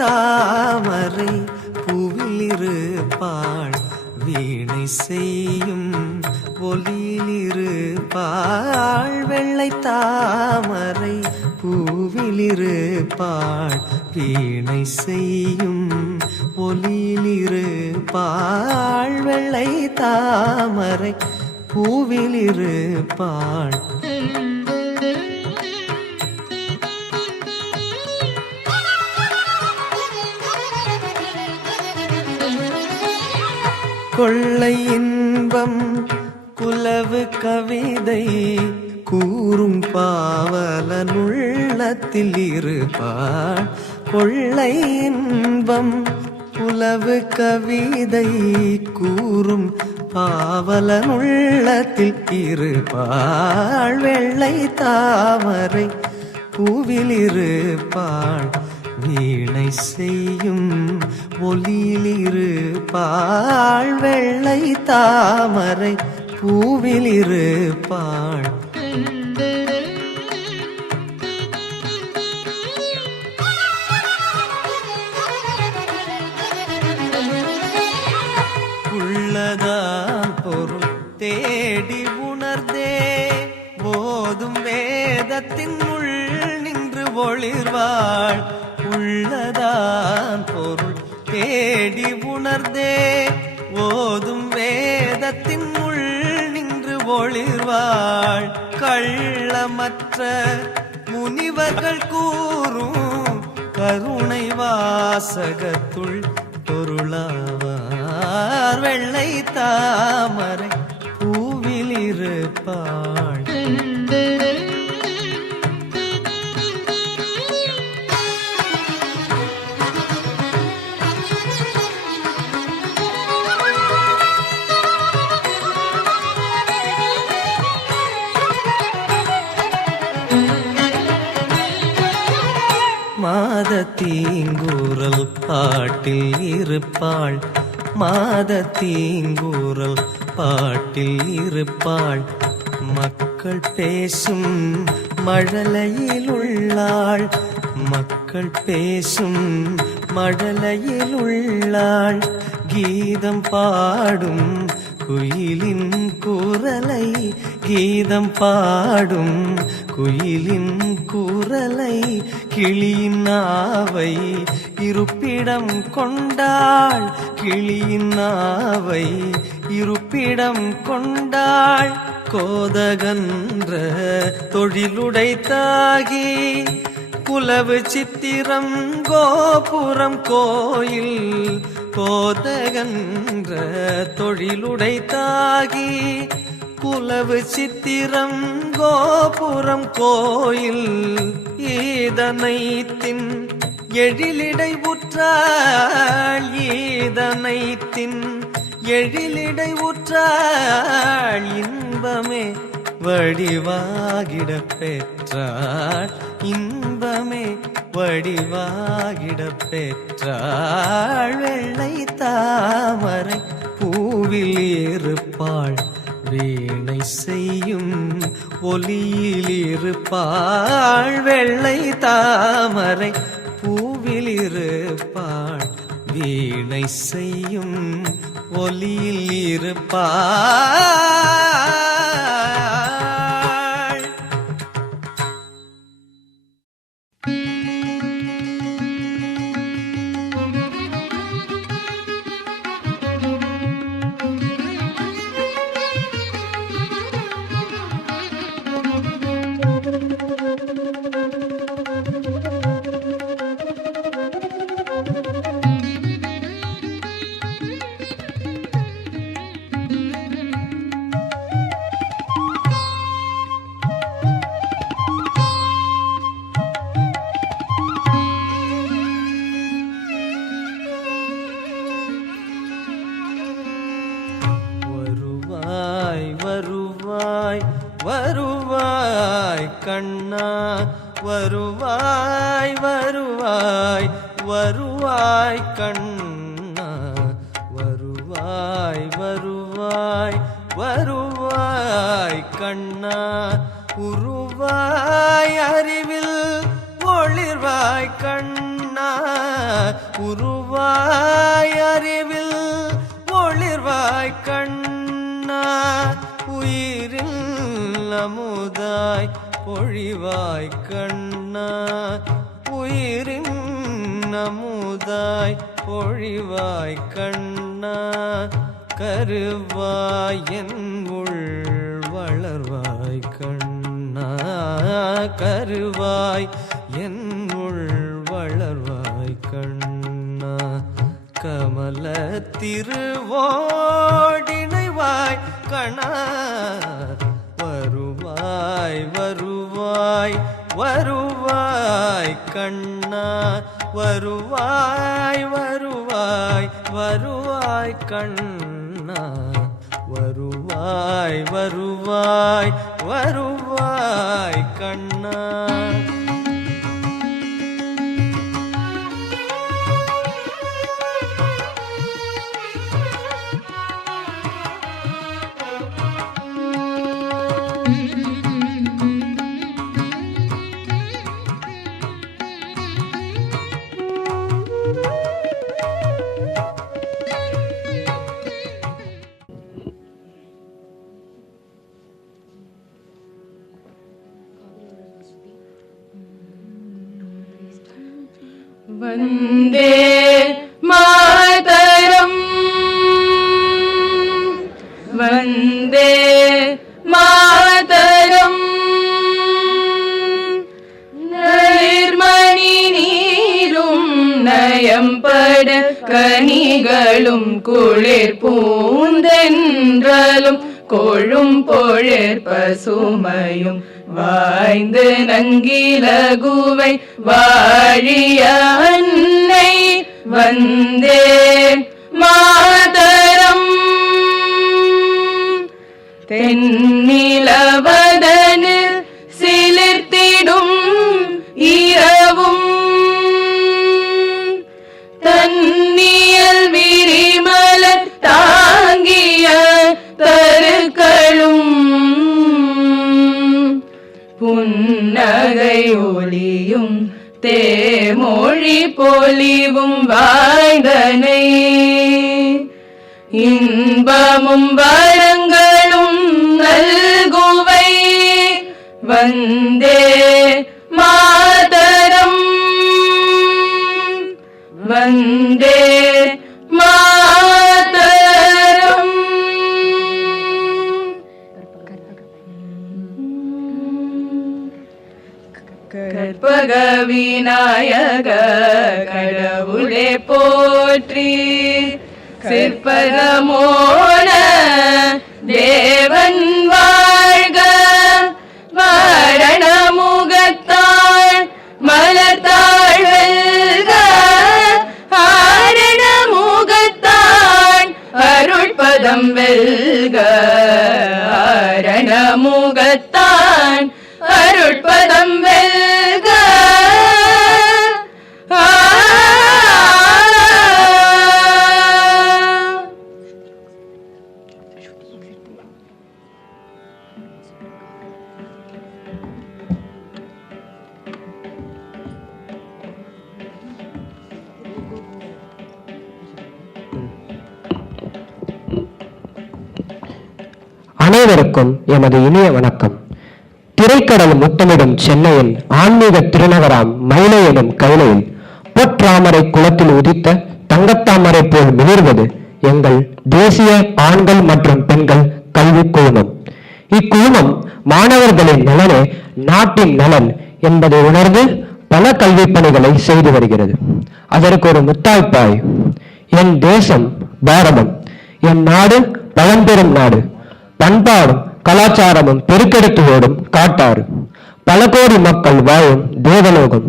தாமரை பூவிலிருப்பாள் வீணை செய்யும் ஒலியிலிருப்பாள். வெள்ளை தாமரை பூவிலிருப்பாள் வீணை செய்யும் ஒலியிலிருப்பாள். வெள்ளை தாமரை பூவிலிருப்பாள். கொள்ளை இன்பம் குலவு கவிதை கூறும் பாவலனுள்ளத்தில் இருப்பாள். கொள்ளை இன்பம் குலவு கவிதை கூறும் பாவலனுள்ளத்தில் இருப்பாள். வெள்ளை தாமரை பூவிலிருப்பாள் வீணை செய்யும் ஒலியிலிருப்பாள். வெள்ளை தாமரை பூவிலிருப்பாள். உள்ளதான் பொருள் தேடி உணர்ந்தே போதும் வேதத்தின் உள் நின்று ஒளிர்வாள். உள்ளதான் பொருள் தேடி உணர்ந்தே ஓதும் வேதத்தின் உள் நின்று ஒளிர்வாள். கள்ளமற்ற முனிவர்கள் கூறும் கருணை வாசகத்துள் பொருளாவார். வெள்ளை தாமரை பூவிலிருப்பாள். மாதத்தீங்கூறல் பாட்டில் இருப்பாள். மாதத்தீங்கூறல் பாட்டில் இருப்பாள். மக்கள் பேசும் மழலையில் உள்ளாள். மக்கள் பேசும் மழலையில் உள்ளாள். கீதம் பாடும் குயிலின் குரலை கீதம் பாடும் குயிலின் குரலை கிளியின் நாவை இருப்பிடம் கொண்டாள். கிளியின் நாவை இருப்பிடம் கொண்டாள். கோதகன்ற தொழிலுடைத்தாகி குலவு சித்திரம் கோபுரம் கோயில். கோதகன்ற தொழிலுடைத்தாகி குலவு சித்திரம் கோபுரம் கோயில். ஈதனைத்தின் எழிலிடை உற்றாள். ஈதனைத்தின் எழிலிடை உற்றாள். இன்பமே வடிவாகிட பெற்றாள். இன்பமே வடிவாகிட பெற்றாள். வெள்ளை தாமரை பூவில் இருப்பாள் வீணை செய்யும் ஒலியில் இருப்பாள். வெள்ளை தாமரை பூவில் இருப்பாள் வீணை செய்யும் ஒலியில் இருப்பாள். வருவாய் வருவாய் கண்ணா வருவாய் வருவாய் வருவாய் கண்ணா வருவாய் வருவாய் வருவாய் கண்ணா உருவாய் அறிவில் ஒளிர்வாய் கண்ணா வருவாய் அறிவில் ஒளிர்வாய் கண்ணா உயிரில் அமுதாய் பொழிவாய் கண்ணா உயிரின் அமுதாய் பொழிவாய் கண்ணா கருவாய் என் உள் வளர்வாய் கண்ணா கருவாய் என் உள் வளர்வாய் கண்ணா கமல திருவோடினைவாய் கண்ணா வருவாய் வருவாய் வருவாய் கண்ணா வருவாய் வருவாய் வருவாய் கண்ணா வருவாய் வருவாய் வருவாய் கண்ணா वन्दे मातरम् वन्दे मातरम् नैर्मणि नीरुम् नयம்பட கனிகளும் குளிர் பூந்தென்றலும் கொழும் பொழிற் பசுமையும் வாய்ந்து நங்கிலகுவை வாழிய அன்னை வந்தே மாதரம் தென்னிலவதனில் சிலிர்த்திடும் இரவும் தன்னியல் விரிமலர் தாங்கிய தருக்களும் புன்னகை ஒலியும் தேமொழி பொலிவும் வாய்ந்தனை இன்பமும் வரங்களும் நல்குவை வந்தே மாதரம் வந்தே மாதரம் கற்பக விநாயக கடவுளே போற்றி சிற்பகமோன தேவன் வாழ்க வாரணமுகத்தாள் மலத்தாள் வெல்க ஆரணமுகத்தான் அருட்பதம் வெல்க ஆரணமுகத்தான் அருட்பதம் வெல்க அனைவருக்கும் எமது இனிய வணக்கம். திரைக்கடல் முத்தமிடும் சென்னையின் ஆன்மீக திருநகராம் மயிலை எனும் கைலையில் பொற்றாமரை குளத்தில் உதித்த தங்கத்தாமரை போல் மிளிர்வது எங்கள் தேசிய ஆண்கள் மற்றும் பெண்கள் கல்வி குழுமம். இக்குழுமம் மாணவர்களின் நலனே நாட்டின் நலன் என்பதை உணர்ந்து பல கல்வி பணிகளை செய்து வருகிறது. அதற்கு ஒரு முத்தாய்ப்பாய் என் தேசம் பாரதம், என் நாடு பழம்பெரும் நாடு, பண்பாடும் கலாச்சாரமும் பெருக்கெடுத்து ஓடும் காட்டாறு, பல கோடி மக்கள் வாழும் தேவலோகம்,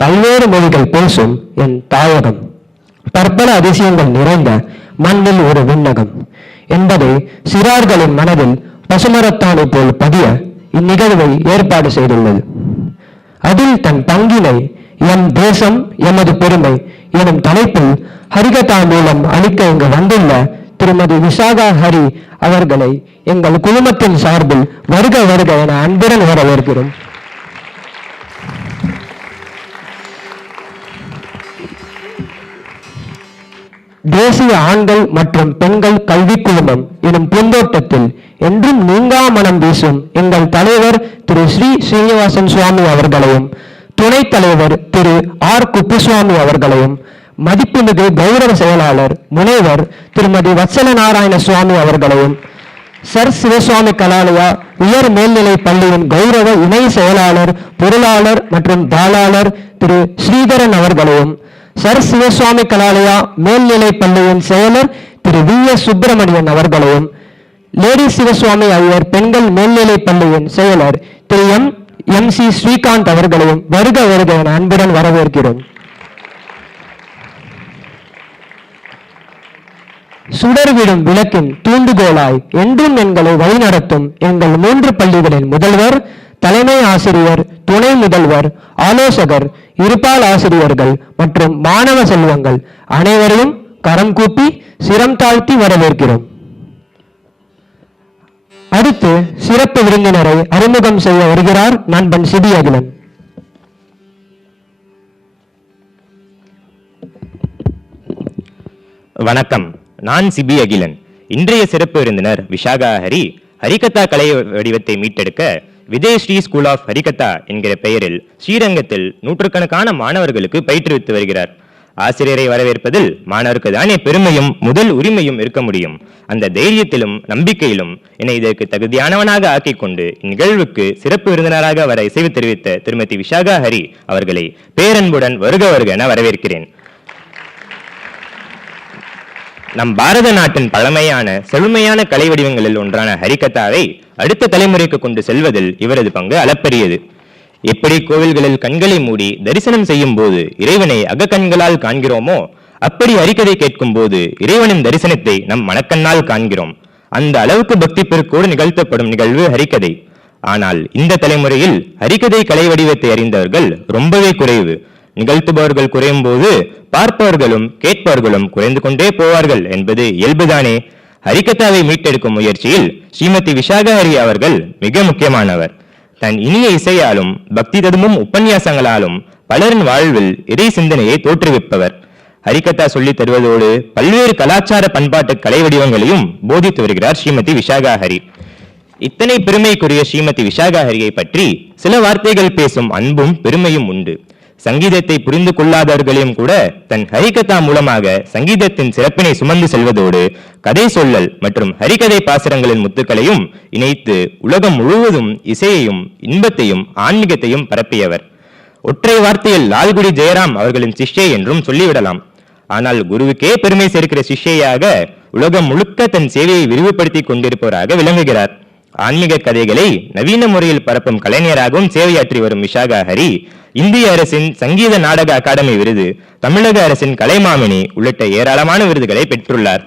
பல்வேறு மொழிகள் பேசும் என் தாயகம், பற்பல அதிசயங்கள் நிறைந்த மண்ணில் ஒரு விண்ணகம் என்பதை சிறார்களின் மனதில் பசுமரத்தானை போல் பதிய இந்நிகழ்வை ஏற்பாடு செய்துள்ளது. அதில் தன் பங்கினை எம் தேசம் எமது பெருமை எனும் தலைப்பில் ஹரிகதா மூலம் அளிக்க இங்கு வந்துள்ள திருமதி விசாகா ஹரி அவர்களை எங்கள் குழுமத்தின் சார்பில் வருக வருக என அன்புடன் வரவேற்கிறோம். தேசிய ஆண்கள் மற்றும் பெண்கள் கல்விக் குழுமம் எனும் பூந்தோட்டத்தில் என்றும் நீங்கா மனம் வீசும் எங்கள் தலைவர் திரு ஸ்ரீனிவாசன் சுவாமி அவர்களையும் துணைத் தலைவர் திரு ஆர் குப்புசுவாமி அவர்களையும் மதிப்புமிகு கௌரவ செயலாளர் முனைவர் திருமதி வத்சல நாராயண சுவாமி அவர்களையும் சர் சிவசுவாமி கலாலயா உயர் மேல்நிலைப் பள்ளியின் கௌரவ இணை செயலாளர் பொருளாளர் மற்றும் தாளாளர் திரு ஸ்ரீதரன் அவர்களையும் சர் சிவசுவாமி கலாலயா மேல்நிலைப் பள்ளியின் செயலர் திரு VS சுப்பிரமணியன் அவர்களையும் லேடி சிவசுவாமி ஐயர் பெண்கள் மேல்நிலைப் பள்ளியின் செயலர் திரு MC ஸ்ரீகாந்த் அவர்களையும் வருக வருக என அன்புடன் வரவேற்கிறோம். சுடர்விடும் விளக்கின் தூண்டுகோலாய் என்றும் எங்களை வழிநடத்தும் எங்கள் 3 பள்ளிகளின் முதல்வர், தலைமை ஆசிரியர், துணை முதல்வர், ஆலோசகர், இருபால் ஆசிரியர்கள் மற்றும் மாணவ செல்வங்கள் அனைவரையும் கரம் கூப்பி சிரம் தாழ்த்தி வரவேற்கிறோம். அடுத்து சிறப்பு விருந்தினரை அறிமுகம் செய்ய வருகிறார் நண்பன் சிபி அகிலன். வணக்கம், நான் சிபி அகிலன். இன்றைய சிறப்பு விருந்தினர் விஷாகா ஹரி ஹரிகதா கலை வடிவத்தை மீட்டெடுக்க விஜயஸ்ரீ ஸ்கூல் ஆஃப் ஹரிகதா என்கிற பெயரில் ஸ்ரீரங்கத்தில் நூற்றுக்கணக்கான மாணவர்களுக்கு பயிற்றுவித்து வருகிறார். ஆசிரியரை வரவேற்பதில் மாணவருக்கு தானே பெருமையும் முதல் உரிமையும் இருக்க முடியும். அந்த தைரியத்திலும் நம்பிக்கையிலும் என்னை இதற்கு தகுதியானவனாக ஆக்கிக் கொண்டு இந்நிகழ்வுக்கு சிறப்பு விருந்தினராக வர இசைவு தெரிவித்த திருமதி விஷாகா ஹரி அவர்களை பேரன்புடன் வருக வருக என வரவேற்கிறேன். நம் பாரத நாட்டின் பழமையான செழுமையான கலை வடிவங்களில் ஒன்றான ஹரிகதாவை அடுத்த தலைமுறைக்கு கொண்டு செல்வதில் இவரது பங்கு அளப்பரியது. எப்படி கோவில்களில் கண்களை மூடி தரிசனம் செய்யும் போது இறைவனை அகக்கண்களால் காண்கிறோமோ, அப்படி ஹரிகதை கேட்கும் போது இறைவனின் தரிசனத்தை நம் மனக்கண்ணால் காண்கிறோம். அந்த அளவுக்கு பக்தி பெருக்கோடு நிகழ்த்தப்படும் நிகழ்வு ஹரிகதை. ஆனால் இந்த தலைமுறையில் ஹரிகதை கலை வடிவத்தை அறிந்தவர்கள் ரொம்பவே குறைவு. நிகழ்த்துபவர்கள் குறையும் போது பார்ப்பவர்களும் கேட்பவர்களும் குறைந்து கொண்டே போவார்கள் என்பது இயல்புதானே. ஹரிகதாவை மீட்டெடுக்கும் முயற்சியில் ஸ்ரீமதி விஷாகா ஹரி அவர்கள் மிக முக்கியமானவர். தன் இனிய இசையாலும் பக்தி ததும்பும் உபன்யாசங்களாலும் பலரின் வாழ்வில் இறை சிந்தனையை தோற்றுவிப்பவர். ஹரிகதா சொல்லித் தருவதோடு பல்வேறு கலாச்சார பண்பாட்டு கலை வடிவங்களையும் போதித்து வருகிறார் ஸ்ரீமதி விஷாகா ஹரி. இத்தனை பெருமைக்குரிய ஸ்ரீமதி விஷாகா ஹரியை பற்றி சில வார்த்தைகள் பேசும் அன்பும் பெருமையும் உண்டு. சங்கீதத்தை புரிந்து கொள்ளாதவர்களையும் கூட தன் ஹரிகதா மூலமாக சங்கீதத்தின் சிறப்பினை சுமந்து செல்வதோடு கதை சொல்லல் மற்றும் ஹரிகதை பாசுரங்களின் முத்துக்களையும் இணைத்து உலகம் முழுவதும் இசையையும் இன்பத்தையும் ஆன்மீகத்தையும் பரப்பியவர். ஒற்றை வார்த்தையில் லால்குடி ஜெயராம் அவர்களின் சிஷ்யை என்றும் சொல்லிவிடலாம். ஆனால் குருவுக்கே பெருமை சேர்க்கிற சிஷ்யையாக உலகம் முழுக்க தன் சேவையை விரிவுபடுத்தி கொண்டிருப்பவராக விளங்குகிறார். ஆன்மீக கதைகளை நவீன முறையில் பரப்பும் கலைஞராகவும் சேவையாற்றி வரும் விஷாகா ஹரி இந்திய அரசின் சங்கீத நாடக அகாடமி விருது, தமிழக அரசின் கலைமாமணி உள்ளிட்ட ஏராளமான விருதுகளை பெற்றுள்ளார்.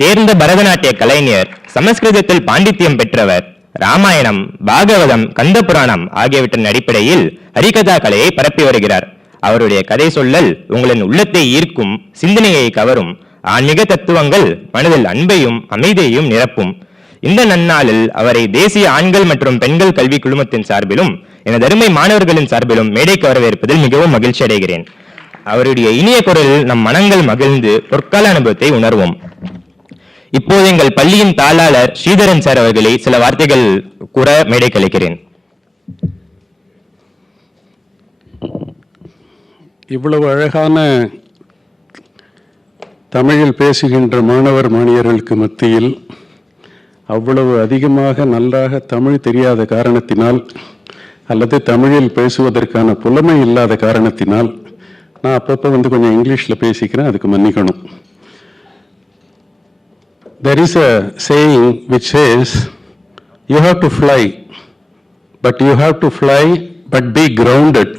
தேர்ந்த பரதநாட்டிய கலைஞர், சமஸ்கிருதத்தில் பாண்டித்யம் பெற்றவர். ராமாயணம், பாகவதம், கந்த புராணம் ஆகியவற்றின் அடிப்படையில் ஹரிகதா கலையை பரப்பி வருகிறார். அவருடைய கதை சொல்லல் உங்களின் உள்ளத்தை ஈர்க்கும், சிந்தனையை கவரும். ஆன்மீக தத்துவங்கள் மனதில் அன்பையும் அமைதியையும் நிரப்பும். இந்த நன்னாளில் அவரை தேசிய ஆண்கள் மற்றும் பெண்கள் கல்வி குழுமத்தின் சார்பிலும் எனது அருமை மாணவர்களின் சார்பிலும் மேடைக்கு வரவேற்பதில் மிகவும் மகிழ்ச்சி அடைகிறேன். அவருடைய இனிய குரலில் நம் மனங்கள் மகிழ்ந்து பொற்கால அனுபவத்தை உணர்வோம். இப்போது எங்கள் பள்ளியின் தாளாளர் ஸ்ரீதரன் சார் அவர்களை சில வார்த்தைகள் கூற மேடைக்கு அழைக்கிறேன். இவ்வளவு அழகான தமிழில் பேசுகின்ற மாணவர் மாணவியர்களுக்கு மத்தியில் அவ்வளவு அதிகமாக நன்றாக தமிழ் தெரியாத காரணத்தினால் அல்லது தமிழில் பேசுவதற்கான புலமை இல்லாத காரணத்தினால் நான் அப்பப்போ கொஞ்சம் இங்கிலீஷில் பேசிக்கிறேன், அதுக்கு மன்னிக்கணும். There is a saying which says, you have to fly, but you have to fly but be grounded.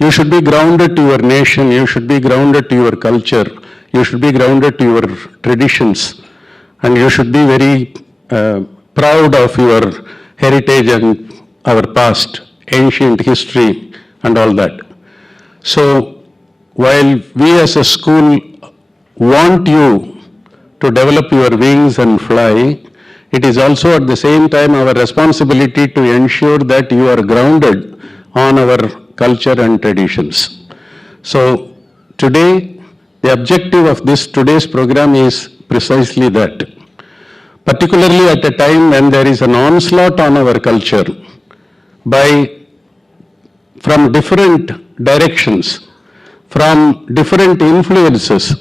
You should be grounded to your nation, you should be grounded to your culture, you should be grounded to your traditions, and you should be very proud of your heritage and our past, ancient history and all that. So while we as a school want you to develop your wings and fly, it is also at the same time our responsibility to ensure that you are grounded on our culture and traditions. So today, the objective of this today's program is precisely that. Particularly at a time when there is an onslaught on our culture from different directions, from different influences,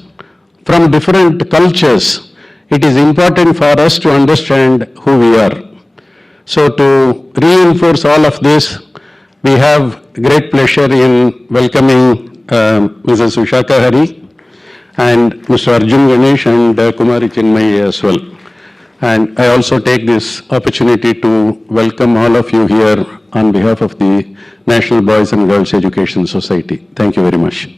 from different cultures, it is important for us to understand who we are. So to reinforce all of this, we have great pleasure in welcoming Mrs. Vishaka Hari and Mr. Arjun Ganesh and Kumari Chinmay as well. And I also take this opportunity to welcome all of you here on behalf of the National Boys and Girls Education Society. Thank you very much.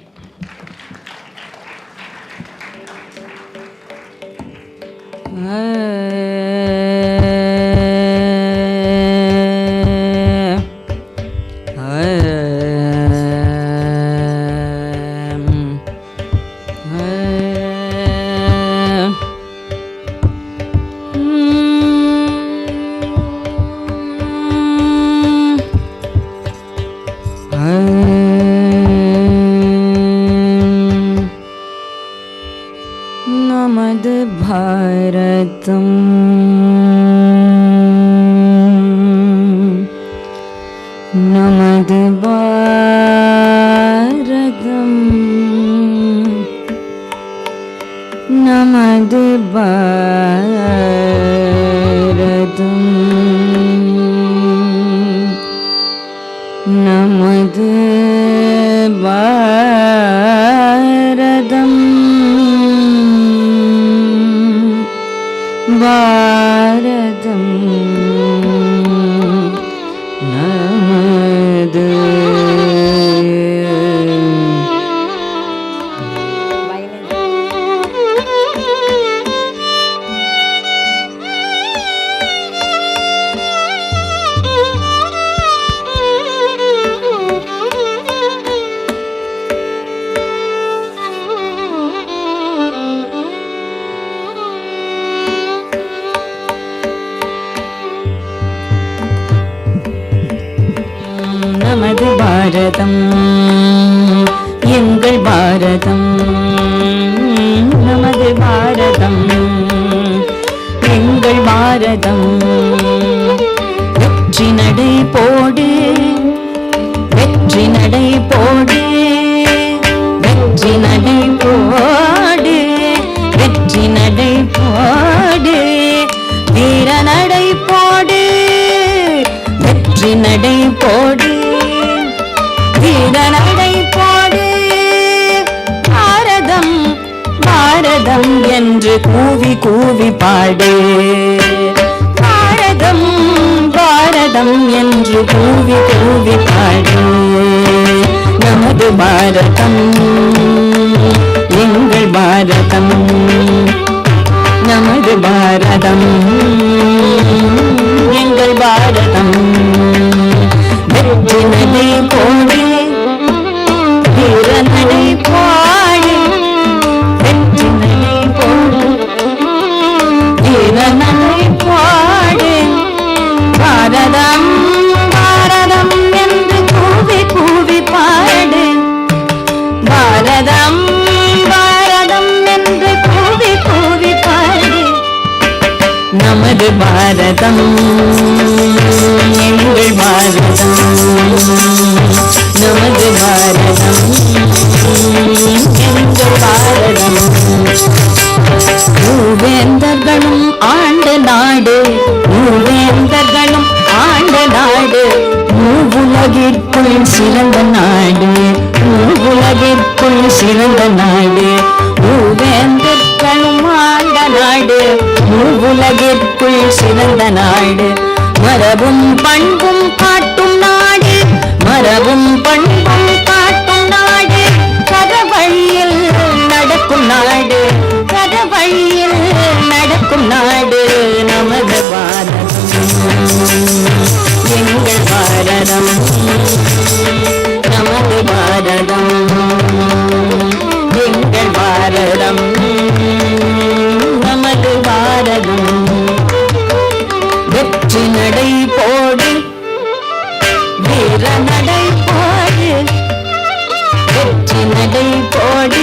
நடை போடு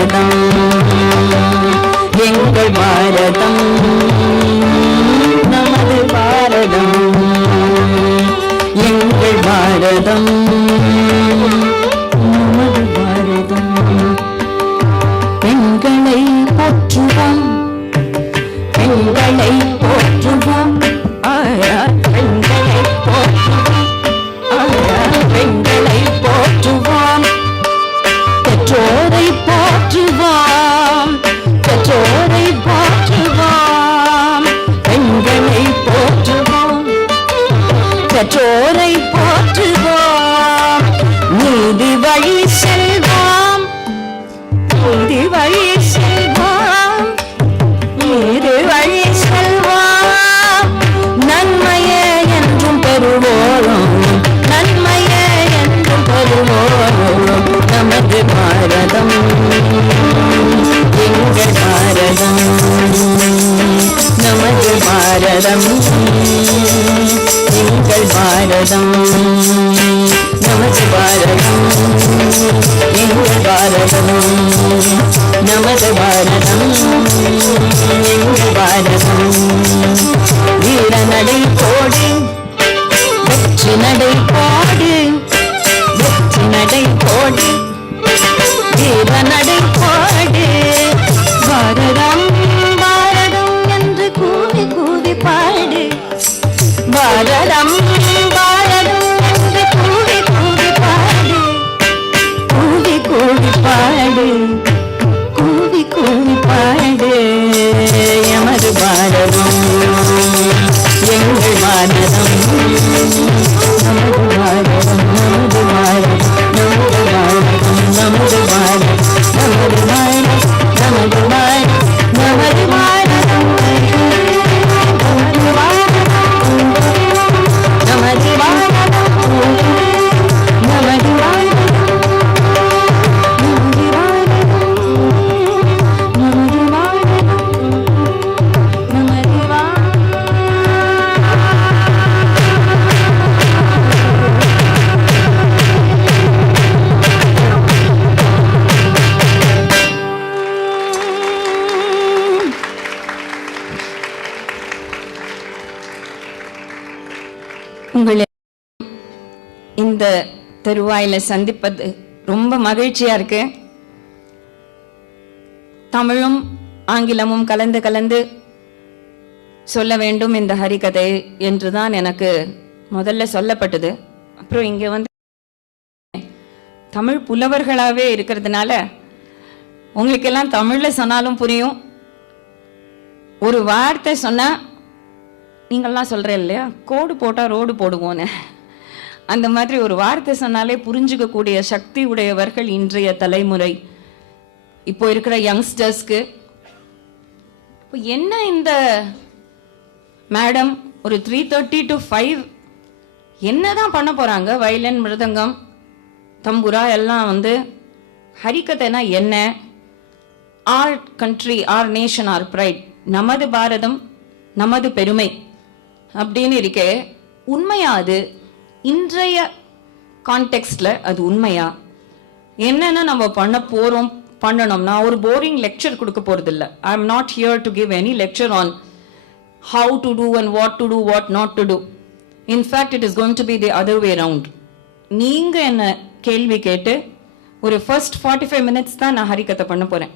பாரதம் எங்கள் பாரதம் நமது பாரதம் எங்கள் பாரதம் நமது பாரதம் பெண்களை போற்றுவோம் பெண்களை போற்றுவோம் பெண்களை போற்றுவோம் பெண்களை போற்றுவோம் பெற்றோரை போற்றுவோம் பெற்றோரை போற்றுவோம் பெண்களை போற்றுவோம் பெற்றோரை போற்றுவோம் நீதி வழி செல்வோம் நீதி வழி செல்வோம் நீதி வழி செல்வோம் நன்மையே என்றும் பெறுவோம் நன்மையே என்றும் பெறுவோம் நமது பாரதம் எங்கள் பாரதம் நமது பாரதம் எங்கள் பாரதம் நமது பாரதம் எங்கள் பாரதம் நமது பாரதம் எங்கள் பாரதம் வீர நடை போடு வெற்றி நடை போடு வெற்றி நடை போடு வீர நடை போடு பாரதம் பாரதம் என்று கூவி கூவி பாடு பாரதம் பாரதம் என்று கூவி கூவி பாடு கூவி கூவி பாடு கூவி கூவி பாடு எமது பாரதம் எங்கள் பாரதம் நமது பாரதம் நமது பாரதம் நமது பாரதம் நமது பாரதம் நமது பாரதம் நமது பாரதம் நமது பாரதம் நமது பாரதம் நமது பாரதம் உங்களை இந்த தருவாயில சந்திப்பது ரொம்ப மகிழ்ச்சியா இருக்கு. தமிழும் ஆங்கிலமும் கலந்து கலந்து சொல்ல வேண்டும் இந்த ஹரிகதை என்றுதான் எனக்கு முதல்ல சொல்லப்பட்டது. அப்புறம் இங்க வந்து தமிழ் புலவர்களாவே இருக்கிறதுனால உங்களுக்கெல்லாம் தமிழ்ல சொன்னாலும் புரியும். ஒரு வார்த்தை சொன்னா நீங்கள்லாம் சொல்கிறேன் இல்லையா, கோடு போட்டால் ரோடு போடுவோன்னு, அந்த மாதிரி ஒரு வார்த்தை சொன்னாலே புரிஞ்சுக்கக்கூடிய சக்தி உடையவர்கள் இன்றைய தலைமுறை, இப்போ இருக்கிற யங்ஸ்டர்ஸ்க்கு. இப்போ என்ன இந்த மேடம் ஒரு 3:30 to 5 என்னதான் பண்ண போகிறாங்க? வயலின், மிருதங்கம், தம்புரா எல்லாம் வந்து ஹரிகதைனா என்ன? Our country, our nation, our pride, நமது பாரதம் நமது பெருமை அப்படின்னு இருக்கே. உண்மையா அது? இன்றைய கான்டெக்ஸ்ட்ல அது உண்மையா? என்னென்ன நம்ம பண்ண போறோம், பண்ணணும். நான் ஒரு போரிங் லெக்சர் கொடுக்க போறது இல்லை. I am not here to give any lecture on how to do and what to do, what not to do. In fact it is going to be the other way round. நீங்க என்ன கேள்வி கேட்டு ஒரு first 45 minutes தான் நான் ஹரிகதை பண்ண போறேன்.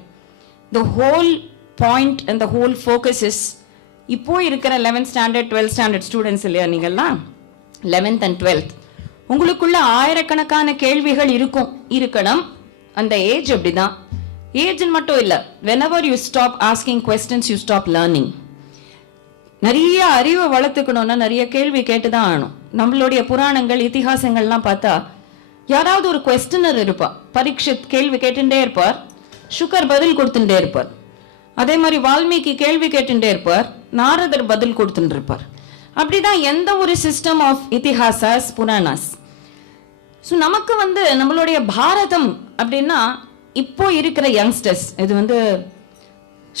The whole point and the whole focus is, இப்போ இருக்கிற 11th standard 12th standard students இல்லையா நீங்கள்லாம், 11th and 12th, உங்களுக்குள்ள ஆயிரக்கணக்கான கேள்விகள் இருக்கணும். அந்த ஏஜ் அப்படிதான். ஏஜ்னு மட்டும் இல்லை, whenever you stop asking questions you stop learning. நிறைய அறிவை வளர்த்துக்கணும்னா நிறைய கேள்வி கேட்டுதான் ஆகணும். நம்மளுடைய புராணங்கள், இதிகாசங்கள்லாம் பார்த்தா யாராவது ஒரு குவெஸ்டனர் இருப்பா. பரீட்சித் கேள்வி கேட்டுட்டே இருப்பார், சுகர் பதில் கொடுத்துட்டே இருப்பார். அதே மாதிரி வால்மீகி கேள்வி கேட்டுட்டே இருப்பார், நாரதர் பதில் கொடுத்துட்டு இருப்பார். அப்படிதான் எந்த ஒரு சிஸ்டம் ஆஃப் இதிஹாசாஸ், புராணாஸ். ஸோ நமக்கு வந்து நம்மளுடைய பாரதம் அப்படின்னா இப்போ இருக்கிற யங்ஸ்டர்ஸ், இது வந்து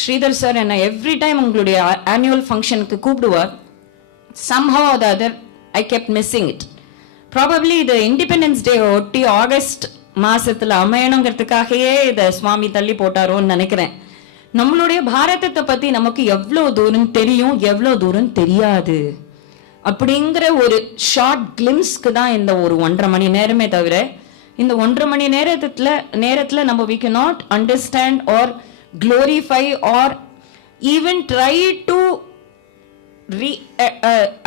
ஸ்ரீதர் சார் என்ன எவ்ரி டைம் உங்களுடைய ஆனுவல் ஃபங்க்ஷனுக்கு கூப்பிடுவார். somehow or the other I kept missing it. Probably இது இண்டிபெண்டன்ஸ் டே ஒட்டி ஆகஸ்ட் மாசத்துல அமையணுங்கிறதுக்காகவே இதை சுவாமி தள்ளி போட்டாரோன்னு நினைக்கிறேன். நம்மளுடைய பாரதத்தை பத்தி நமக்கு எவ்வளவு தூரம் தெரியும், எவ்வளவு தூரம் தெரியாது அப்படிங்கிற ஒரு ஷார்ட் கிளிம்ஸ்க்கு தான் இந்த ஒரு 1.5 மணி நேரமே தவிர, இந்த 1.5 மணி நேரத்துல நம்ம we cannot understand or glorify or even try to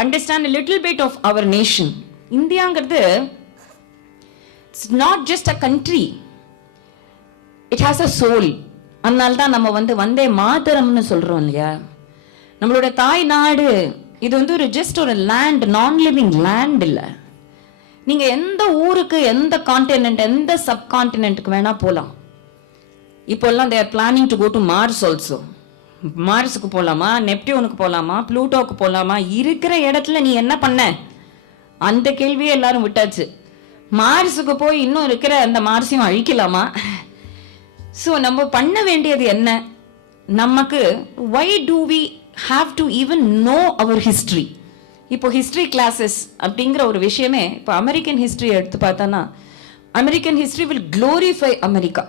understand a little bit of our nation. இந்தியாங்கிறது it's not just a country, it has a soul. அதனால தான் நம்ம வந்தே மாதரம்னு சொல்றோம் இல்லையா. நம்மளோட தாய் நாடு இது ஒரு ஜஸ்ட் ஒரு லேண்ட், நான் லிவிங் லேண்ட் இல்ல. நீங்க எந்த ஊருக்கு, எந்த கான்டினென்ட், எந்த சப் கான்டினென்ட்க்கு வேணா போலாம். இப்போல்லாம் they are planning to go to Mars also. மார்ஸுக்கு போலாமா, நெப்டியூனுக்கு போலாமா, ப்ளூட்டோக்கு போலாமா? இருக்கிற இடத்துல நீ என்ன பண்ண? அந்த கேள்வியே எல்லாரும் விட்டாச்சு. மார்ஸுக்கு போய் இன்னும் இருக்கிற அந்த மார்ஸையும் அழிக்கலாமா? ஸோ நம்ம பண்ண வேண்டியது என்ன? நமக்கு why do we have to even know our history? இப்போ ஹிஸ்டரி கிளாஸஸ் அப்படிங்கிற ஒரு விஷயமே, இப்போ அமெரிக்கன் ஹிஸ்டரி எடுத்து பார்த்தானா, American history will glorify America.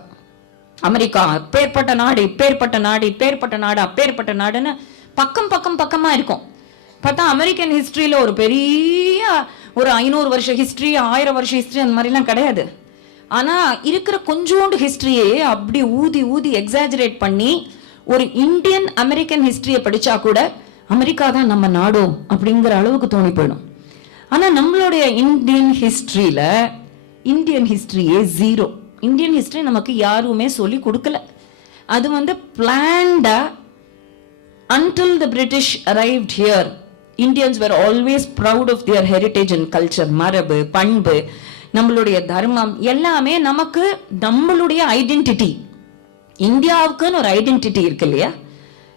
America பேர்பட்ட நாடு, இப்பேற்பட்ட நாடு, இப்பேற்பட்ட நாடு, அப்பேற்பட்ட நாடுன்னு பக்கமா இருக்கும். பார்த்தா அமெரிக்கன் ஹிஸ்டரியில ஒரு பெரிய ஒரு 500 வருஷ ஹிஸ்டரி, 1000 வருஷ ஹிஸ்டரி அந்த மாதிரிலாம் கிடையாது. ஆனா இருக்கிற கொஞ்சோண்டு ஹிஸ்டரியே அப்படி ஊதி எக்ஸாஜரேட் பண்ணி ஒரு இந்தியன் அமெரிக்கன் ஹிஸ்டரியை படிச்சா கூட அமெரிக்கா தான் நம்ம நாடோ அப்படிங்கிற அளவுக்கு தோணி போயிடும். ஆனா நம்மளுடைய இந்தியன் ஹிஸ்டரியே ஜீரோ. இந்தியன் ஹிஸ்டரி நமக்கு யாருமே சொல்லி கொடுக்கல. அது பிளான்டா until the British arrived here, Indians were always proud of their heritage and culture. மரபு, பண்பு, நம்மளுடைய தர்மம் எல்லாமே நமக்கு நம்மளுடைய ஐடென்டிட்டி. இந்தியாவுக்குன்னு ஒரு ஐடென்டிட்டி இருக்கு இல்லையா?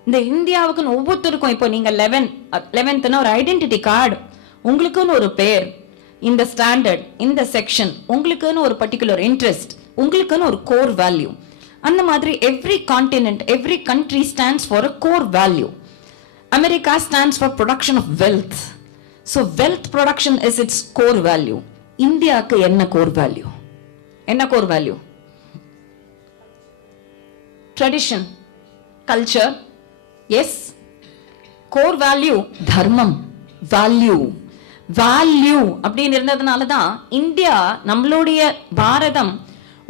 இந்த இந்தியாவுக்குன்னு ஒவ்வொருத்தருக்கும், இப்போ நீங்க 11th ஒரு ஐடென்டிட்டி கார்டு, உங்களுக்குன்னு ஒரு பேர், இந்த ஸ்டாண்டர்ட், இந்த செக்ஷன், உங்களுக்குன்னு ஒரு பர்டிகுலர் இன்ட்ரெஸ்ட், உங்களுக்குன்னு ஒரு கோர் வேல்யூ. அந்த மாதிரி every continent, every country stands for a core value. America stands for production of wealth. So wealth production is its core value. இந்தியாவுக்கு என்ன கோர் வேல்யூ? என்ன core value? Tradition, culture, yes. Core value தர்மம், value அப்படின்னு இருந்ததுனால தான் இந்தியா, நம்மளுடைய பாரதம்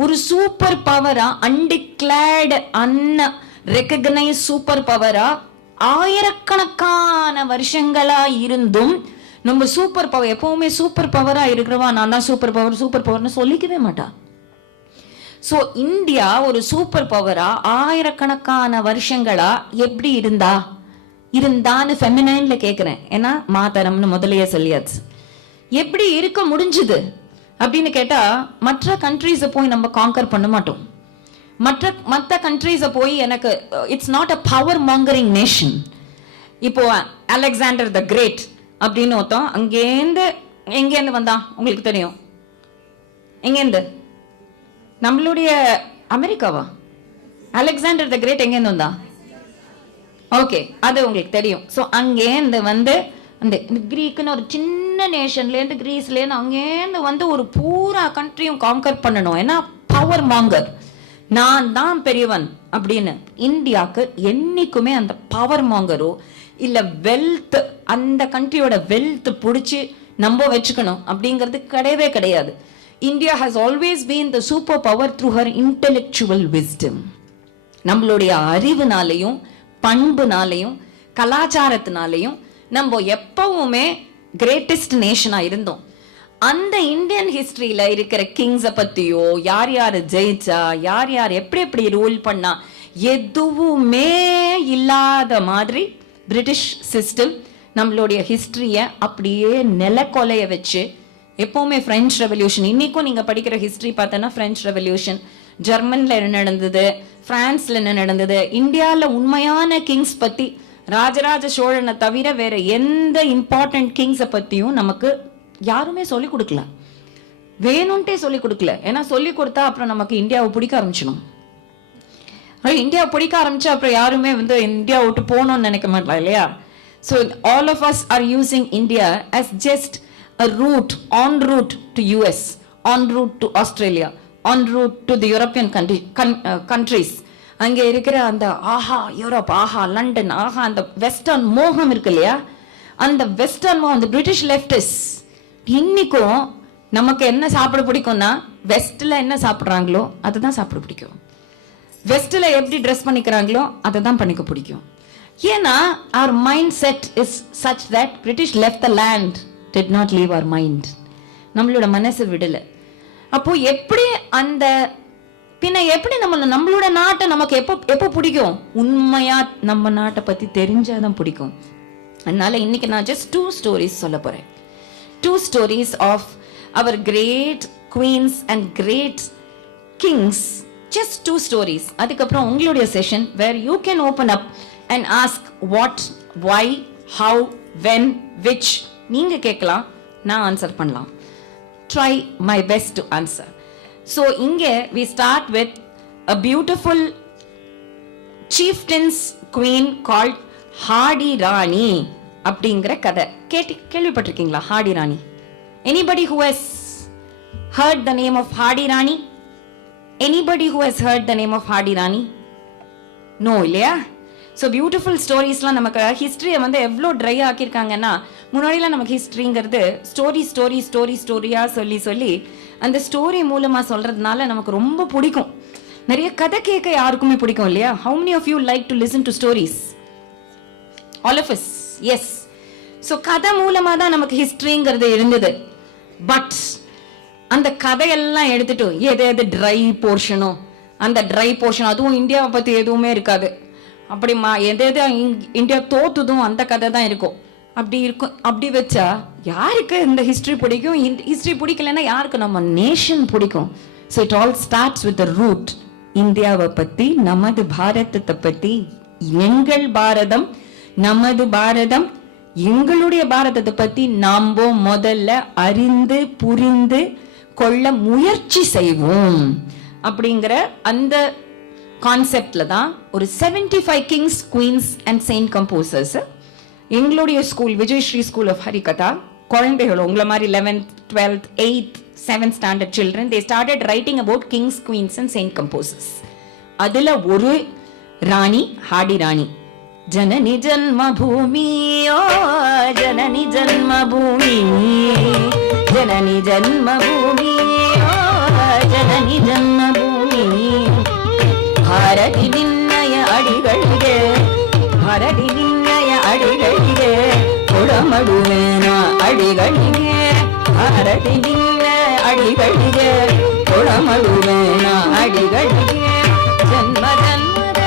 ஒரு super பவரா, அன்டிக்ளேர்டு அன்ரெகக்னைஸ் சூப்பர் பவரா ஆயிரக்கணக்கான வருஷங்களா இருந்தும் நம்ம சூப்பர் பவர், எப்பவுமே சூப்பர் பவரா இருக்கிறவா நான் தான் சூப்பர் பவர்னு சொல்லிக்கவே மாட்டா. சோ இந்தியா ஒரு சூப்பர் பவரா ஆயிரக்கணக்கான வருஷங்களா எப்படி இருந்தான்னு ஃபெமினைன்ல கேக்குறேன். ஏன்னா மாதரம்னு முதலையே சொல்லியாச்சு. எப்படி இருக்க முடிஞ்சது அப்படின்னு கேட்டா, மற்ற கண்ட்ரீஸை போய் நம்ம காங்கர் பண்ண மாட்டோம். மற்ற கண்ட்ரீஸை போய் எனக்கு it's not a power mongering nation. இப்போ அலெக்சாண்டர் த கிரேட் அப்படின்னு ஒருத்தன் எங்கேருந்து வந்தான் உங்களுக்கு தெரியும்? எங்கேருந்து? நம்மளுடைய அமெரிக்காவா? அலெக்சாண்டர் த கிரேட் எங்கேருந்து வந்தான்? ஓகே, அது உங்களுக்கு தெரியும். ஸோ அங்கேருந்து அந்த கிரீக்குன்னு ஒரு சின்ன நேஷன்லேருந்து, கிரீஸ்லேருந்து அங்கேருந்து ஒரு பூரா கண்ட்ரியும் காங்கர் பண்ணணும். ஏன்னா பவர் மாங்கர், நான் தான் பெரியவன் அப்படின்னு. இந்தியாவுக்கு என்னைக்குமே அந்த பவர் மாங்கரோ இல்ல வெல்த், அந்த கண்ட்ரியோட வெல்த் பிடிச்சி நம்ம வச்சுக்கணும் அப்படிங்கிறது கிடையவே கிடையாது. India has always been the super power through her intellectual wisdom. நம்மளுடைய அறிவுனாலையும், பண்புனாலையும், கலாச்சாரத்தினாலையும் நம்ம எப்பவுமே கிரேட்டஸ்ட் நேஷனா இருந்தோம். அந்த இந்தியன் ஹிஸ்டரியில இருக்கிற கிங்ஸை பத்தியோ, யார் ஜெயிச்சா, யார் எப்படி ரூல் பண்ணா, எதுவுமே இல்லாத மாதிரி பிரிட்டிஷ் சிஸ்டம் நம்மளுடைய ஹிஸ்டரிய அப்படியே நிலக்கொலைய வச்சு எப்பவுமே பிரெஞ்சு ரெவல்யூஷன், இன்னைக்கும் நீங்க படிக்கிற ஹிஸ்டரி பார்த்தோன்னா பிரெஞ்சு ரெவல்யூஷன், ஜெர்மன்ல என்ன நடந்தது, பிரான்ஸ்ல என்ன நடந்தது, இந்தியால உண்மையான கிங்ஸ் பத்தி ராஜராஜ சோழனை தவிர வேற எந்த இம்பார்ட்டன்ட் கிங்ஸை பத்தியும் நமக்கு யாருமே சொல்லிக் கொடுக்கல. வேணும்ட்டே சொல்லிக் கொடுக்கல. ஏன்னா சொல்லிக் கொடுத்தா அப்புறம் நமக்கு இந்தியாவை பிடிக்க ஆரம்பிச்சிடும். இந்தியாவை பிடிக்க ஆரம்பிச்சா அப்புறம் யாருமே இந்தியா விட்டு போகணும்னு நினைக்க மாட்டலாம் இல்லையா? So all of us are using India as just a route, en route to US, en route to Australia, en route to the European countries. அங்கே இருக்கிற அந்த ஆஹா யூரோப், ஆஹா லண்டன், ஆஹா அந்த வெஸ்டர்ன் மோகம் இருக்கு இல்லையா, அந்த வெஸ்டர்ன் மோகம், அந்த பிரிட்டிஷ் லெஃப்டிஸ் இன்னைக்கும் நமக்கு என்ன சாப்பிட பிடிக்கும்னா வெஸ்ட்ல என்ன சாப்பிட்றாங்களோ அதுதான் சாப்பிட பிடிக்கும். வெஸ்ட்ல எப்படி ட்ரெஸ் பண்ணிக்கிறாங்களோ அதை தான் பண்ணிக்க பிடிக்கும். ஏன்னா our mindset is such that British left the land, did not leave our mind. நம்மளோட மனசு விடல. அப்போ எப்படி அந்த பின்ன எப்படி நம்மளோட நாட்டை நமக்கு எப்போ பிடிக்கும்? உண்மையா நம்ம நாட்டை பத்தி தெரிஞ்சாதான் பிடிக்கும். அதனால இன்னைக்கு நான் just 2 stories சொல்ல போறேன். 2 stories of our great queens and great kings. Just 2 stories. அதுக்கப்புறம் உங்களுடைய session where you can open up and ask what, why, how, when, which. நீங்க கேட்கலாம், நான் ஆன்சர் பண்ணலாம். Try my best to answer. So இங்க we start with a beautiful chieftain's queen called Hadi Rani அப்படிங்கிற கதை. கேள்விப்பட்டிருக்கீங்களா Hadi Rani? Anybody who has heard the name of Hadi Rani? Anybody who has heard the name of Hadi Rani? No இல்லையா? So beautiful ஸ்டோரிஸ்லாம் நமக்கு ஹிஸ்ட்ரியை வந்து எவ்வளோ ட்ரை ஆக்கியிருக்காங்கன்னா, முன்னாடிலாம் நமக்கு ஹிஸ்ட்ரிங்கிறது ஸ்டோரியாக சொல்லி அந்த ஸ்டோரி மூலமாக சொல்கிறதுனால நமக்கு ரொம்ப பிடிக்கும். நிறைய கதை கேட்க யாருக்குமே பிடிக்கும் இல்லையா? How many of you like to listen to stories? All of us, yes. So கதை மூலமாக தான் நமக்கு ஹிஸ்ட்ரிங்கிறது இருந்தது. பட் அந்த கதையெல்லாம் எடுத்துட்டு எது ட்ரை போர்ஷனோ அந்த ட்ரை போர்ஷன், அதுவும் இந்தியாவை பற்றி எதுவுமே இருக்காது. அப்படிமா எது இந்தியா தோத்துதும் அந்த கதை தான் இருக்கும். அப்படி வச்சா யாருக்கு இந்த ஹிஸ்ட்ரி பிடிக்கும்? ஹிஸ்ட்ரி பிடிக்கலன்னா யாருக்கு நம்ம நேஷன் பிடிக்கும்? So it all starts with the root. இந்தியாவை பத்தி, நமது பாரதத்தை பத்தி, எங்கள் பாரதம், நமது பாரதம், எங்களுடைய பாரதத்தை பத்தி நாம முதல்ல அறிந்து புரிந்து கொள்ள முயற்சி செய்வோம் அப்படிங்கிற அந்த கான்செப்ட்ல தான் ஒரு 75 kings, queens and saint composers எங்களுடைய school Vijayashree school of Harikatha குழந்தைகள் உங்களை மாதிரி 11th, 12th, 8th, 7th standard children they started writing about kings, queens and saint composers. அதுல ஒரு ராணி ஹாடி ராணி. ஜனனி ஜன்மபூமி ஓ ஜனனி ஜன்மபூமி, ஜனனி ஜன்மபூமி ஓ ஜனனி ஜன்மபூமி, ಭಾರತಿ ನಿನ್ನಯ ಅಡಿಗಳಿಗೆ, ಭಾರತಿ ನಿನ್ನಯ ಅಡಿಗಳಿಗೆ ಕೊಡಮಡುವೆನ ಅಡಿಗಳಿಗೆ, ಭಾರತಿ ನಿನ್ನ ಅಡಿಗಳಿಗೆ ಕೊಡಮಡುವೆನ ಅಡಿಗಳಿಗೆ, ಜನ್ಮ ಜನ್ಮದ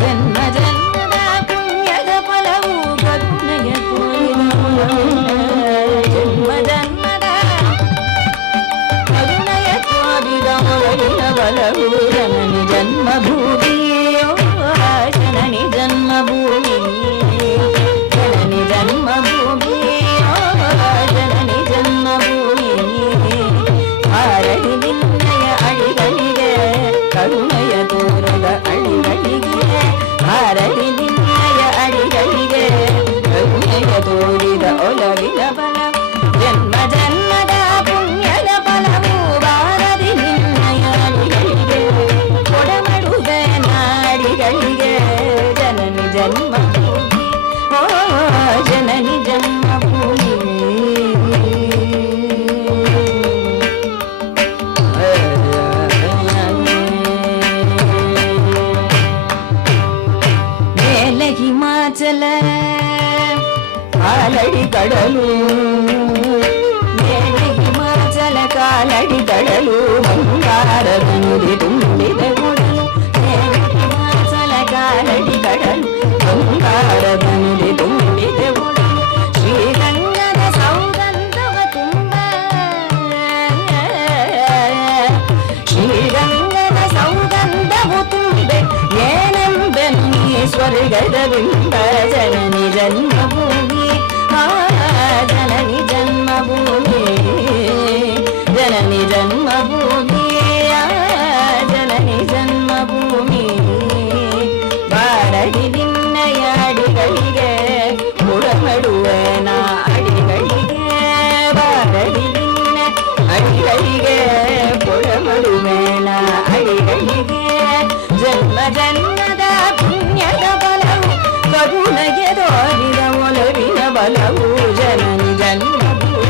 ಜನ್ಮ ಜನ್ಮದ ಪುಣ್ಯದ ಫಲವು ಕರುಣೆಯ ತೋರಿದ, ಜನ್ಮ ಜನ್ಮ ಜನನಿ ಜನ್ಮಭೂಮಿ ಜನನಿ ಜನ್ಮಭೂಮಿ, ಜನನಿ ಜನ್ಮಭೂಮಿ ಜನನಿ ಜನ್ಮಭೂಮಿ, ಭಾರತಿ ನಿನ್ನಯ ಅಡಿಗಳಿಗೆ ಕರುಣೆಯ ತೋರದ ಅಡಿಗಳಿಗೆ, ಭಾರತಿ ನಿನ್ನಯ ಅಡಿಗಳಿಗೆ ಕರುಣೆಯ ತೋರಿದ ಒಲವಿನ ಬಲ, ಜನ್ಮ ಜನ್ಮದ ಪುಣ್ಯದ ಫಲವು ಭಾರತಿ ನಿನ್ನಯ ಅಡಿಗಳಿಗೆ ಕೊಡಮಡುವೆ ನಾಡಿಗಳಿಗೆ, ಜನನಿ ಜನ್ಮಭೂಮಿ ಓ ಜನನಿ ಜನ್ಮಭೂಮಿ. ಮೇಲೆ ಹಿಮಾಚಲ ಕಾಲಡಿ ಕಡಲು, ಮೇಲೆ ಹಿಮಾಚಲ ಕಾಲಡಿ ಕಡಲು, ಬಂಗಾರದ ನುಡಿ ತುಂಬಿದ ಕೊಡಲು, ಮೇಲೆ ಹಿಮಾಚಲ ಕಾಲಡಿ ಕಡಲು, ಬಂಗಾರದ ನುಡಿ ತುಂಬಿದ ಕೊಡಲು, ಶ್ರೀರಂಗದ ಸೌಗಂಧವ ತುಂಬ, ಶ್ರೀರಂಗದ ಸೌಗಂಧವು ತುಂಬಿದೆ ಏನೆಂಬೆನು ಈ ಸ್ವರ್ಗದ ಬಿಂಬ, ಜನನಿ ಜನ್ಮಭೂಮಿ ಜನನಿ ಜನ್ಮಭೂಮಿ, ಜನನಿ ಜನ್ಮಭೂಮಿ ಜನನಿ ಜನ್ಮಭೂಮಿ, ಭಾರತಿ ನಿನ್ನಯ ಅಡಿಗಳಿಗೆ ಕೊಡಮಡುವೆ ನಾ ಅಡಿಗಳಿಗೆ. ಅಡಿಗಳಿಗೆ ಪುಳಮಡು ಮೇಳ ಅಡಿಗಳಿಗೆ ಜನ್ಮ ಜನ್ಮದ ಪುಣ್ಯದ ಬಲವು ಕರುಣಗೆ ತೋರಿದ ಒಲವಿನ ಬಲವು ಜನನಿ ಜನ್ಮಭೂಮಿ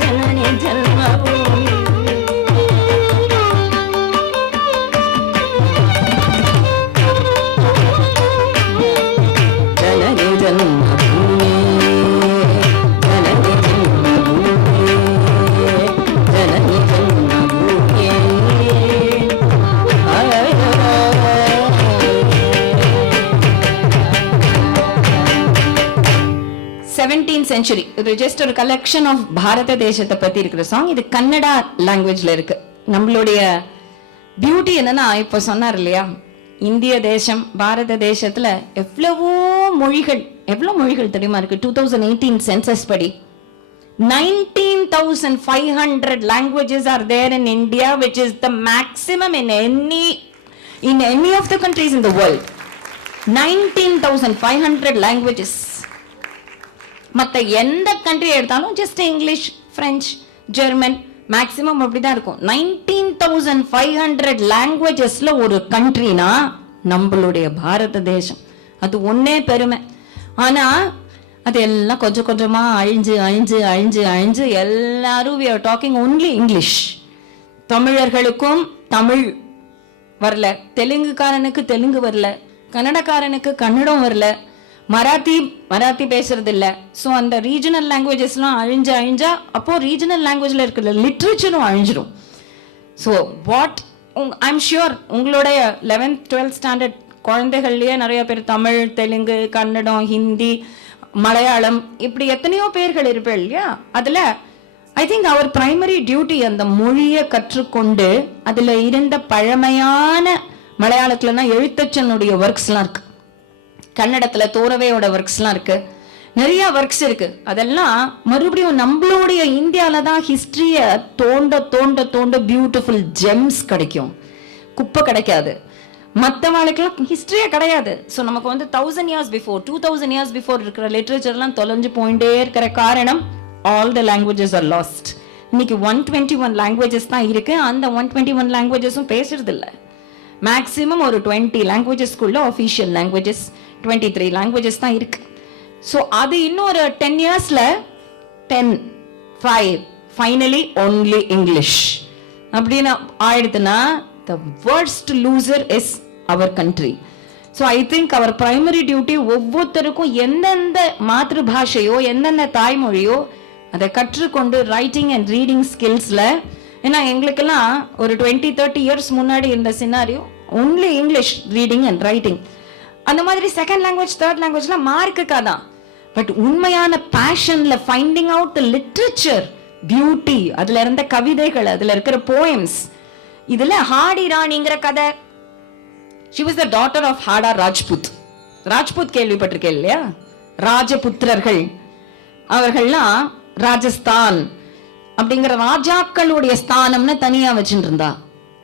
ಜನನಿ ಜನ್ಮಭೂಮಿ ಜನನಿ ಜನ್ಮಭೂಮಿ ಜನನಿ ಜನ್ಮಭೂಮಿ ಜನನಿ ಜನ್ಮಭೂಮಿ 17th century இது ஜஸ்ட் ஒரு கலெக்ஷன் ஆஃப் பாரத தேசத்தை பத்தி இருக்கிற சாங். இது கன்னடா லாங்குவேஜ்ல இருக்கு. நம்மளுடைய பியூட்டி என்னன்னா, இப்ப சொன்னார் இல்லையா, இந்திய தேசம் பாரத தேசத்துல எவ்வளவு மொழிகள் தெரியுமா இருக்கு. 2018 சென்சஸ் படி 19,500 languages are there in India, which is the maximum in any of the countries in the world. 19,500 languages. மற்ற எந்த கண்ட்ரி எடுத்தாலும் just English, French, German maximum அப்படிதான் இருக்கும். 19,500 லாங்குவேஜஸ்ல ஒரு கண்ட்ரினா நம்மளுடைய பாரத தேசம். அது ஒன்னே பெருமை. ஆனா அது எல்லாம் கொஞ்சம் கொஞ்சமா அழிஞ்சு எல்லாரும் we are talking only English. தமிழர்களுக்கும் தமிழ் வரல, தெலுங்குக்காரனுக்கு தெலுங்கு வரல, கன்னடக்காரனுக்கு கன்னடம் வரல, மராத்தி பேசுறது இல்ல. ஸோ அந்த ரீஜனல் லாங்குவேஜஸ்லாம் அழிஞ்சா அப்போ ரீஜனல் லாங்குவேஜ்ல இருக்கிற லிட்ரேச்சரும் அழிஞ்சிடும். ஸோ வாட் ஐம் ஷியோர் உங்களுடைய 11th 12th ஸ்டாண்டர்ட் குழந்தைகள்லயே நிறைய பேர் தமிழ், தெலுங்கு, கன்னடம், ஹிந்தி, மலையாளம் இப்படி எத்தனையோ பேர்கள் இருப்பேன் இல்லையா. அதுல I think our primary duty அந்த மொழியை கற்றுக்கொண்டு அதுல இருந்த பழமையான மலையாளத்துலன்னா எழுத்தச்சனுடைய ஒர்க்ஸ்லாம் இருக்கு, கன்னடத்துல தோரவையோட ஒர்க்ஸ்லாம் இருக்கு, நிறைய ஒர்க்ஸ் இருக்கு. அதெல்லாம் மறுபடியும் நம்மளுடைய இந்தியால தான் ஹிஸ்டரிய தோண்ட பியூட்டிஃபுல் ஜெம்ஸ் கிடைக்கும், குப்பை கிடைக்காது. மற்ற வாழ்க்கைலாம் ஹிஸ்டரியே கிடையாது. ஸோ நமக்கு வந்து 1000 years before 2000 years before இருக்கிற லிட்ரேச்சர்லாம் தொலைஞ்சு போயிட்டே இருக்கிற காரணம் all the languages are lost. இன்னைக்கு 121 லாங்குவேஜஸ் தான் இருக்கு. அந்த 121 லாங்குவேஜஸும் பேசுறது இல்லை. மேக்சிமம் ஒரு 20 லாங்குவேஜஸ்க்குள்ள ஆஃபீஷியல் லாங்குவேஜஸ் 23 லாங்குவேஜஸ் தான் இருக்கு. ஸோ அது இன்னும் ஒரு 10 yearsல 10, 5 ஃபைனலி ஒன்லி இங்கிலீஷ் அப்படின்னு ஆயிடுதுன்னா the worst loser is our country. So I think our primary duty ஒவ்வொருத்தருக்கும் எந்தெந்த மாத்ருபாஷையோ எந்தெந்த தாய்மொழியோ அதை கற்றுக்கொண்டு ரைட்டிங் அண்ட் ரீடிங் ஸ்கில்ஸ்ல, ஏன்னா எங்களுக்கெல்லாம் ஒரு 20-30 years முன்னாடி இருந்த scenario only English reading and writing. அந்த மாதிரி செகண்ட் லாங்குவேஜ் தேர்ட் லாங்குவேஜ்லாம் மார்க்குக்காக தான். பட் உண்மையான பேஷன்ல finding out the literature beauty, அதுல இருந்த கவிதைகள், அதுல இருக்கிற போயம்ஸ். இதுல ஹாடி ராணிங்கிற கதை, she was the daughter of ஹாடா Rajput. Rajput கேள்விப்பட்டிருக்கேன் இல்லையா, ராஜபுத்திரர்கள். அவர்கள்லாம் ராஜஸ்தான் அப்படிங்கிற ராஜாக்களுடைய ஸ்தானம்னு தனியா வச்சுட்டு இருந்தா.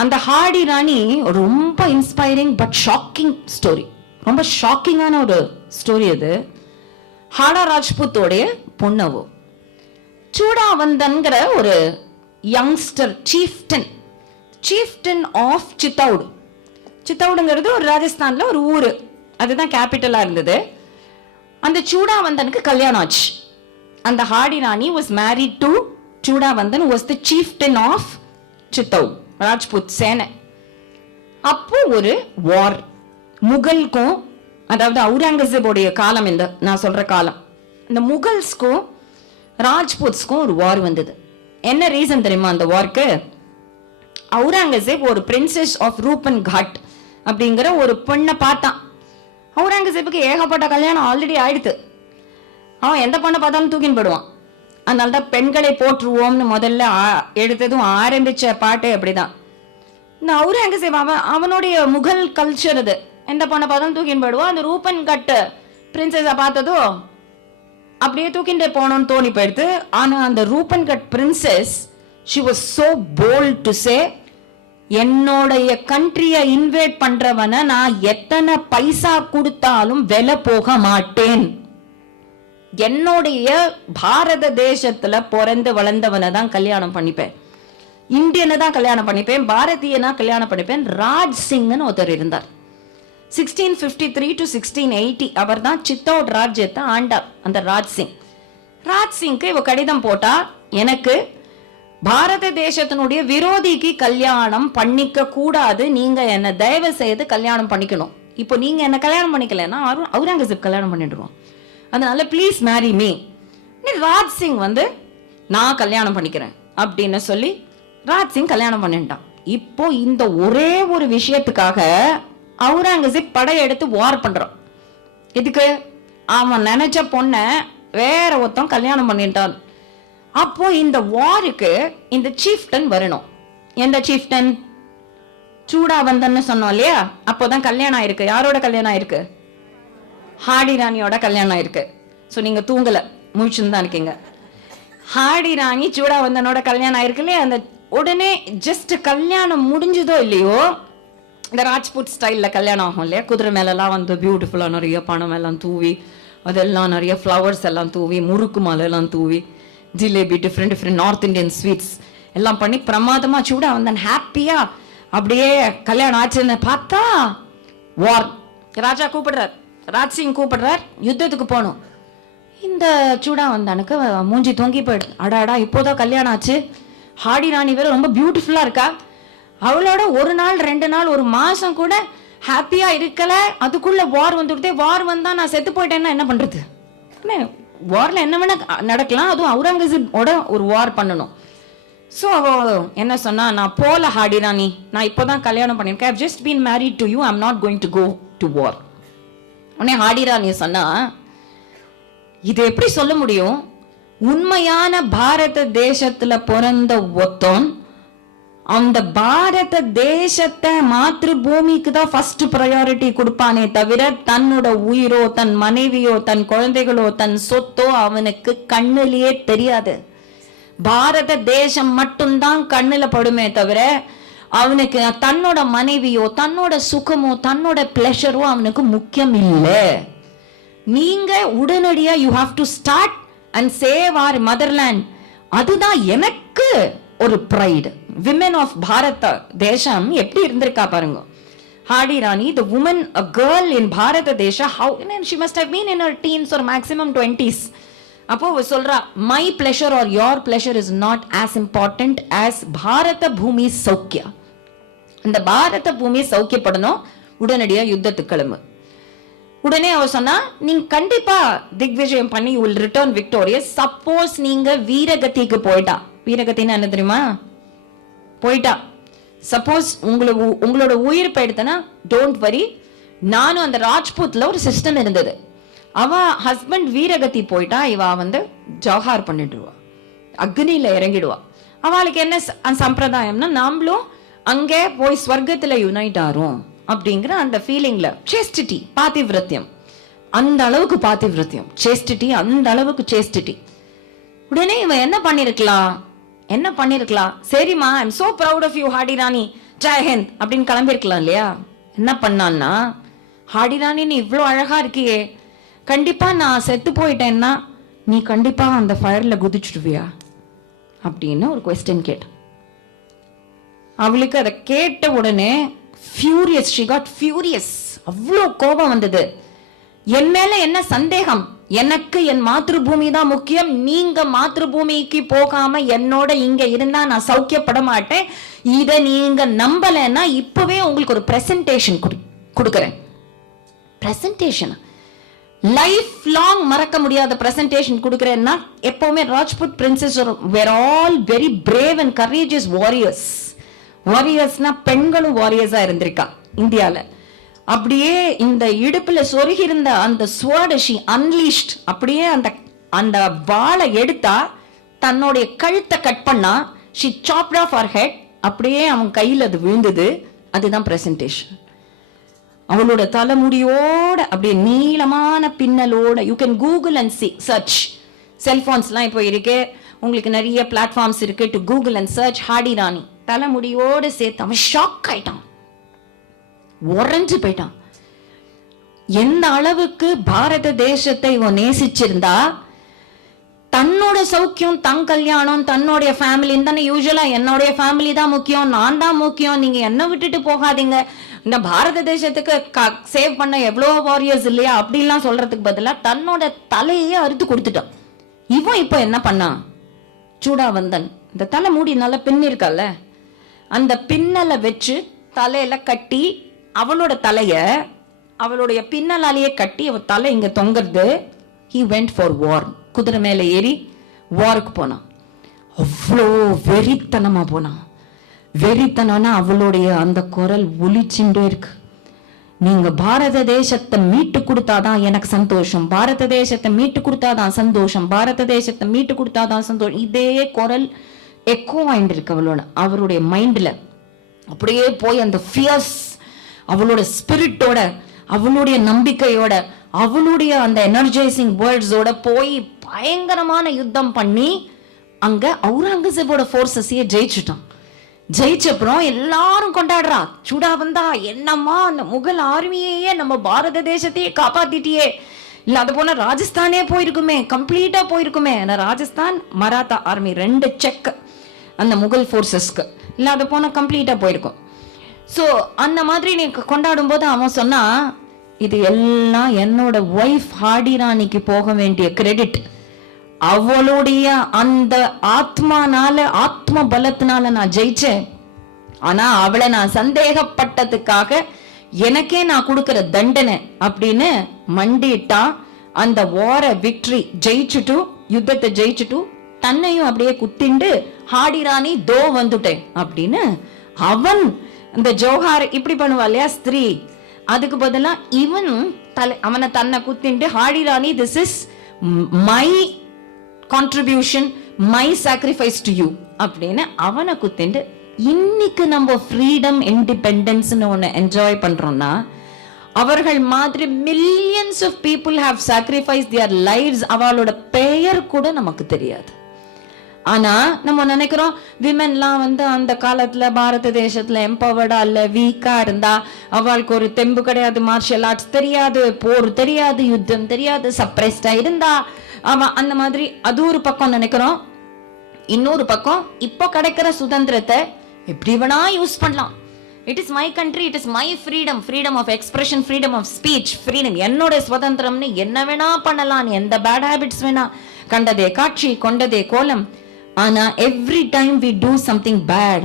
அந்த ஹாடி ராணி ரொம்ப இன்ஸ்பைரிங் பட் ஷாக்கிங் ஸ்டோரி, ரொம்ப ஷாக்கிங்கான ஒரு ஸ்டோரி அது. ஹாடா ராஜ்புத்தோடைய பொண்ணவோ சூடாவந்தன்கிற ஒரு யங்ஸ்டர் சீஃப்டன் ஆஃப் சித்தௌடு. சித்தௌடுங்கிறது ஒரு ராஜஸ்தான்ல ஒரு ஊரு, அதுதான் கேபிட்டலா இருந்தது. அந்த சூடாவந்தனுக்கு கல்யாணம் ஆச்சு. அந்த Hadi Rani was married to Chundawat, was the chieftain of Chittor, Rajput சேனை. அப்போ ஒரு வார் முகல்க்கும், அதாவது அவுரங்கசீபோடைய காலம், இந்த நான் சொல்ற காலம், இந்த முகல்ஸ்க்கும் ராஜ்புத்ஸ்க்கும் ஒரு வார் வந்தது. என்ன ரீசன் தெரியுமா அந்த வார்க்கு? அவுரங்கசீப் ஒரு பிரின்சஸ் ஆஃப் ரூபன் காட் அப்படிங்கிற ஒரு பொண்ணை பார்த்தான். அவுரங்கசீப்புக்கு ஏகப்பட்ட கல்யாணம் ஆல்ரெடி ஆயிடுத்து. அவன் எந்த பொண்ணை பார்த்தாலும் தூக்கின்னு போடுவான். அதனால்தான் பெண்களை போற்றுவோம்னு முதல்ல எடுத்ததும் ஆரம்பிச்ச பாட்டே அப்படிதான். இந்த அவுரங்கசீப் அவனுடைய முகல் கல்ச்சர் அது, எந்த பொண்ணை பார்த்தாலும் தூக்கின்னு போடுவான். அந்த ரூபன் கட் பிரின்சஸை பார்த்ததும் அப்படியே தூக்கிட்டு போனோம்னு தோணி போயிடுது. ஆனா அந்த ரூபன் கட் princess, she was so bold to say, என்னோடைய கண்ட்ரியை இன்வேட் பண்றவன நான் எத்தனை பைசா கொடுத்தாலும் விலை போக மாட்டேன் என்னுடைய பாரத தேசத்துல பிறந்து வளர்ந்தவனை தான் கல்யாணம் பண்ணிப்பேன், இந்தியனை தான் கல்யாணம் பண்ணிப்பேன், பாரதியனா கல்யாணம் பண்ணிப்பேன். ராஜ் சிங்னு ஒருத்தர் இருந்தார். 1653 to 1680 அவர் தான் சித்தோட் ராஜ்யத்தை ஆண்டார். அந்த ராஜ் சிங்க்கு இவ கடிதம் போட்டா, எனக்கு பாரத தேசத்தினுடைய விரோதிக்கு கல்யாணம் பண்ணிக்க கூடாது, நீங்க என்ன தயவு செய்து கல்யாணம் பண்ணிக்கணும். இப்போ நீங்க என்ன கல்யாணம் பண்ணிக்கலன்னா அவுரங்கசீப் கல்யாணம் பண்ணிடுவோம், அதனால please marry me. Raj Singh நான் கல்யாணம் பண்ணிக்கிறேன் அப்படின்னு சொல்லி ராஜ் சிங் கல்யாணம் பண்ணிட்டான். இப்போ இந்த ஒரே ஒரு விஷயத்துக்காக அவுரங்கசீப் படையெடுத்து வார் பண்றான். இதுக்கு அவன் நினைச்ச பொண்ண வேற ஒருத்தன் கல்யாணம் பண்ணிட்டான். அப்போ இந்த வாருக்கு இந்த சீஃப்டன் வரணும். எந்த சீஃப்டன்? சூடாவந்தன்னு சொன்னோம் இல்லையா, அப்போதான் கல்யாணம் ஆயிருக்கு. யாரோட கல்யாணம் ஆயிருக்கு? ஹாடி ராணியோட கல்யாணம் ஆயிருக்கு. ஸோ நீங்க தூங்கல, முழிச்சுன்னு தான் இருக்கீங்க. ஹாடி ராணி சூடாவந்தனோட கல்யாணம் ஆயிருக்கு இல்லையா. அந்த உடனே ஜஸ்ட் கல்யாணம் முடிஞ்சதோ இல்லையோ, இந்த ராஜ்புட் ஸ்டைலில் கல்யாணம் ஆகும் இல்லையா, குதிரை மேலெல்லாம் பியூட்டிஃபுல்லாக நிறைய பணம் எல்லாம் தூவி, அதெல்லாம் நிறைய ஃப்ளவர்ஸ் எல்லாம் தூவி, முறுக்கு மாலையெல்லாம் தூவி, jalebi, different north Indian sweets எல்லாம் பண்ணி பிரமாதமாக சூடாக வந்தேன் ஹாப்பியா அப்படியே கல்யாணம் ஆச்சுன்னு பார்த்தா வார். ராஜா கூப்பிடுறார், ராஜ் சிங் கூப்பிடுறார், யுத்தத்துக்கு போகணும். இந்த சூடா வந்தானுக்கு மூஞ்சி தொங்கி போயிடுது. அடாடா இப்போதான் கல்யாணம் ஆச்சு, ஹாடி ராணி வேற ரொம்ப பியூட்டிஃபுல்லா இருக்கா, அவளோட ஒரு நாள் 2 நாள் 1 மாசம் கூட ஹாப்பியா இருக்கல, அதுக்குள்ள வார் வந்துடுதே. வார் வந்தா நான் செத்து போயிட்டேன்னா என்ன பண்றது? வார்ல என்ன வேணா நடக்கலாம், அதுவும் அவுரங்கசீப்போட ஒரு வார் பண்ணணும். ஸோ அவ என்ன சொன்னா, நான் போல ஹாடி ராணி, நான் இப்போதான் கல்யாணம் பண்ணிருக்கேன், I've just been married to you, I'm not going to go to war. உடனே ஹாடி ராணி சொன்னா, இது எப்படி சொல்ல முடியும்? உண்மையான பாரத தேசத்துல பிறந்த ஒருத்தன் அந்த பாரத தேசத்தை மாத்ரு பூமிக்கு தான் ஃபர்ஸ்ட் ப்ரையாரிட்டி கொடுப்பானே தவிர தன்னோட உயிரோ தன் மனைவியோ தன் குழந்தைகளோ தன் சொத்தோ அவனுக்கு கண்ணிலேயே தெரியாது. பாரத தேசம் மட்டும்தான் கண்ணுல படுமே தவிர அவனுக்கு தன்னோட மனைவியோ தன்னோட சுகமோ தன்னோட பிளஷரோ அவனுக்கு முக்கியம் இல்லை. நீங்க உடனடியா you have to start and save our motherland. அதுதான் எனக்கு ஒரு ப்ரைடு. விமென் ஆஃப் பாரத தேசம் எப்படி இருந்திருக்கா பாருங்க. Hardy Rani, the woman, a girl in பாரத தேச, how she must have been in her teens or maximum 20s. அப்போ சொல்றா, my pleasure or your pleasure is not as important as பாரத பூமி சௌக்கியா. அந்த பாரத பூமி சௌக்கியப்படணும், உடனடியா யுத்தத்துக்கு கிளம்பு. உடனே அவ சொன்னா, நீங்க கண்டிப்பா திக்விஜயம் பண்ணி you will return victorious. Suppose நீங்க வீரகதிக்கு போயிட்டா, வீரகத்தின்னா என்ன தெரியுமா? போயிட்டா, சப்போஸ் உங்களோட உயிர் போயிடுத்தனா டோன்ட் வரி, நானும் அந்த ராஜ்பூத்ல ஒரு சிஸ்டம் இருந்தது, அவ ஹஸ்பண்ட் வீரகதி போயிட்டா இவ ஜவஹார் பண்ணிடுவா, அக்னியில இறங்கிடுவா. அவளுக்கு என்ன சம்பிரதாயம்னா, நாமளும் அங்கே போய் ஸ்வர்க்கத்துல யுனைட் ஆறோம் அப்படிங்கிற அந்த ஃபீலிங்ல. சேஸ்டிட்டி, பாதிவிரத்தியம், அந்த அளவுக்கு பாதிவிரத்தியம், சேஸ்டிட்டி அந்த அளவுக்கு சேஸ்டிட்டி. உடனே இவன் என்ன பண்ணிருக்கலாம், சரிம்மா I am so proud of you Hadi Rani, Jai Hind அப்படின்னு கிளம்பிருக்கலாம் இல்லையா. என்ன பண்ணான்னா, ஹாடி ராணி நீ இவ்வளோ அழகா இருக்கியே, கண்டிப்பா நான் செத்து போயிட்டேன்னா நீ கண்டிப்பா அந்த ஃபயர்ல குதிச்சுடுவியா அப்படின்னு ஒரு கொஸ்டின் கேட்டான். அவளுக்கு அதை கேட்ட உடனே ஃபியூரியஸ், she got furious, அவ்வளோ கோபம் வந்தது. என் மேல என்ன சந்தேகம்? எனக்கு என் மாத்ருபூமி தான் முக்கியம். நீங்க மாத்ருபூமிக்கு போகாம என்னோட இங்க இருந்தா நான் சௌக்கியப்பட மாட்டேன். இதை நீங்க நம்பலன்னா இப்பவே உங்களுக்கு ஒரு பிரசன்டேஷன் கொடுக்கறேன். பிரசன்டேஷன் லைஃப் லாங் மறக்க முடியாத பிரசன்டேஷன் கொடுக்கறேன்னா, எப்பவுமே Rajput princess were all very brave and courageous warriors. வாரியர்ஸ்னா பெண்களும் வாரியர்ஸா இருந்திருக்கா இந்தியால. அப்படியே இந்த இடுப்புல சொருகி இருந்த அந்த ஸ்வர்டஷி அன்லீஷ்ட், அப்படியே அந்த வாளை எடுத்தா தன்னுடைய கழுத்தை கட் பண்ணா, she chopped off her head, அப்படியே அவன் கையில் அது விழுந்தது. அதுதான் பிரசன்டேஷன். அவளோட தலைமுடியோட அப்படியே நீளமான பின்னலோட, you can Google and search. செல்போன்ஸ்லாம் இப்போ இருக்கு, உங்களுக்கு நிறைய பிளாட்ஃபார்ம்ஸ் இருக்கு, to Google and search Hadi Rani. தலைமுடியோட சேர்த்து அவன் ஷாக் ஆயிட்டான், உறைஞ்சு போயிட்டான். எந்த அளவுக்கு பாரத தேசத்தை இவன் நேசிச்சிருந்தா தன்னோட சௌக்கியம், தன் கல்யாணம், தன்னுடைய ஃபேமிலி தானே. யூஸ்வலா என்னுடைய ஃபேமிலி தான் முக்கியம், நான் தான் முக்கியம், நீங்க என்ன விட்டுட்டு போகாதீங்க, இந்த பாரத தேசத்துக்கு சேவ் பண்ண எவ்வளோ வாரியர்ஸ் இல்லையா அப்படிலாம் சொல்றதுக்கு பதிலா தன்னோட தலையே அறுத்து கொடுத்துட்டான். இவன் இப்ப என்ன பண்ணான், சூடாவந்தன் இந்த தலை மூடி நல்லா பின் இருக்கல்ல, அந்த பின்னலை வச்சு தலையில கட்டி அவளோட தலைய அவளுடைய பின்னலாலேயே கட்டி அவ தலை இங்க தொங்குறது. he went for war. குதிரை மேல ஏறி வாருக்கு போனான். அவ்வளோ வெறித்தனமா போனான். வெறித்தனம்னா அவளுடைய அந்த குரல் ஒலிச்சுட்டே இருக்கு. நீங்க பாரத தேசத்தை மீட்டு கொடுத்தாதான் எனக்கு சந்தோஷம், பாரத தேசத்தை மீட்டு கொடுத்தாதான் சந்தோஷம், பாரத தேசத்தை மீட்டு கொடுத்தாதான் சந்தோஷம். இதே குரல் எக்கோ ஆயிட்டு இருக்கு அவருடைய மைண்ட்ல. அப்படியே போய் அந்த ஃபியர்ஸ் அவளோட ஸ்பிரிட்டோட, அவளுடைய நம்பிக்கையோட, அவளுடைய அந்த எனர்ஜைசிங் வேர்ட்ஸோட போய் பயங்கரமான யுத்தம் பண்ணி அங்க அவுரங்கசீபோட ஃபோர்ஸஸையே ஜெயிச்சுட்டான். ஜெயிச்சப்புறம் எல்லாரும் கொண்டாடுறா, சூடா வந்தா என்னம்மா அந்த முகல் ஆர்மியே நம்ம பாரத தேசத்தையே காப்பாத்திட்டியே, இல்ல அது போன ராஜஸ்தானே போயிருக்குமே, கம்ப்ளீட்டா போயிருக்குமே. ராஜஸ்தான் மராத்தா ஆர்மி 2 செக் அந்த முகல் ஃபோர்ஸஸ்க்கு, இல்ல அது போன கம்ப்ளீட்டா போயிருக்கும். ஸோ அந்த மாதிரி நீ கொண்டாடும் போது அவன் சொன்னா, இது எல்லாம் என்னோட ஒய்ஃப் ஹாடி ராணிக்கு போக வேண்டிய கிரெடிட். அவளுடைய அந்த ஆத்மானால, ஆத்ம பலத்தினால நான் ஜெயிச்சேன். ஆனா அவளை நான் சந்தேகப்பட்டதுக்காக எனக்கே நான் கொடுக்கிற தண்டனை அப்படின்னு மண்டிட்டா. அந்த வார விக்டரி ஜெயிச்சுட்டு, யுத்தத்தை ஜெயிச்சுட்டு தன்னையும் அப்படியே குத்திண்டு ஹாடி ராணி தோ வந்துட்டேன் அப்படின்னு அவன் இந்த ஜோஹார் இப்படி பண்ணுவா இல்லையா ஸ்திரீ, அதுக்கு பதிலா இவன் அவனை தன்னை குத்திண்டு Hadi Rani this is my contribution, my sacrifice to you அப்படின்னு அவனை குத்திண்டு. இன்னைக்கு நம்ம ஃப்ரீடம் இண்டிபெண்டன்ஸ்னு ஒன்று என்ஜாய் பண்றோம்னா, அவர்கள் மாதிரி millions of people have sacrifice their lives. அவளோட பெயர் கூட நமக்கு தெரியாது. ஆனா நம்ம நினைக்கிறோம் விமென்லாம் அந்த காலத்துல பாரத தேசத்துல எம்பவர்டா இல்ல வீக்கா இருந்தா அவளுக்கு ஒரு தெம்பு கிடையாது, மார்ஷியல் ஆர்ட்ஸ் தெரியாது, போர் தெரியாது, யுத்தம் தெரியாது, சப்ரெஸ்டா இருந்தா அவன் அந்த மாதிரி. அது ஒரு பக்கம் நினைக்கிறோம். இன்னொரு பக்கம் இப்போ கிடைக்கிற சுதந்திரத்தை எப்படி வேணா யூஸ் பண்ணலாம். It is my country, it is my freedom, freedom of expression, freedom of speech, freedom, என்னோட சுதந்திரம்னு என்ன வேணா பண்ணலாம், எந்த பேட் ஹேபிட்ஸ் வேணா, கண்டதே காட்சி கொண்டதே கோலம். ஆனா every time we do something bad,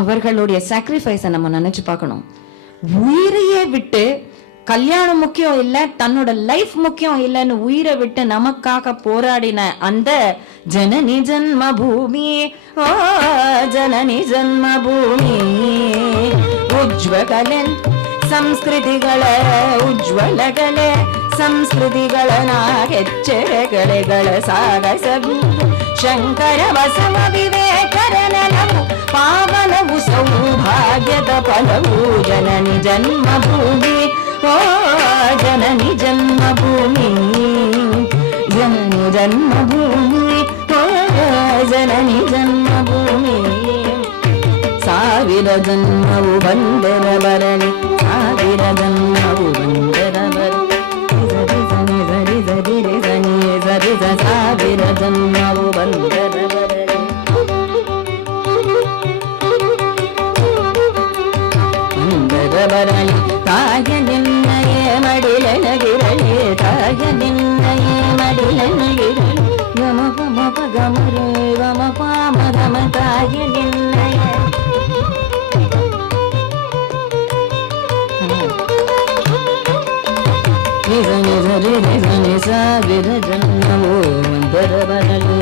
அவர்களுடைய சாக்ரிஃபைஸை நம்ம நினைச்சு பார்க்கணும். உயிரையே விட்டு, கல்யாணம் முக்கியம் இல்ல, தன்னோட லைஃப் முக்கியம் இல்லைன்னு உயிரை விட்டு நமக்காக போராடின அந்த ஜனனி ஜன்ம பூமி, ஓ ஜனனி ஜன்ம பூமி, ಉಜ್ವಲನ್ ಸಂಸ್ಕೃತಿಗಳ ಉಜ್ವಲಗಳ ಸಂಸ್ಕೃತಿಗಳ ನಾಗೆಚ್ಚರಗಳ ಸಾಗಸಬಹುದು ಶಂಕರ ಬಸವ ವಿವೇಕರನವು ಪಾವನವು ಸೌಭಾಗ್ಯದ ಫಲವು ಜನನಿ ಜನ್ಮಭೂಮಿ, ಓ ಜನನಿ ಜನ್ಮಭೂಮಿ, ಜನನಿ ಜನ್ಮಭೂಮಿ, ಓ ಜನನಿ ಜನ್ಮಭೂಮಿ. ಸಾವಿರ ಜನ್ಮವು ಬಂದರ ಬರಲಿ, ಸಾವಿರ ಜನ್ಮವು ಬಂದರ ಬರಲಿ, ಸರಿ ಸರಿ ಸರಿ ಸರಿ ಸರಿ ಸಾವಿರ ಜನ್ಮವು ಬಂದರ ಬರಲಿ. ಬಂದರ ಬರಲಿ ತಾಯ ನಿನ್ನಯೇ ಮಡಿಲನಗಿರಲಿ, ತಾಯ ನಿನ್ನಯೇ ಮಡಿಲನಗಿರಲಿ. ಗಮ ಪಮ ಪ ಗಮ ರೇ ಗಮ ಪಾಮ ಗಮ ತಾಯ ನಿನ್ನಯೇ. ಸಾವಿರ ಜನ್ಮವು ಒಂದರ ಬರಲಿ.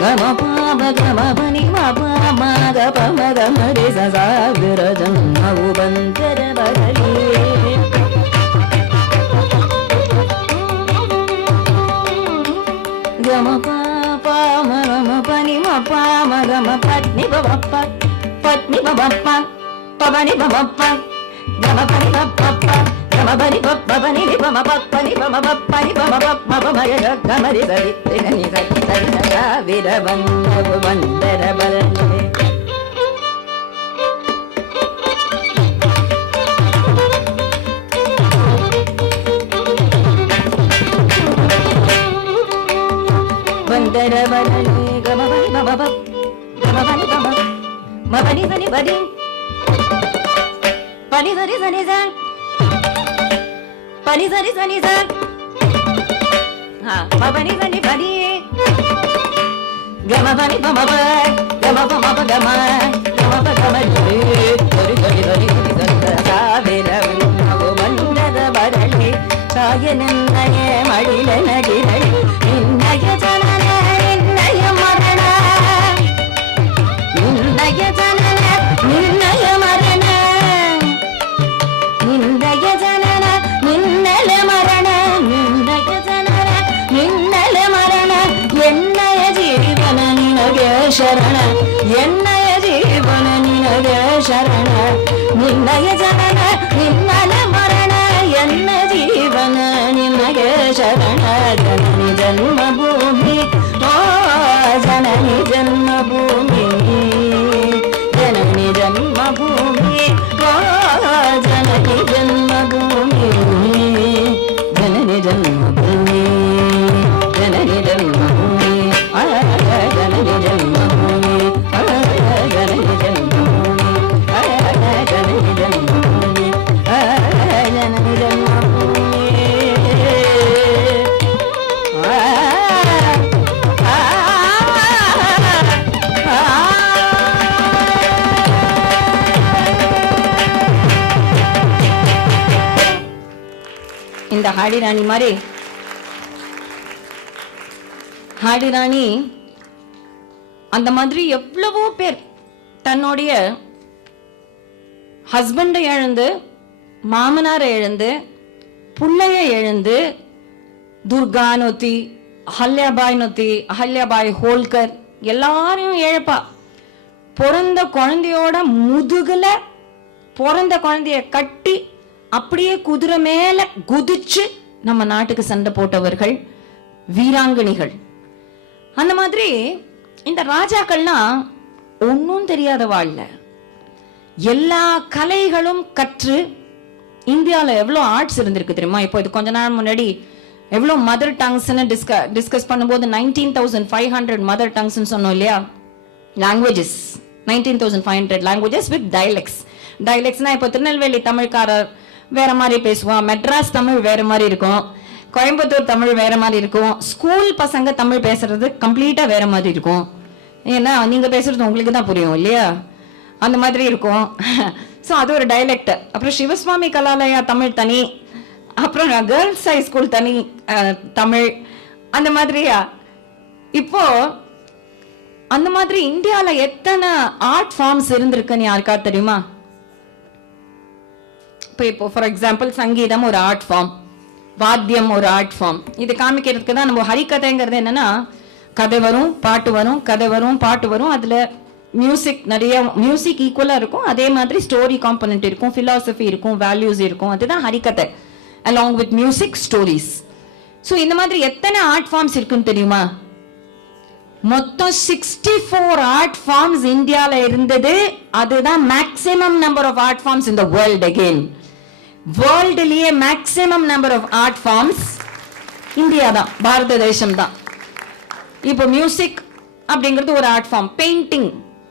ಗಮ ಪಾಮ ಗಮ ಪನಿ ಮ ಗ ಪ ಮ ಗ ಮ ರೆ ಸ ಸಾವಿರ ಜನ್ಮವು ಬಂದರ ಬರಲಿ. ಗಮ ಪ ಮ ಮ ಪನಿ ಮ ಪ ಮ ಗ ಮ ಪತ್ನಿ ಬಪ್ಪ ಪತ್ನಿ ಬಪ್ಪ ಪವನಿ ಬಪ್ಪ ಗಮ ಪನಿ ಬಪ್ಪ ಗಮ ಬನಿ ಬಪ್ಪ ಬನಿ ಬಮ ಪಪ್ಪನಿ ಬಮ ಬಪ್ಪನಿ ಬಮ ಬಪ್ಪ ಬಮಯ ಗಮರಿ ಸರಿ ತಿಗನಿ ಸರಿ ಸರಿ ಸಾವಿರ ಬಂದವು ಬಂದರ ಬರಲಿ. மந்தரவரணி கமபனி பமப கமபனி பம மபனி பனி பதி பனி சரி சனி சன் பனி சரி சனி சன் மபனி சனி பதி கமபனி பமப கமபமப கம கமப கமரி ஒரு கரி கரி சாவேரவி மந்தரவரணி காயனன்னய மடில நடினடி இன்னய ஜனன இன்னய மரண இன்னய ஜனன இன்னய மரண இன்னய ஜனன நின்னல மரண இன்னய ஜனன நின்னல மரண என்னய ஜீவன நினಗೆ ಶರಣ என்னய ஜீவன நினಗೆ ಶರಣ நின்னய ஜனன நின்னல மரண என்ன ஜீவன நினಗೆ ಶರಣ ಜನನಿ ಜನ್ಮಭೂಮಿ ಓ ಜನನಿ ಜನ್ಮಭೂಮಿ ಜನನಿ ಜನ್ಮಭೂಮಿ ಓ ಜನನಿ ಜನ್ಮಭೂಮಿ ಜನನಿ ಜನ್ಮಭೂಮಿ ಜನನಿ ಜನ್ಮಭೂಮಿ ಜನನಿ ಜನ್ಮಭೂಮಿ ಜನನಿ ಜನ್ಮಭೂಮಿ ಜನನಿ ಜನ್ಮಭೂಮಿ ಜನನಿ ಜನ್ಮಭೂಮಿ இந்த ஹாடிராணி மாதிரி ஹாடிராணி அந்த மாதிரி எவ்வளவோ பேர் தன்னுடைய ஹஸ்பண்டை இழந்து மாமனாரை இழந்து புள்ளைய இழந்து துர்கா நொத்தி அஹல்யாபாய் ஹோல்கர் எல்லாரையும் இழப்பா. பிறந்த குழந்தையோட முதுகுல பிறந்த குழந்தைய கட்டி அப்படியே குதிரை மேல குதிச்சு நம்ம நாட்டுக்கு சண்டை போட்டவர்கள் வீராங்கனிகள். அந்த மாதிரி இந்த ராஜாக்கள்லாம் ஒன்னும் தெரியாத வாழ்ல எல்லா கலைகளும் கற்று இந்தியால எவ்வளவு ஆர்ட்ஸ் இருந்திருக்கு தெரியுமா? இப்போ இது கொஞ்ச நாள் முன்னாடி எவ்வளவு மதர் டங்ஸ்ன்னு டிஸ்கஸ் பண்ணும்போது 19,500 மதர் டங்ஸ் சொன்னோம் இல்லையா? லாங்குவேஜஸ் 19,500 லாங்குவேஜஸ் வித் டைலெக்ட்ஸ்னா இப்போ திருநெல்வேலி தமிழ்காரர் வேற மாதிரி பேசுவான், மெட்ராஸ் தமிழ் வேற மாதிரி இருக்கும், கோயம்புத்தூர் தமிழ் வேற மாதிரி இருக்கும், ஸ்கூல் பசங்க தமிழ் பேசுறது கம்ப்ளீட்டா வேற மாதிரி இருக்கும். ஏன்னா நீங்க பேசுறது உங்களுக்கு தான் புரியும் இல்லையா? அந்த மாதிரி இருக்கும். ஸோ அது ஒரு டைலெக்ட். அப்புறம் சிவஸ்வாமி கலாலயா தமிழ் தனி, அப்புறம் கேர்ள்ஸ் ஹை ஸ்கூல் தனி தமிழ், அந்த மாதிரியா. இப்போ அந்த மாதிரி இந்தியால எத்தனை ஆர்ட் ஃபார்ம்ஸ் இருந்திருக்குன்னு யாருக்கா தெரியுமா? இப்போ ஃபார் எக்ஸாம்பிள் சங்கீதம் ஒரு ஆர்ட் ஃபார்ம், வாத்தியம் ஒரு ஆர்ட் ஃபார்ம். இது காமிக்கிறதுக்கு தான் நம்ம ஹரிக்கதைங்கிறது என்னன்னா, கதை வரும் பாட்டு வரும், கதை வரும் பாட்டு வரும், அதுல மியூசிக் நிறைய மியூசிக் ஈக்குவலா இருக்கும், அதே மாதிரி ஸ்டோரி காம்பனன்ட் இருக்கும், பிலாசபி இருக்கும், வேல்யூஸ் இருக்கும். அதுதான் ஹரிக்கதை along with music stories. So இந்த மாதிரி எத்தனை ஆர்ட் ஃபார்ம்ஸ் இருக்குன்னு தெரியுமா? மொத்தம் 64 ஆர்ட் ஃபார்ம்ஸ் இந்தியால இருந்தது. அதுதான் maximum number of art forms in the world. Again வேர்ல்ட்லயே maximum number of art forms India தான், பாரத தேசம் தான். இப்போ மியூசிக் அப்படிங்கிறது ஒரு ஆர்ட் ஃபார்ம், பெயிண்டிங்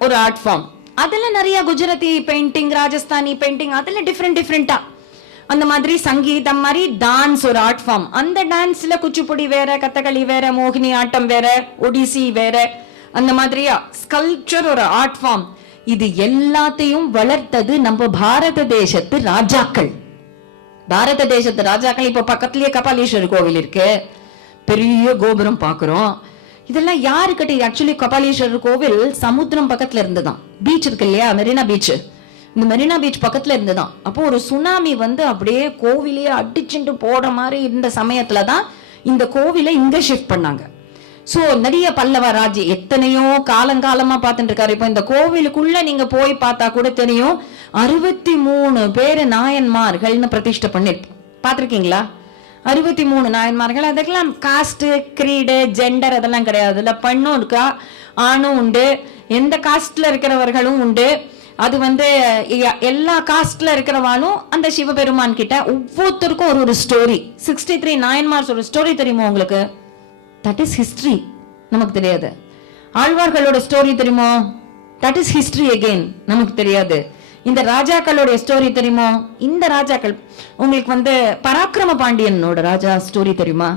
ஒரு ஆர்ட் ஃபார்ம், அதுல நிறைய குஜராத்தி பெயிண்டிங், ராஜஸ்தானி பெயிண்டிங், அதுல டிஃப்ரெண்டா. அந்த மாதிரி சங்கீதம் மாதிரி டான்ஸ் ஒரு ஆர்ட் ஃபார்ம். அந்த டான்ஸ்ல குச்சிப்புடி வேற, கதகளி வேற, மோகினி ஆட்டம் வேற, ஒடிசி வேற, அந்த மாதிரியா. ஸ்கல்ப்சர் ஒரு ஆர்ட் ஃபார்ம். இது எல்லாத்தையும் வளர்த்தது நம்ம பாரத தேசத்து ராஜாக்கள். பாரத தேசத்து ராஜாக்கள். இப்போ பக்கத்துலயே கபாலீஸ்வரர் கோவில் இருக்கு, பெரிய கோபுரம் பாக்குறோம். இதெல்லாம் யாரு கட்டி? ஆக்சுவலி கபாலீஸ்வரர் கோவில் சமுத்திரம் பக்கத்துல இருந்துதான். பீச் இருக்கு இல்லையா, மெரினா பீச், இந்த மெரினா பீச் பக்கத்துல இருந்துதான். அப்போ ஒரு சுனாமி வந்து அப்படியே கோவிலையே அடிச்சுட்டு போற மாதிரி இருந்த சமயத்துலதான் இந்த கோவிலை இங்க ஷிஃப்ட் பண்ணாங்க. சோ நிறைய பல்லவ ராஜ்யம் எத்தனையோ காலங்காலமா பார்த்துட்டு இருக்காரு. இப்போ இந்த கோவிலுக்குள்ள நீங்க போய் பார்த்தா கூட தெரியும், 63 பேரு நாயன்மார்கள்னு பிரதிஷ்டை பண்ணி பாத்திருக்கீங்களா? 63 நாயன்மார்கள். அதுக்கெல்லாம் காஸ்ட், கிரீடு, ஜெண்டர் அதெல்லாம் கிடையாது. இல்ல பெண்ணும் இருக்கா, ஆணும் உண்டு, எந்த காஸ்ட்ல இருக்கிறவர்களும் உண்டு. அது வந்து எல்லா காஸ்ட்ல இருக்கிறவாலும் அந்த சிவபெருமான் கிட்ட ஒவ்வொருத்தருக்கும் ஒரு ஸ்டோரி. 63 நாயன்மார்ஸ் ஒரு ஸ்டோரி தெரியுமா உங்களுக்கு? That is history. நமக்கு தெரியாது. ஆழ்வார்களோட ஸ்டோரி தெரியுமோ? தட் இஸ் ஹிஸ்டரி அகெயின், நமக்கு தெரியாது. இந்த ராஜாக்களுடைய ஸ்டோரி தெரியுமோ? இந்த ராஜாக்கள் உங்களுக்கு பராக்கிரம பாண்டியனோட ராஜா ஸ்டோரி தெரியுமா?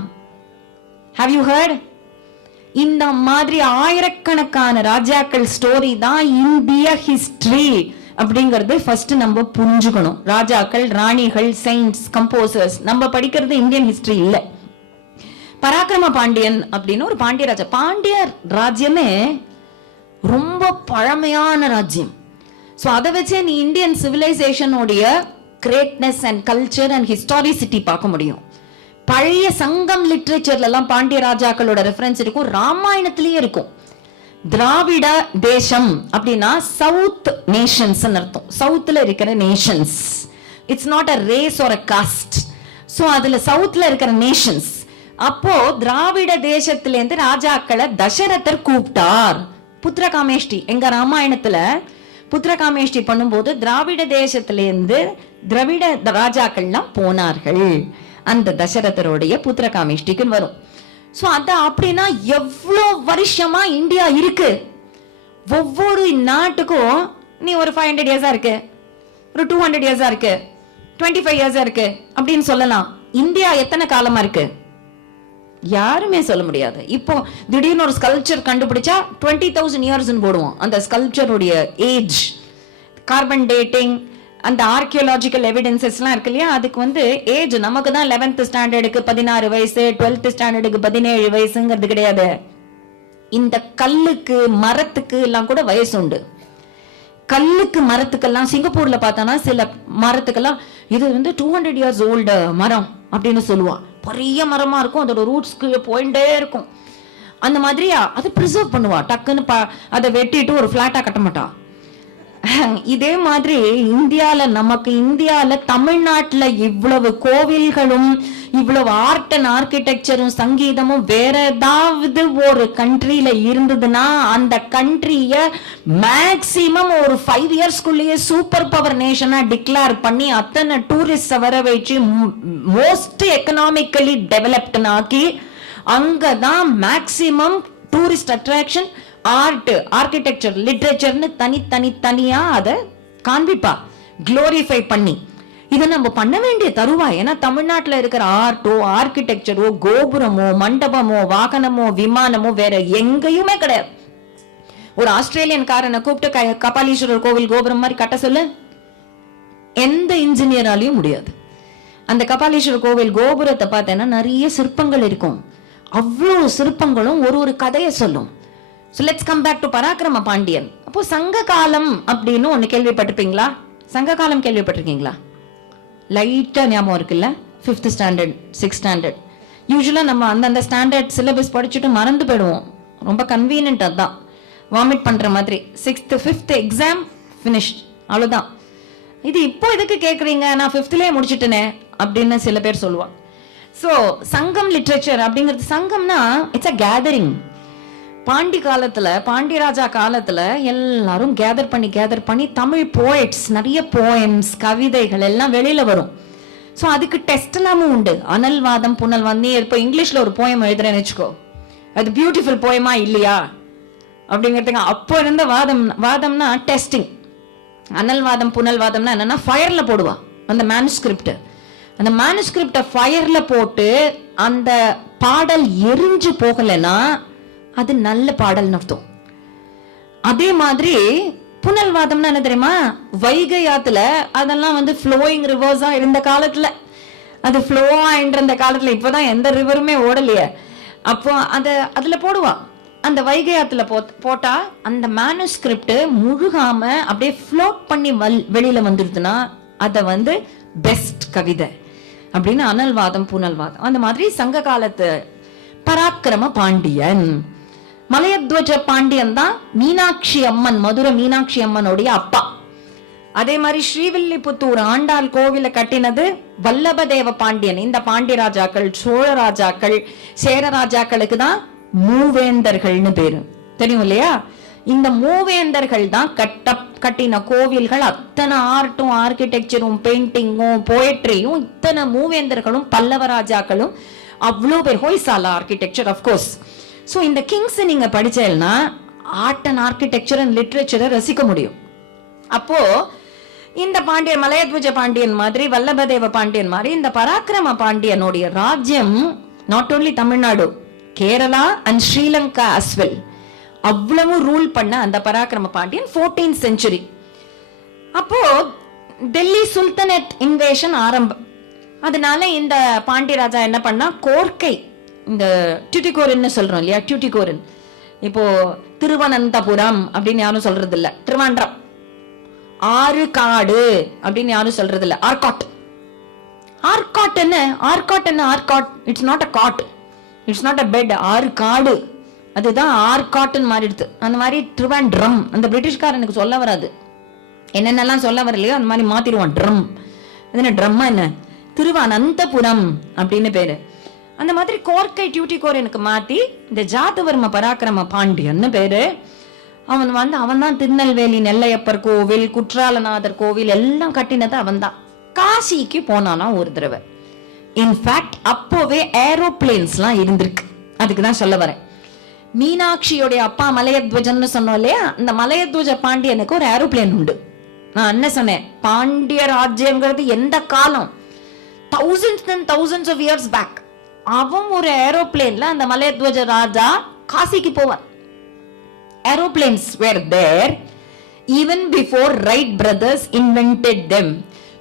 Have you heard? இந்த மாதிரி ஆயிரக்கணக்கான ராஜாக்கள் ஸ்டோரி தான் இந்திய ஹிஸ்டரி அப்படிங்கறது ஃபர்ஸ்ட் நம்ம புரிஞ்சுக்கணும். ராஜாக்கள், ராணிகள், செயின்ட்ஸ், கம்போசர்ஸ் நம்ம படிக்கிறது இந்தியன் ஹிஸ்டரி இல்ல. பராக்கிரம பாண்டியன் அப்படின்னு ஒரு பாண்டிய ராஜா. பாண்டிய ராஜ்யமே ரொம்ப பழமையான ராஜ்யம். சோ அதை வச்சே நீ இந்தியன் சிவிலைசேஷனுடைய greatness and culture and historicity பார்க்க முடியும். பழைய சங்கம் லிட்ரேச்சர்ல எல்லாம் பாண்டிய ராஜாக்களோட ரெஃபரன்ஸ் இருக்கும், ராமாயணத்திலேயே இருக்கும். திராவிட தேசம் அப்படின்னா சவுத் நேஷன்ஸ் அர்த்தம். சவுத்ல இருக்கிற nations, it's not a race or a caste. So அதுல சவுத்ல இருக்கிற நேஷன்ஸ். அப்போ திராவிட தேசத்திலேருந்து ராஜாக்களை தசரதர் கூப்பிட்டார். புத்திரகாமேஷ்டி, எங்க ராமாயணத்துல புத்திரகாமேஷ்டி பண்ணும்போது திராவிட தேசத்திலேருந்து திராவிட ராஜாக்கள்லாம் போனார்கள். அந்த தசரதருடைய புத்திரகாமேஷ்டிக்கு வரும். சோ அத அப்படின்னா எவ்வளவு வருஷமா இந்தியா இருக்கு. ஒவ்வொரு நாட்டுக்கும் நீ ஒரு 500 இயர்ஸா இருக்கு, ஒரு 200 இயர்ஸா இருக்கு, 25 இயர்ஸா இருக்கு அப்படின்னு சொல்லலாம். இந்தியா எத்தனை காலமா இருக்கு யாருமே சொல்ல முடியாது. இப்போ திடீர்னு ஒரு ஸ்கல்ப்சர் கண்டுபிடிச்சா 20,000 இயர்ஸ் போடுவோம். அந்த ஸ்கல்ப்சருடைய ஏஜ், கார்பன் டேட்டிங், அந்த ஆர்கியோலாஜிக்கல் எவிடன்சஸ் எல்லாம் இருக்கு இல்லையா, அதுக்கு ஏஜ் நமக்கு தான் 11th ஸ்டாண்டர்டுக்கு 16 வயசு, 12th ஸ்டாண்டர்டுக்கு 17 வயசுங்கிறது கிடையாது. இந்த கல்லுக்கு, மரத்துக்கு எல்லாம் கூட வயசு உண்டு. கல்லுக்கு, மரத்துக்கெல்லாம் சிங்கப்பூர்ல பார்த்தானா சில மரத்துக்கெல்லாம் இது 200 இயர்ஸ் ஓல்டு மரம் அப்படின்னு சொல்லுவான். பெரிய மரமா இருக்கும், அதோட ரூட்ஸ்க்கு போயிட்டே இருக்கும். அந்த மாதிரியா அதை ப்ரிசர்வ் பண்ணுவா. டக்குன்னு அதை வெட்டிட்டு ஒரு பிளாட்டா கட்ட மாட்டா. இதே மாதிரி இந்தியால தமிழ்நாட்டுல இவ்வளவு கோவில்களும் இவ்வளவு ஆர்ட் அண்ட் ஆர்கிடெக்சரும் சங்கீதமும் வேற ஏதாவது ஒரு கண்ட்ரியில இருந்ததுன்னா அந்த கண்ட்ரிய மேக்சிமம் ஒரு 5 இயர்ஸ்க்குள்ளேயே சூப்பர் பவர் நேஷனா டிக்ளேர் பண்ணி அத்தனை டூரிஸ்ட் வர வச்சு மோஸ்ட் எக்கனாமிக்கலி டெவலப்ட் ஆக்கி அங்கதான் maximum tourist attraction, art, architecture, லிட்ரேச்சர்னு தனியா அதை காண்பிப்பா, குளோரிஃபை பண்ணி. இதை நம்ம பண்ண வேண்டிய தருவாய். ஏன்னா தமிழ்நாட்டுல இருக்கிற ஆர்ட்டோ, ஆர்கிடெக்சரோ, கோபுரமோ, மண்டபமோ, வாகனமோ, விமானமோ வேற எங்கேயுமே கிடையாது. ஒரு ஆஸ்திரேலியன்காரனை கூப்பிட்டு கபாலீஸ்வரர் கோவில் கோபுரம் மாதிரி கட்ட சொல்லு, எந்த இன்ஜினியராலையும் முடியாது. அந்த கபாலீஸ்வரர் கோவில் கோபுரத்தை பார்த்தேன்னா நிறைய சிற்பங்கள் இருக்கும். அவ்வளவு சிற்பங்களும் ஒரு கதையை சொல்லும். So let's come back to பராக்கிரம பாண்டியன். அப்போ சங்க காலம் அப்படின்னு ஒண்ணு கேள்விப்பட்டிருப்பீங்களா? சங்க காலம் கேள்விப்பட்டிருக்கீங்களா? லைட்டா ஞாபகம் இருக்குல்ல? 5th standard, 6th standard. யூஸ்வலா நம்ம அந்த ஸ்டாண்டர்ட் சிலபஸ் படிச்சுட்டு மறந்து போயிடுவோம். ரொம்ப கன்வீனியன்ட், அதான் வாமிட் பண்ற மாதிரி. 6th 5th எக்ஸாம் ஃபினிஷ்ட், அவ்வளவுதான். இது இப்போ எதுக்கு கேக்குறீங்க, நான் 5thலயே முடிச்சிட்டேனே அப்படின்னு சில பேர் சொல்லுவாங்க. சோ சங்கம் லிட்ரேச்சர் அப்படிங்கிறது, சங்கம்னா இட்ஸ் அ கேதரிங். பாண்டி காலத்துல, பாண்டியராஜா காலத்துல எல்லாரும் கேதர் பண்ணி தமிழ் போயட்ஸ், நிறைய போயம்ஸ், கவிதைகள் எல்லாம் வெளியில வரும். சோ அதுக்கு டெஸ்ட் எல்லாமும் உண்டு. அனல்வாதம், புனல்வாதம். நீ இப்போ இங்கிலீஷ்ல ஒரு போயம் எழுதுறேன்னு வச்சுக்கோ, அது பியூட்டிஃபுல் போயமா இல்லையா அப்படிங்கிறதுக்கு அப்போ இருந்த வாதம்னா டெஸ்டிங். அனல்வாதம், புனல்வாதம்னா என்னன்னா ஃபயர்ல போடுவா அந்த மேனுஸ்கிரிப்ட். அந்த மேனுஸ்கிரிப்ட ஃபயர்ல போட்டு அந்த பாடல் எரிஞ்சு போகலைன்னா அது நல்ல பாடல் அர்த்தம். அதே மாதிரி புனல்வாதம்னா என்ன தெரியுமா? வைகை ஆத்துல அதெல்லாம் ஃப்ளோயிங் ரிவர்ஸா இருந்த காலத்துல, அது ஃப்ளோவா இருந்த காலத்துல, இப்பதான் எந்த ரிவருமே ஓடலையே. அப்போ அதுல போடுவா. அந்த வைகை ஆத்துல போட்டா அந்த மேனுஸ்கிரிப்ட் முழுகாம அப்படியே ஃப்ளோட் பண்ணி வெளியில வந்துருதுன்னா அத பெஸ்ட் கவிதை அப்படின்னு அனல்வாதம், புனல்வாதம். அந்த மாதிரி சங்க காலத்து பராக்கிரம பாண்டியன், மலையத்வஜ பாண்டியன் தான் மீனாட்சி அம்மன், மதுரை மீனாட்சி அம்மனுடைய அப்பா. அதே மாதிரி ஸ்ரீவில்லிபுத்தூர் ஆண்டாள் கோவில கட்டினது வல்லபதேவ பாண்டியன். இந்த பாண்டிய ராஜாக்கள், சோழ ராஜாக்கள், சேர ராஜாக்களுக்கு தான் மூவேந்தர்கள்னு பேரு, தெரியும் இல்லையா? இந்த மூவேந்தர்கள் தான் கட்டின கோவில்கள். அத்தனை ஆர்ட்டும், ஆர்கிடெக்சரும், பெயிண்டிங்கும், போயட்ரியும், இத்தனை மூவேந்தர்களும், பல்லவ ராஜாக்களும், அவ்வளோ பேர். Hoysala architecture, of course. ஸோ இந்த கிங்ஸ் நீங்க படிச்சேன்னா ஆர்ட் அண்ட் ஆர்கிடெக்சர் அண்ட் லிட்ரேச்சரை ரசிக்க முடியும். அப்போ இந்த பாண்டியன் மலையத்வஜ பாண்டியன் மாதிரி வல்லபதேவ பாண்டியன் மாதிரி இந்த பராக்கிரம பாண்டியனுடைய ராஜ்யம் not only Tamil Nadu, Kerala and Sri Lanka as well அவ்வளவு ரூல் பண்ண அந்த பராக்கிரம பாண்டியன் 14th century. அப்போ டெல்லி சுல்தனட் இன்வேஷன் ஆரம்பம். அதனால இந்த பாண்டிய ராஜா என்ன பண்ணா, கோர்க்கை இந்த டியூட்டிகோரன் சொல்றோம் இல்லையா, டியூட்டிகோரன். இப்போ திருவனந்தபுரம் அப்படின்னு யாரும் சொல்றது இல்ல, திருவாண்டம். ஆறு காடு அப்படின்னு யாரும் சொல்றது இல்ல, ஆர்காட். ஆர்காட் என்ன, ஆர்காட் என்ன, Arcot it's not a cot, it's not a bed. ஆறு காடு அதுதான் ஆர்காட்னு மாறிடுது. அந்த மாதிரி திருவாண்டம் அந்த பிரிட்டிஷ்காரனுக்கு சொல்ல வராது, என்னென்னலாம் சொல்ல வரலையோ அந்த மாதிரி மாத்திடுவான். ட்ரம் என்ன, ட்ரம்மா என்ன, திருவனந்தபுரம் அப்படின்னு பேரு. அந்த மாதிரி கோர்க்கை டியூட்டிகோரனுக்கு மாத்தி இந்த ஜாதவர்ம பராக்கிரம பாண்டியன்னு பேரு. அவன் தான் திருநெல்வேலி நெல்லையப்பர் கோவில், குற்றாலநாதர் கோவில் எல்லாம் கட்டினது அவன் தான். காசிக்கு போனானா ஒரு தடவை. இன்ஃபேக்ட் அப்போவே ஏரோப்ளேன்ஸ்லாம் இருந்திருக்கு. அதுக்குதான் சொல்ல வரேன். மீனாட்சியோடைய அப்பா மலையத்வஜன்னு சொன்னோம் இல்லையா, இந்த மலையத்வஜ பாண்டியனுக்கு ஒரு ஏரோப்ளேன் உண்டு. நான் என்ன சொன்னேன், பாண்டிய ராஜ்யம்ங்கிறது எந்த காலம், thousands and thousands of years back. அவன் ஒரு ஏரோப்ளேன்ல அந்த மலையத்வஜ ராஜா காசிக்கு போவார். Aeroplanes were there even before Wright brothers invented them.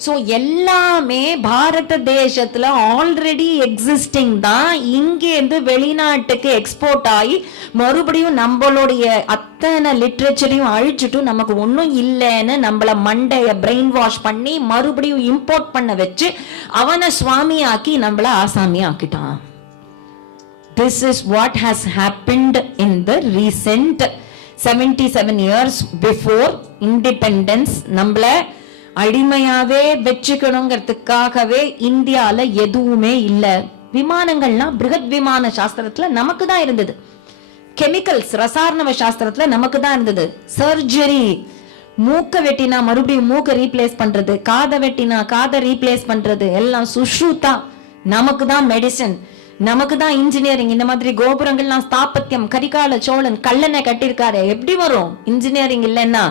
So எல்லாமே பாரத தேசத்துல ஆல்ரெடி எக்ஸிஸ்டிங் தான். இங்கே இருந்து வெளிநாட்டுக்கு எக்ஸ்போர்ட் ஆகி மறுபடியும் நம்மளுடைய அத்தனை லிட்ரேச்சரையும் அழிச்சுட்டு நமக்கு ஒன்றும் இல்லைன்னு நம்மள மண்டைய பிரெயின் வாஷ் பண்ணி மறுபடியும் இம்போர்ட் பண்ண வச்சு அவனை சுவாமி ஆக்கி நம்மள ஆசாமி ஆக்கிட்டான். This is what has happened in the recent 77 years before independence. நம்மள அடிமையாவே வச்சுக்கணுங்கிறதுக்காகவே இந்தியால எதுவுமே இல்ல. விமானங்கள்னா பிருகத் விமான சாஸ்திரத்துல நமக்கு தான் இருந்தது. கெமிக்கல்ஸ் ரசாயன சாஸ்திரத்துல நமக்கு தான் இருந்தது. சர்ஜரி, மூக்க வெட்டினா மறுபடியும் மூக்க ரீப்ளேஸ் பண்றது, காதை வெட்டினா காதை ரீப்ளேஸ் பண்றது எல்லாம் சுஷ்ருதா. நமக்கு தான் மெடிசன், நமக்கு தான் இன்ஜினியரிங். இந்த மாதிரி கோபுரங்கள்லாம் ஸ்தாபத்தியம், கரிகால சோழன் கல்லணை கட்டியிருக்காரு, எப்படி வரும் இன்ஜினியரிங் இல்லைன்னா?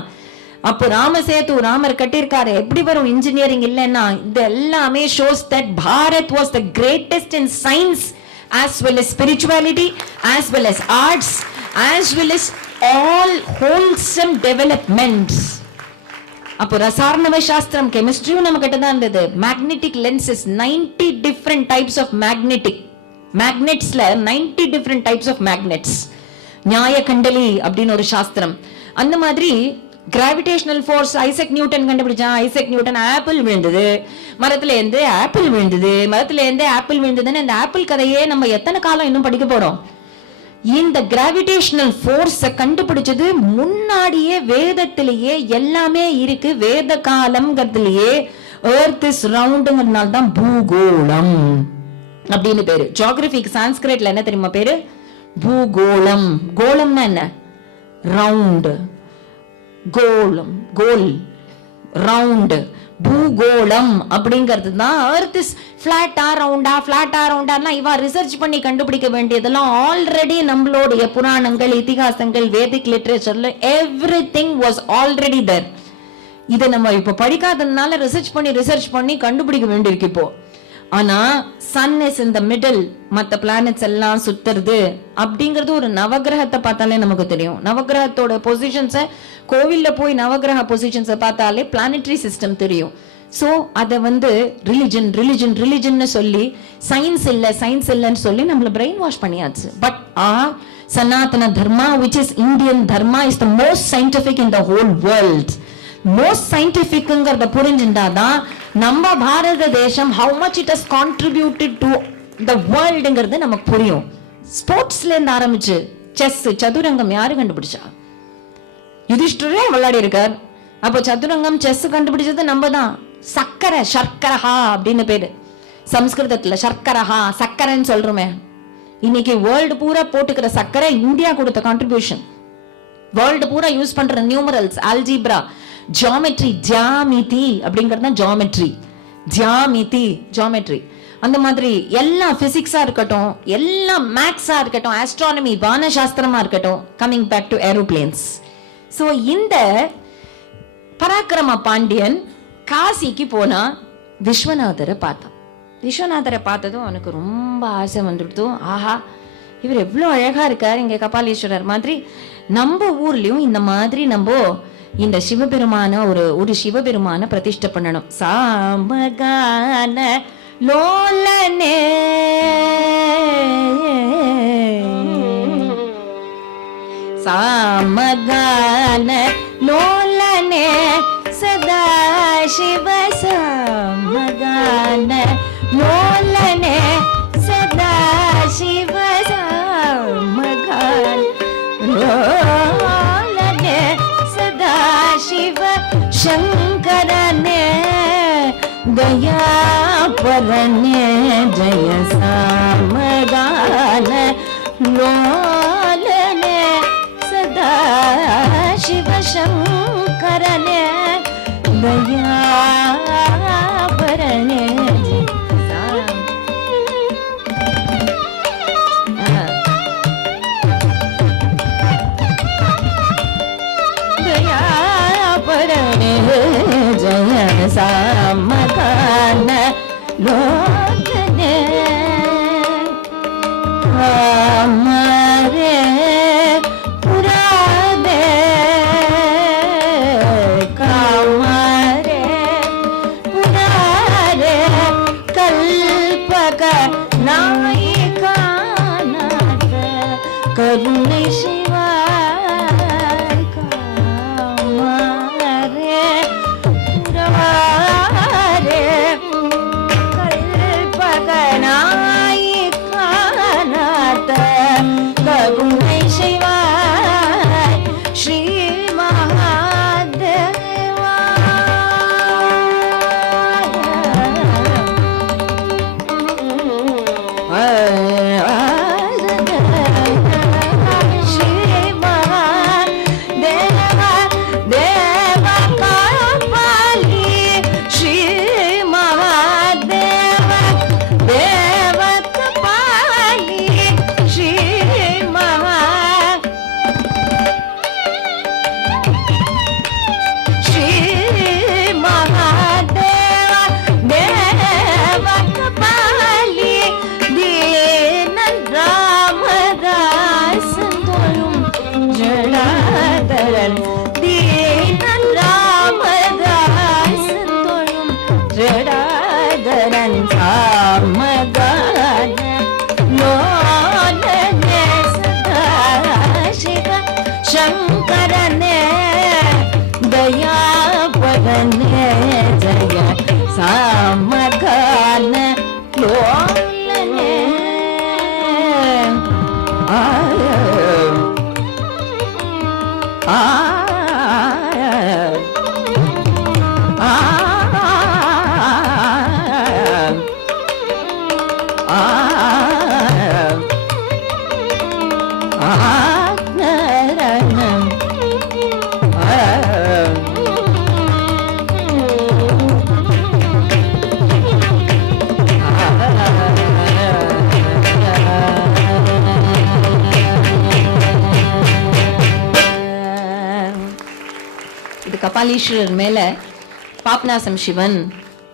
அப்போ ராமசேது ராமர் கட்டியிருக்காரு, எப்படி வரும் இன்ஜினியரிங் இல்லைன்னா? இது எல்லாமே shows that Bharat was the greatest in science as well as spirituality as well as arts as well as all wholesome developments. அப்போ ரசாயன சாஸ்திரம், கெமிஸ்ட்ரியும் நம்ம கிட்ட தான் இருந்தது. Magnetic lenses, 90 different types of மேக்னெட்ஸ்ல 90 different types of magnets. நியாய கண்டலி அப்படின்னு ஒரு சாஸ்திரம். அந்த மாதிரி கிராவிடேஷனல் ஃபோர்ஸ் ஐசக் நியூட்டன் கண்டுபிடிச்சான். ஐசக் நியூட்டன் ஆப்பிள் விழுந்தது மரத்துல இருந்து, ஆப்பிள் விழுந்தது மரத்துல இருந்து, ஆப்பிள் விழுந்ததுன்னு இந்த ஆப்பிள் கதையே நம்ம எத்தனை காலம் இன்னும் படிக்க போறோம்? இந்த கிராவிடேஷனல் ஃபோர்ஸ கண்டுபிடிச்சது முன்னாடியே வேதத்திலேயே எல்லாமே இருக்கு. வேத காலம்ங்கிறதுலயே எர்த் இஸ் ரவுண்டுங்கிறதுனால தான் பூகோளம் அப்படின்னு பேரு. ஜியோகிராபிக்கு சான்ஸ்கிரிட்ல என்ன தெரியுமா பேரு? பூகோளம். கோளம்னா என்ன? ரவுண்ட். கோலம், கோல், ரவுண்ட். பூகோளம் அப்படிங்கிறது தான். எர்த் இஸ் பிளாட்டா ரவுண்டா, பிளாட்டா ரவுண்டா இவா ரிசர்ச் பண்ணி கண்டுபிடிக்க வேண்டியதெல்லாம் ஆல்ரெடி நம்மளுடைய புராணங்கள், இதிகாசங்கள், வேதிக் லிட்ரேச்சர்ல எவ்ரிதிங் வாஸ் ஆல்ரெடி தேர். இதை நம்ம இப்ப படிக்காததுனால ரிசர்ச் பண்ணி கண்டுபிடிக்க வேண்டியிருக்கு இப்போ. ஆனா sun is in the middle, மத்த பிளானட்ஸ் எல்லாம் சுத்துறது அப்படிங்கிறது ஒரு நவகிரகத்தை பார்த்தாலே நமக்கு தெரியும். நவகிரகத்தோட பொசிஷன்ஸை கோவில்ல போய் நவகிரக பொசிஷன்ஸை பார்த்தாலே பிளானட்டரி சிஸ்டம் தெரியும். சோ அதை ரிலிஜன் சொல்லி சயின்ஸ் இல்லைன்னு சொல்லி நம்மள பிரெயின் வாஷ் பண்ணியாச்சு. But Sanatana Dharma, which is Indian dharma, is the most scientific in the whole world. most scientificங்கிறத புரிஞ்சுட்டாதான் நம்ம பாரத தேசம் how much it has contributed to the worldங்கிறது நமக்கு புரியும். ஸ்போர்ட்ஸ்ல இருந்து ஆரம்பிச்சு செஸ், சதுரங்கம் யாரு கண்டுபிடிச்சா? யுதிஷ்டரே விளையாடி இருக்கார். அப்போ சதுரங்கம் செஸ் கண்டுபிடிச்சது நம்ம தான். சர்க்கரஹா அப்படின்னு பேரு சம்ஸ்கிருதத்துல. சர்க்கரஹா, சக்கரைன்னு சொல்றோமே. இன்னைக்கு வேர்ல்டு பூரா போட்டுக்கிற சக்கரை இந்தியா கொடுத்த கான்ட்ரிபியூஷன். வேர்ல்டு பூரா யூஸ் பண்ற நியூமரல்ஸ், ஆல்ஜிப்ரா, ஜியோமெட்ரி, ஜியாமிதி அப்படிங்கிறது தான் ஜியோமெட்ரி. அந்த மாதிரி எல்லாம் பிசிக்ஸா இருக்கட்டும், எல்லாம் மேக்ஸா இருக்கட்டும், ஆஸ்ட்ரானமி வானசாஸ்திரமா இருக்கட்டும், coming back to aeroplanes. So இந்த பராக்கிரம பாண்டியன் காசிக்கு போனா விஸ்வநாதரை பார்த்தான். விஸ்வநாதரை பார்த்ததும் அவனுக்கு ரொம்ப ஆசை வந்துடுத்தோம். ஆஹா, இவர் எவ்வளோ அழகா இருக்கார், இங்க கபாலீஸ்வரர் மாதிரி நம்ம ஊர்லயும் இந்த மாதிரி நம்ம இந்த சிவபெருமான ஒரு சிவபெருமான பிரதிஷ்டை பண்ணணும். சாமகான லோலனே சாமகான லோலனே சதா சிவ சாமகான லோலனே சதா சிவ சாமகான லோலனே சதா சிவ சங்கரனே दयापरने जय सामगान लोलने सदा शिव शंकरने दयापरने दयापरने जय सामगान लोलने हमारे पुराने कामारे पुरारे कल्पक नायिका नाथ करुणे शिवाय कामारे पुरारे कल्पक नायिका नाथ करुणे शिवाय श्री शंकरने दयापरने जय सामगान लोलने கபாலீஸ்வரர் மேல பாப்நாசம் சிவன்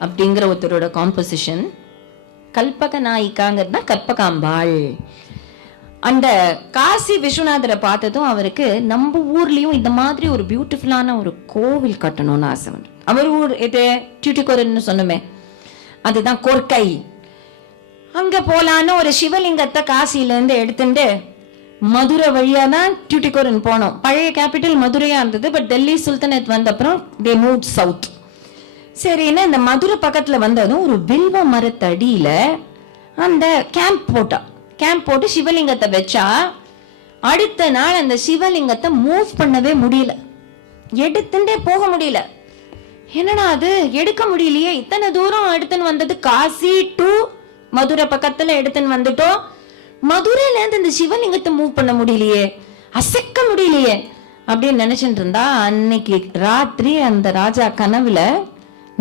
அப்படிங்கிற ஒருத்தரோட காம்போசிஷன். கல்பக நாயிக்காங்கிறது தான் கற்பகாம்பாள். அந்த காசி விஸ்வநாதரை பார்த்ததும் அவருக்கு நம்ம ஊர்லயும் இந்த மாதிரி ஒரு பியூட்டிஃபுல்லான ஒரு கோவில் கட்டணும்னு ஆசை வந்து. அவர் ஊர் இது டியூட்டிகோரன்னு சொன்னோமே, அதுதான் கொர்க்கை. அங்க போலான்னு ஒரு சிவலிங்கத்தை காசில இருந்து எடுத்துட்டு மதுரை வழியா தான் டியூட்டிகோரன் போனோம். பழைய கேபிட்டல் மதுரையா இருந்தது, பட் டெல்லி சுல்தானேட் வந்த அப்புறம் தே மூவ் சவுத். சரின்னா இந்த மதுரை பக்கத்துல வந்ததும் ஒரு வில்வ மரத்தடியில அந்த கேம்ப் போட்டு சிவலிங்கத்தை வச்சா அடுத்த நாள் அந்த சிவலிங்கத்தை மூவ் பண்ணவே முடியல, எடுத்துட்டே போக முடியல. என்னடா அது எடுக்க முடியலையே, இத்தனை தூரம் எடுத்துன்னு வந்தது, காசி டு மதுரை பக்கத்துல எடுத்துன்னு வந்துட்டோம், மதுரையில இருந்து இந்த சிவலிங்கத்தை மூவ் பண்ண முடியலையே, அசைக்க முடியலையே அப்படின்னு நினைச்சிட்டு இருந்தா, அன்னைக்கு ராத்திரி அந்த ராஜா கனவுல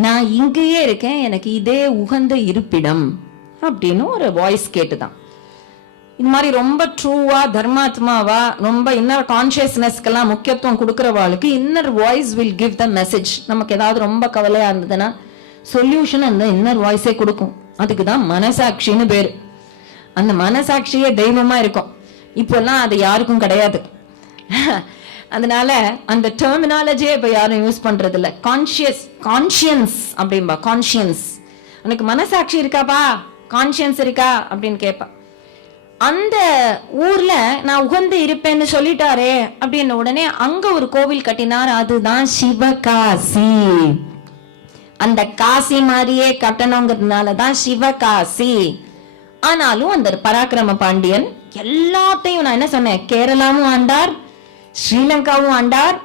நான் இங்கேயே இருக்கேன், எனக்கு இதே உகந்த இருப்பிடம் அப்படின்னு ஒரு வாய்ஸ் கேட்டுதான். இந்த மாதிரி ரொம்ப ட்ரூவா தர்மாத்மாவா ரொம்ப இன்னர் கான்சியஸ்னஸ்க்கெல்லாம் முக்கியத்துவம் கொடுக்குறவாளுக்கு inner voice will give the message. நமக்கு ஏதாவது ரொம்ப கவலையா இருந்ததுன்னா சொல்யூஷன் அந்த இன்னர் வாய்ஸே கொடுக்கும். அதுக்கு தான் மனசாட்சின்னு பேரு. அந்த மனசாட்சியே தெய்வமா இருக்கும். இப்பெல்லாம் அது யாருக்கும் கிடையாது. அதனால அந்த டெர்மினாலஜியே இப்ப யாரும் யூஸ் பண்றது இல்ல. கான்சியன்ஸ் அப்படின்பா. கான்சியன்ஸ், உனக்கு மனசாட்சி இருக்காப்பா, கான்சியன்ஸ் இருக்கா அப்படின்னு கேட்பா. அந்த ஊர்ல நான் உகந்து இருப்பேன்னு சொல்லிட்டாரே அப்படின்ன உடனே அங்க ஒரு கோவில் கட்டினார். அதுதான் சிவகாசி. அந்த காசி மாதிரியே கட்டணுங்கிறதுனாலதான் சிவகாசி. ஆனாலும் அந்த பராக்கிரம பாண்டியன் எல்லாத்தையும், நான் என்ன சொன்னேன், கேரளாவும் ஆண்டார், ஸ்ரீலங்காவும் ஆண்டார்,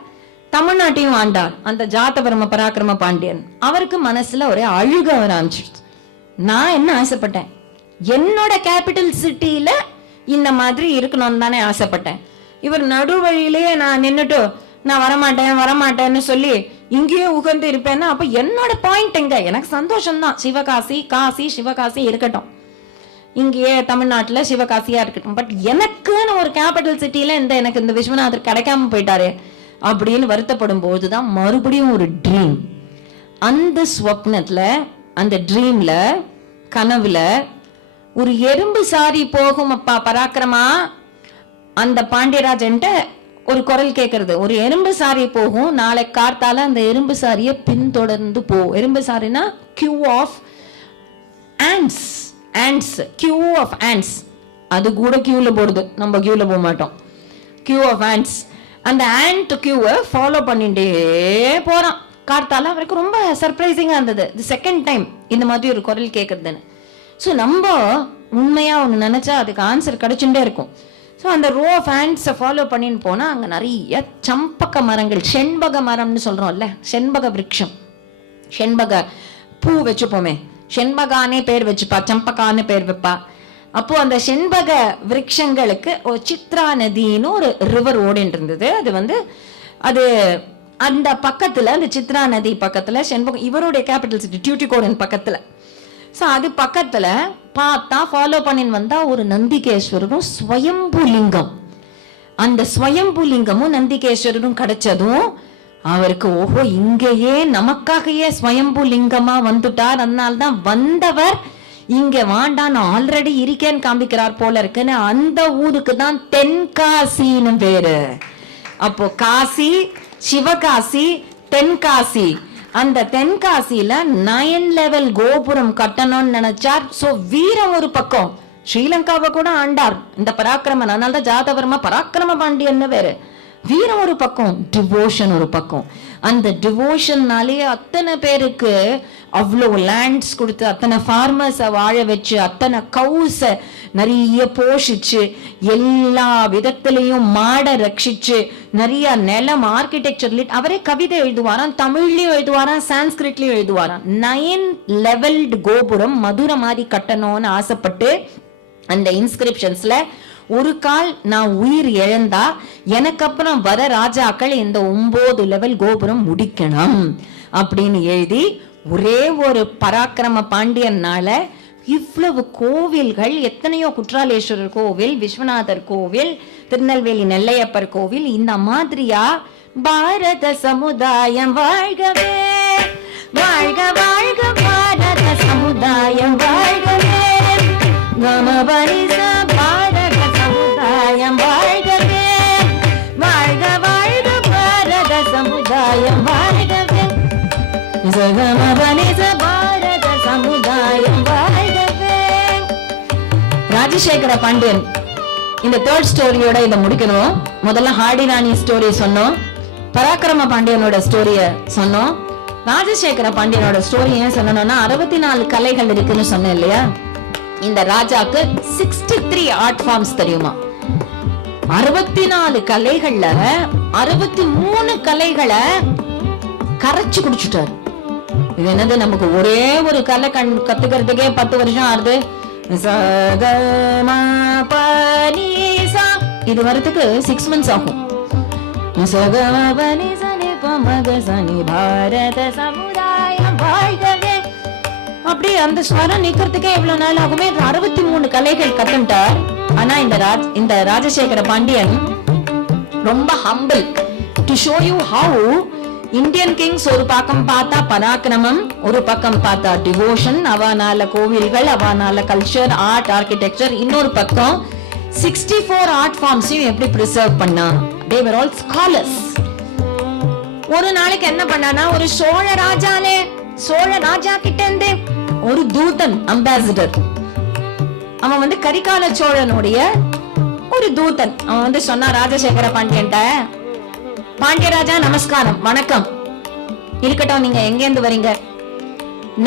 தமிழ்நாட்டையும் ஆண்டார். அந்த ஜாத்தபரம பராக்கிரம பாண்டியன் அவருக்கு மனசுல ஒரே அழுக வர ஆரம்பிச்சிடுச்சு. நான் என்ன ஆசைப்பட்டேன், என்னோட கேபிட்டல் சிட்டியில இந்த மாதிரி இருக்கணும்னு தானே ஆசைப்பட்டேன். இவர் நடுவழியிலேயே நான் நின்னுட்டு நான் வரமாட்டேன்னு சொல்லி இங்கேயே உகந்து இருப்பேன்னா அப்ப என்னோட பாயிண்ட் எங்க? எனக்கு சந்தோஷம்தான், சிவகாசி காசி சிவகாசி இருக்கட்டும், இங்கேயே தமிழ்நாட்டுல சிவகாசியா இருக்கட்டும். பட் எனக்குன்னு ஒரு கேபிட்டல் சிட்டியில எனக்கு இந்த விஸ்வநாதர் கிடைக்காம போயிட்டாரு அப்படின்னு வருத்தப்படும் போதுதான் மறுபடியும் ஒரு ட்ரீம். அந்த ஸ்வப்னத்துல, அந்த ட்ரீம்ல, கனவுல ஒரு எறும்பு சாரி போகும் அப்பா பராக்கிரமா. அந்த பாண்டியராஜன்ட்ட ஒரு குரல் கேட்கறது, ஒரு எறும்பு சாரி போகும், நாளை கார்த்தால அந்த எறும்பு சாரிய பின்தொடர்ந்து போ. எறும்பு சாரினா queue of ants, queue of ants. அது கூட கியூல போடுது, நம்ம கியூல போக மாட்டோம். கியூ ஆஃப் ஆண்ட்ஸ், அந்த ஆண்ட் கியூவை ஃபாலோ பண்ணிட்டே போறான். கார்த்தால அவருக்கு ரொம்ப சர்ப்ரைசிங்கா இருந்தது, இது செகண்ட் டைம் இந்த மாதிரி ஒரு குரல் கேட்கறதுன்னு. ஸோ நம்ம உண்மையா ஒன்று நினைச்சா அதுக்கு ஆன்சர் கிடைச்சுட்டே இருக்கும். ஸோ அந்த ரோ ஆஃப் ஹேண்ட்ஸை ஃபாலோ பண்ணின்னு போனால் அங்கே நிறைய சம்பக மரங்கள், செண்பக மரம்னு சொல்கிறோம்ல, செண்பக விருட்சம், செண்பக பூ வச்சுப்போமே, செண்பகானே பேர் வச்சுப்பா, சம்பகான்னு பேர் வைப்பா. அப்போ அந்த செண்பக விருட்சங்களுக்கு ஒரு சித்ரா நதின்னு ஒரு ரிவர் ஓடிட்டு இருந்தது. அது அந்த பக்கத்துல, அந்த சித்ரா நதி பக்கத்துல செண்பகம், இவருடைய கேபிட்டல் சிட்டி டியூட்டிகோடன் பக்கத்துல. ஸோ அது பக்கத்துல பார்த்தா ஃபாலோ பண்ணின்னு வந்தா ஒரு நந்திகேஸ்வரரும் ஸ்வயம்புலிங்கம். அந்த ஸ்வயம்புலிங்கமும் நந்திகேஸ்வரரும் கிடைச்சதும் அவருக்கு ஓஹோ, இங்கேயே நமக்காகவே ஸ்வயம்புலிங்கமா வந்துட்டார், அதனால்தான் வந்தவர் இங்க வாண்டா, நான் ஆல்ரெடி இருக்கேன்னு காமிக்கிறார் போல இருக்குன்னு அந்த ஊருக்கு தான் தென்காசின்னு பேரு. அப்போ காசி, சிவகாசி, தென்காசி. அந்த தென்காசியில 9 லெவல் கோபுரம் கட்டணும்னு நினைச்சார். சோ வீரம் ஒரு பக்கம், ஸ்ரீலங்காவை கூட ஆண்டார் இந்த பராக்கிரமன். அதனாலதான் ஜாதவர்மா பராக்கிரம பாண்டியன்னு வேறு. வீரம் ஒரு பக்கம், டிவோஷன் ஒரு பக்கம். அந்த டிவோஷன்னாலே அத்தனை பேருக்கு அவ்வளோ லேண்ட்ஸ் கொடுத்து, அத்தனை ஃபார்மர்ஸை வாழ வச்சு, அத்தனை கவுஸ நிறைய போஷிச்சு, எல்லா விதத்திலையும் மாட ரட்சிச்சு, நிறைய நிலம், ஆர்கிடெக்சர், அவரே கவிதை எழுதுவாராம், தமிழ்லயும் எழுதுவாராம், சான்ஸ்கிரிட்லயும் எழுதுவாராம். 9 லெவல்டு கோபுரம் மதுரை மாதிரி கட்டணும்னு ஆசைப்பட்டு அந்த இன்ஸ்கிரிப்ஷன்ஸ்ல ஒரு கால் நான் உயிர் இழந்தா எனக்கு அப்புறம் வர ராஜாக்கள் இந்த 9 லெவல் கோபுரம் முடிக்கணும் அப்படின்னு எழுதி, ஒரே ஒரு பராக்கிரம பாண்டியனால இவ்வளவு கோவில்கள், எத்தனையோ குற்றாலேஸ்வரர் கோவில், விஸ்வநாதர் கோவில், திருநெல்வேலி நெல்லையப்பர் கோவில், இந்த மாதிரியா பாரத சமுதாயம் வாழ்கவே, வாழ்க வாழ்க பாரத சமுதாயம் வாழ்கவே, கமபரிச பாரத சமுதாயம் வாழ்கவே, வாழ்க வாழ்க பாரத சமுதாயம் வாழ்கவே, கமபரிச பாரத சமுதாயம் வாழ்கவே. ராஜசேகர பாண்டியன் இந்த தேர்ட் ஸ்டோரியோட இதை முடிக்கணும். முதல்ல ஹாடி ராணி ஸ்டோரி சொன்னோம், பராக்கிரம பாண்டியனோட ஸ்டோரிய சொன்னோம். ராஜசேகர பாண்டியனோட ஸ்டோரி ஏன் சொல்லணும்னா 64 கலைகள் இருக்குன்னு சொன்னேன் இல்லையா. இந்த ராஜாக்கு 63 ஆர்ட் ஃபார்ம்ஸ் தெரியுமா. 64 கலைகள்ல 63 கலைகளை கரைச்சு குடிச்சுட்டாரு. இது என்னது, நமக்கு ஒரே ஒரு கலை கத்துக்கிறதுக்கே 10 வருஷம் ஆறுது. இது வரதுக்கு 6 months ஆகும். பாரத சமுதாயம் வாழ்கவே, அப்படியே அந்த ஸ்வரம் நிக்கிறதுக்கே எவ்வளவு நாள் ஆகுமே. 63 கலைகள் கத்துட்டார். ஆனா இந்த ராஜசேகர பாண்டியன் ரொம்ப humble. To show you how Indian Kings ஒரு பக்கம் பார்த்தா பராக்கிரமம், ஒரு பக்கம் பார்த்தா டிவோஷன், அவனால கோவில்கள், அவனால கல்ச்சர், ஆர்ட், ஆர்கிடெக்சர், இன்னொரு பக்கம் 64 ஆர்ட் ஃபார்ம்ஸையும் எப்படி பிரிசர்வ் பண்ணா. they were all scholars. ஒரு நாளைக்கு என்ன பண்ணானா, ஒரு சோழ ராஜா கிட்ட இருந்து ஒரு தூதன், அம்பாசிடர், அவன் வந்து கரிகால சோழனுடைய ஒரு தூதன், அவன் வந்து சொன்னா ராஜசேகர பாண்டியன்ட்ட, பாண்டியராஜா நமஸ்காரம், வணக்கம், இருக்கட்டும், நீங்க எங்க இருந்து வரீங்க?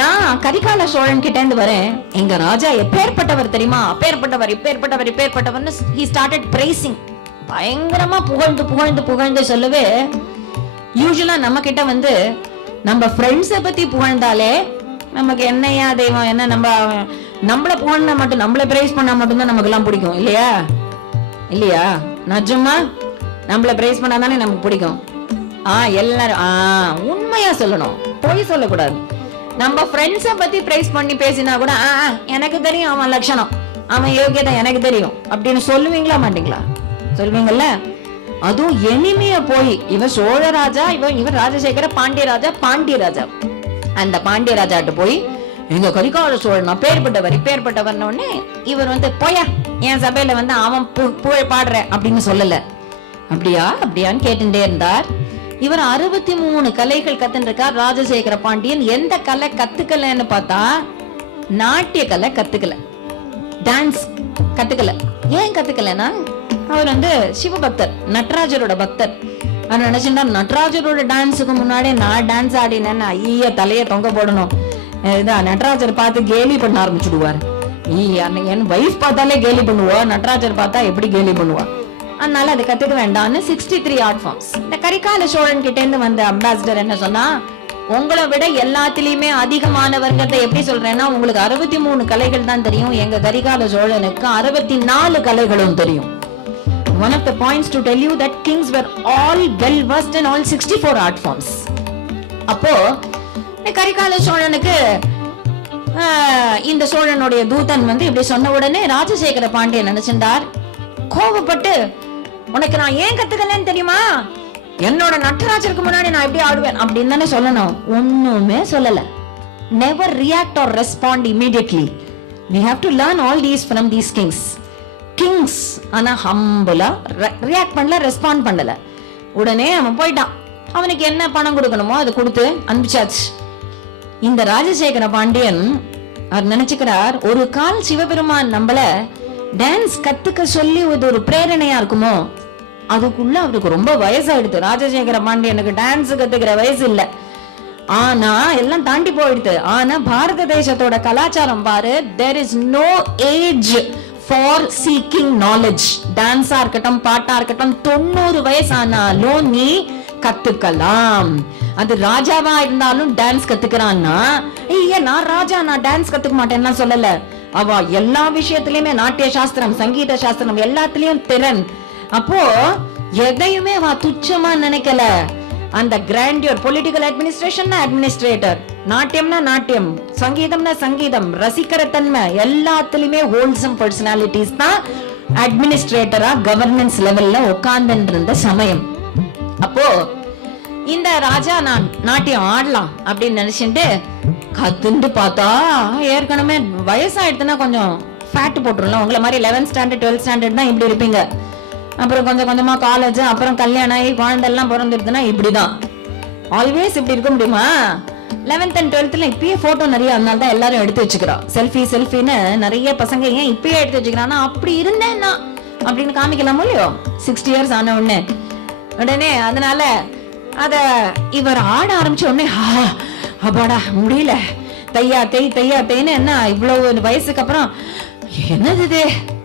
நான் கரிகால சோழன் கிட்ட இருந்து வரேன். எங்க ராஜா எப்பேற்பட்டவர் தெரியுமா? இப்பேற்பட்டவர்னு he started praising. பயங்கரமா புகழ்ந்து சொல்லவே, யூசுவலா நம்ம கிட்ட வந்து நம்ம ஃப்ரெண்ட்ஸை பத்தி புகழ்ந்தாலே நமக்கு என்னையா தெய்வம், என்ன நம்மள புகழ்னா மட்டும், நம்மள பிரைஸ் பண்ணா மட்டும்தான் நமக்கு எல்லாம் பிடிக்கும், இல்லையா? நிஜமா நம்மள பிரைஸ் பண்ணாதானே நமக்கு பிடிக்கும். எல்லாரும் உண்மையா சொல்லணும், பொய் சொல்லக்கூடாது. நம்ம ஃப்ரெண்ட்ஸை பத்தி பிரைஸ் பண்ணி பேசினா கூட எனக்கு தெரியும் அவன் லட்சணம், அவன் யோகியதை எனக்கு தெரியும் அப்படின்னு சொல்லுவீங்களா மாட்டீங்களா? சொல்லுவீங்கல்ல. அதுவும் எனிமைய போய் இவன் சோழராஜா, இவன் ராஜசேகர பாண்டியராஜா, அந்த பாண்டியராஜாட்ட போய் எங்க கரிகால சோழன் அப்பேற்பட்டவர் உடனே இவர் வந்து போயா என் சபையில வந்து அவன் புகழ் பாடுற அப்படின்னு சொல்லல. அப்படியான்னு கேட்டுட்டே இருந்தார். இவர் 63 கலைகள் கத்துருக்கார் ராஜசேகர பாண்டியன். எந்த கலை கத்துக்கலன்னு பார்த்தா நாட்டிய கலை கத்துக்கல, டான்ஸ் கத்துக்கல. ஏன் கத்துக்கலன்னா, அவர் வந்து சிவபக்தர், நடராஜரோட பக்தர். அவர் நினைச்சிருந்தா நடராஜரோட டான்ஸுக்கு முன்னாடி நான் டான்ஸ் ஆடினேன்னு ஐய தலைய தொங்க போடணும், நடராஜர் பார்த்து கேலி பண்ண ஆரம்பிச்சுடுவார். என் வைஃப் பார்த்தாலே கேலி பண்ணுவா, நடராஜர் பார்த்தா எப்படி கேலி பண்ணுவா? அதனால அதை கத்துக்க வேண்டாம்னு 63 ஆர்ட் ஃபார்ம்ஸ். இந்த கரிகால சோழன் கிட்ட இருந்து வந்த அம்பாசிடர் என்ன சொன்னா, உங்களை விட எல்லாத்திலயுமே அதிகமானவர்கிறத எப்படி சொல்றேன்னா, உங்களுக்கு 63 கலைகள் தான் தெரியும், எங்க கரிகால சோழனுக்கு 64 கலைகளும் தெரியும். One of the points to tell you that kings were all well versed in all 64 art forms. அப்போ கரிகால சோழனுக்கு இந்த சோழனுடைய தூதன் வந்து இப்படி சொன்ன உடனே ராஜசேகர பாண்டியன் நினைச்சிருந்தார், கோபப்பட்டு, உனக்கு நான் ஏன் கத்துக்கலன்னு தெரியுமா? என்னோட நடராஜருக்கு முன்னாடி நான் எப்படி ஆடுவேன் அப்படின்னு தானே சொல்லணும். ஒண்ணுமே சொல்லல. Never react or respond immediately. We have to learn all these from these kings. ஆனா ஹம்புலா ரியாக்ட் பண்ணல, ரெஸ்பாண்ட் பண்ணல. உடனே அவன் போயிட்டான். அவனுக்கு என்ன பணம் கொடுக்கணுமோ அதை கொடுத்து அனுப்பிச்சாச்சு. இந்த ராஜசேகர பாண்டியன் அவர் நினைச்சுக்கிறார், ஒரு கால் சிவபெருமான் நம்மள டான்ஸ் கத்துக்க சொல்லி ஒரு பிரேரணையா இருக்குமோ. அதுக்குள்ள அவருக்கு ரொம்ப வயசாயிடுது. ராஜசேகர பாண்டியனுக்கு டான்ஸ் கத்துக்கிற வயசு இல்ல, ஆனா எல்லாம் தாண்டி போயிடுது. ஆனா பாரத தேசத்தோட கலாச்சாரம் பாரு, there is no age for seeking knowledge. டான்ஸா இருக்கட்டும், பாட்டா இருக்கட்டும், 90 வயசானாலும் நீ கத்துக்கலாம். அது ராஜாவா இருந்தாலும் டான்ஸ் கத்துக்கிறான்னா, நான் ராஜா, நான் டான்ஸ் கத்துக்க மாட்டேன்னா சொல்லல. அவ எல்லா விஷயத்திலயுமே நாட்டிய சாஸ்திரம், சங்கீத சாஸ்திரம் எல்லாத்திலயும் திறன். அப்போ எதையுமே அவ துச்சமா நினைக்கல. அந்த கிராண்டியர், பொலிட்டிக்கல் அட்மினிஸ்ட்ரேஷன் அட்மினிஸ்ட்ரேட்டர், நாட்டியம்னா நாட்டியம், சங்கீதம்னா சங்கீதம், ரசிக்கிற தன்மை, எல்லாத்திலுமே ஹோல்சம் பர்சனாலிட்டிஸ் தான் அட்மினிஸ்ட்ரேட்டரா கவர்னன்ஸ் லெவல்ல உட்கார்ந்து இருந்த சமயம். அப்போ இந்த ராஜா நான் நாட்டியம் ஆடலாம் அப்படின்னு நினைச்சுட்டு கத்துண்டு பார்த்தா, ஏற்கனவே வயசாயிடுதுன்னா கொஞ்சம் ஃபேட் போட்டுருலாம். உங்களை மாதிரி 11th ஸ்டாண்டர்ட் 12th ஸ்டாண்டர்ட் தான் இப்படி இருப்பீங்க. அப்புறம் கொஞ்சம் கொஞ்சமா காலேஜ், அப்புறம் கல்யாணம் ஆகி குழந்தை எல்லாம் பிறந்துருதுன்னா இப்படிதான். ஆல்வேஸ் இப்படி இருக்க முடியுமா? 11th and 12th இப்பயே போட்டோ நிறைய, அதனால தான் எல்லாரும் எடுத்து வச்சுக்கிறோம். செல்ஃபின்னு நிறைய பசங்க ஏன் இப்பயே எடுத்து வச்சுக்கிறான்னா, அப்படி இருந்தேன்னா அப்படின்னு காமிக்கலாமோ இல்லையோ 60 years ஆன உடனே. அதனால அத இவர் ஆட ஆரம்பிச்ச உடனே, அப்பாடா முடியல, தையா தேய்ன்னு, என்ன இவ்வளவு வயசுக்கு அப்புறம் என்னது இது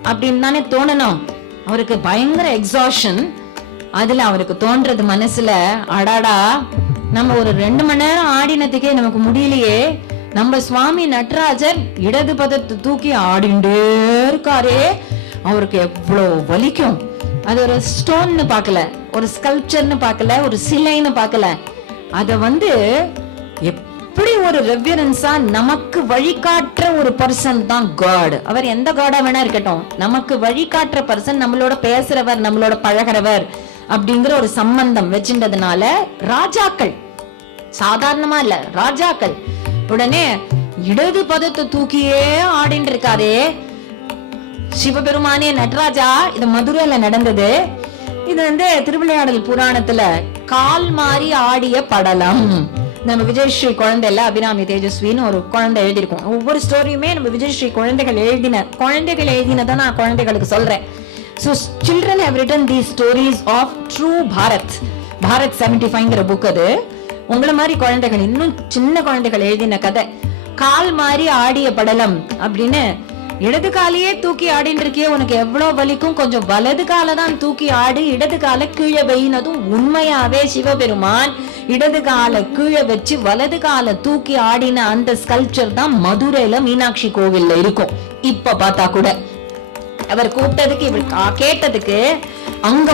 அப்படின்னு தானே தோணணும். அவருக்கு பயங்கர எக்ஸாஷன். அதுல அவருக்கு தோன்றது மனசுல, அடாடா நம்ம ஒரு 2 மணி நேரம் ஆடினதுக்கே நமக்கு முடியலையே, நம்ம சுவாமி நடராஜர் இடது பதத்தை தூக்கி ஆடிண்டே இருக்காரே, அவருக்கு எவ்வளவு வலிக்கும். அது ஒரு ஸ்டோன்னு பார்க்கல, ஒரு ஸ்கல்ப்சர்னு பார்க்கல, ஒரு சிலைன்னு பார்க்கல, அத வந்து எப்படி ஒரு ரெவரன்ஸா நமக்கு வழிகாட்டுற ஒரு பர்சன் தான் காட். அவர் எந்த காடா வேணா இருக்கட்டும், நமக்கு வழிகாட்டுற பர்சன், நம்மளோட பேசுறவர், நம்மளோட பழகிறவர் அப்படிங்கிற ஒரு சம்பந்தம் வச்சுட்டதுனால ராஜாக்கள், சாதாரணமா இல்ல ராஜாக்கள், உடனே இடது பதத்தை தூக்கியே ஆடின்னு இருக்காரே சிவபெருமானே நடராஜா. இது மதுரையில நடந்தது. இது திருவிளையாடல் புராணத்துல கால் மாறி ஆடிய படலம். நம்ம விஜயஸ்ரீ குழந்தை இல்ல, அபிராமி தேஜஸ்வின்னு ஒரு குழந்தை எழுதியிருக்கோம். ஒவ்வொரு ஸ்டோரியுமே நம்ம விஜயஸ்ரீ குழந்தைகள் எழுதினதான் நான் குழந்தைகளுக்கு சொல்றேன். So children have written these stories of true Bharat. Bharat 75ங்கிற புக் அது. உங்களை மாதிரி குழந்தைகள், இன்னும் சின்ன குழந்தைகள் எழுதின கதை. கால் மாறி ஆடிய படலம் அப்படின்னு, இடது காலையே தூக்கி ஆடின்னு இருக்கியே, உனக்கு எவ்வளவு வலிக்கும், கொஞ்சம் வலது காலை தான் தூக்கி ஆடு, இடது காலை கீழே வைனதும் உண்மையாவே சிவபெருமான் இடது காலை கீழே வச்சு வலது காலை தூக்கி ஆடின அந்த ஸ்கல்ப்சர் தான் மதுரையில மீனாட்சி கோவில்ல இருக்கும். இப்ப பார்த்தா கூட அவர் கூப்பிட்டதுக்கு இவர் கேட்டதுக்கு அங்க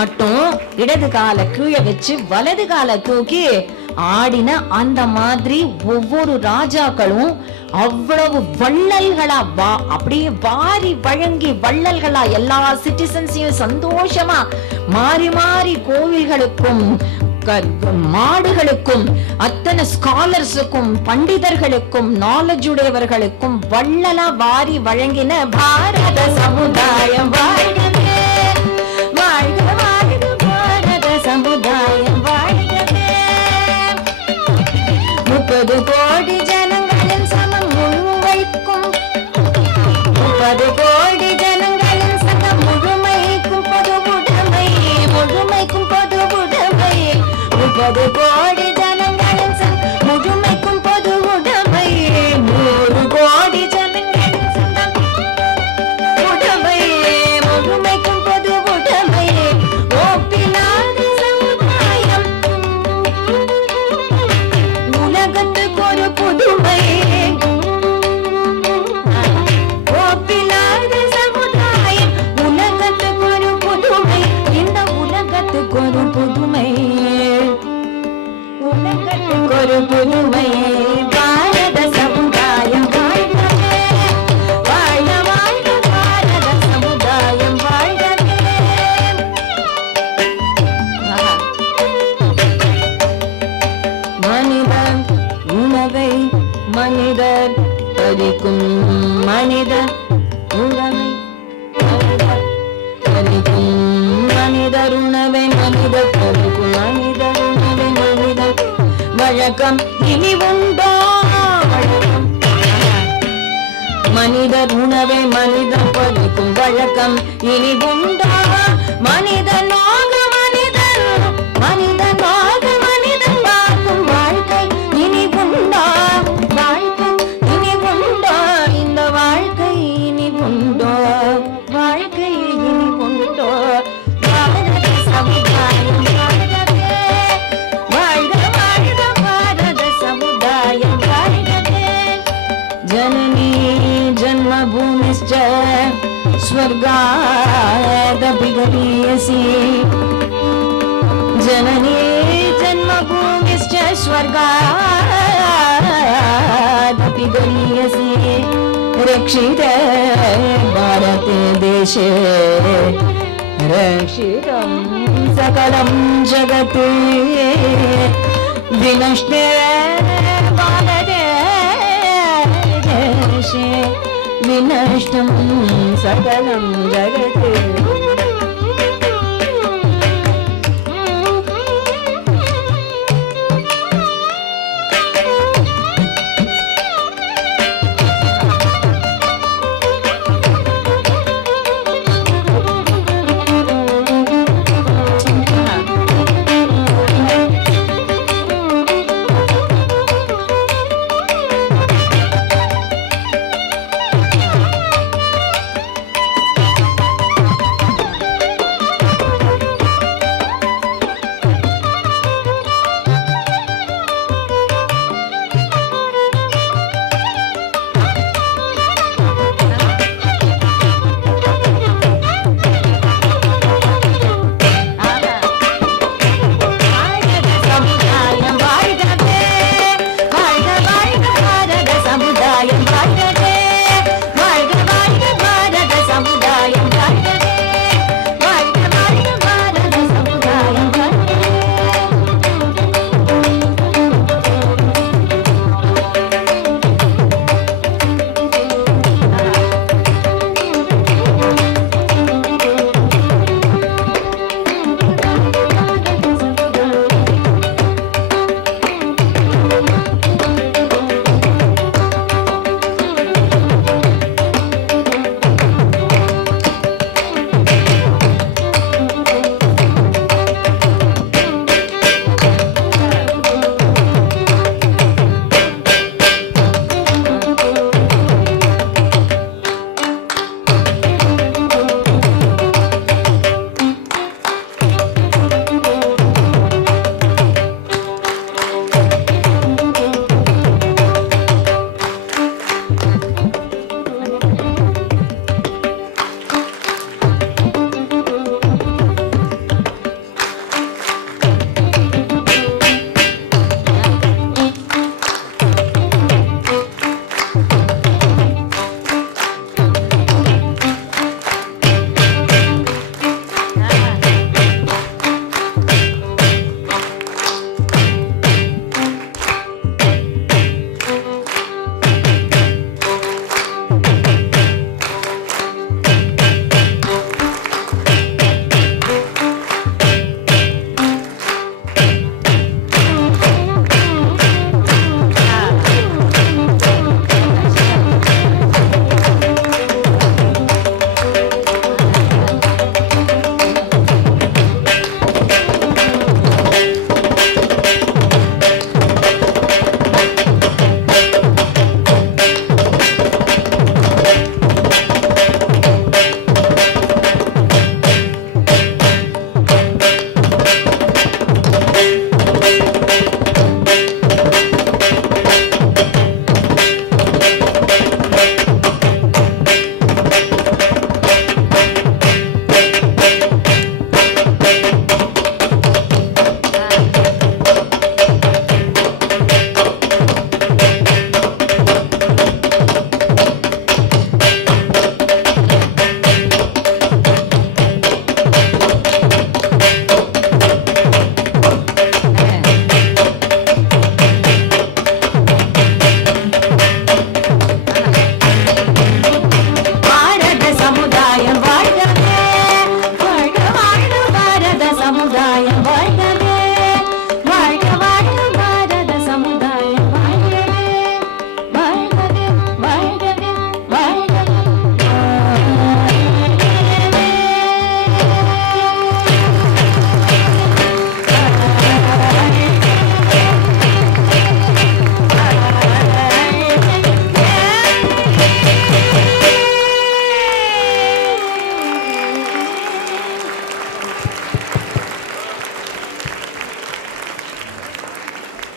மட்டும் இடது காலை கீழே வச்சு வலது காலை தூக்கி ஆடின அந்த மாதிரி ஒவ்வொரு ராஜாக்களும் அவ்வளவு வள்ளல்களா அப்படியே வாரி வழங்கி வள்ளல்களா எல்லா சிட்டிசன்ஸையும் சந்தோஷமா மாறி மாறி கோவில்களுக்கும் மாடுகளுக்கும் அத்தனை ஸ்காலர்ஸுக்கும் பண்டிதர்களுக்கும் நாலேஜ் உடையவர்களுக்கும் வள்ளலா வாரி வழங்கின பாரத சமுதாயம் வாழ்கவே, வாழ்க வாழ்க பாரத சமுதாயம் வாழ்கவே. 30 கோடி ஜனங்களின் சமம் முழுமைக்கும், 30 கோடி ஜனங்களின் சமம் முழுமைக்கும் பொது உடைமை, முழுமைக்கும் பொது உடைமை, 30 கோடி ஜனங்களின் சமம் முழுமைக்கும் பொது உடைமை, 100 கோடி ஜனங்களின் சமம் உடைமை, முழுமைக்கும் பொது உடைமை, ஒப்பிலாத சமுதாயம் உலகத்துக்கு ஒரு புதுமை, ஒப்பிலாத சமுதாயம் உலகத்துக்கு ஒரு புதுமை, இந்த உலகத்துக்கு ஒரு புதுமை, உலகத்துக்கு ஒரு புதுமை, பாரத சமுதாயம் வாழ்கவே, வாழ்க வாழ்க பாரத சமுதாயம் வாழ்கவே. மனிதன் உணவை மனிதர் பறிக்கும், மனிதர் உணவை மனிதர் பறிக்கும், மனிதர் உணவை மனிதர் பறிக்கும், மனிதர் உணவை மனிதர் வழக்கம் இனி உண்டோ வழக்கம், மனிதர் உணவை மனிதர் பறிக்கும் வழக்கம் இனி உண்டோ, மனிதனாக மனிதன், மனிதனாக மனிதன் பார்க்கும் வாழ்க்கை இனி உண்டோ, வாழ்க்கை இனி உண்டோ, இந்த வாழ்க்கை இனி உண்டோ, வாழ்க்கை இனி உண்டோ, பாரத சமுதாயம் வாழ்கவே, வாழ்க வாழ்க பாரத சமுதாயம் வாழ்கவே. ஜனனி ஜன்மபூமிश्च स्वर्गादपि गरीयसी, जननी जन्मभूमिश्च स्वर्गादपि गरीयसी, रक्षिते भारते देशे रक्षितं सकलं जगत्, विनष्टे भारते देशे विनष्टं सकलं जगत्.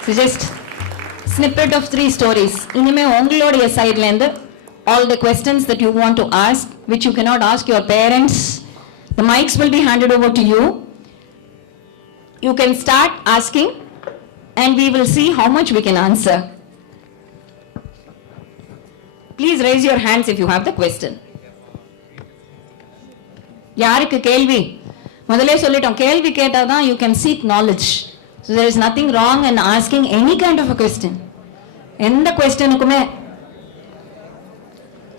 So just snippet of 3 stories. இனிமே உங்களுடைய சைடுல இருந்து all the questions that you want to ask, which you cannot ask your parents, the mics will be handed over to you. You can start asking and we will see how much we can answer. Please raise your hands if you have the question. யாருக்கு கேள்வி? முதல்ல சொல்லிட்டோம், கேள்வி கேட்டாதான் you can seek knowledge. So there is nothing wrong in asking any kind of a question. எந்த questionக்குமே.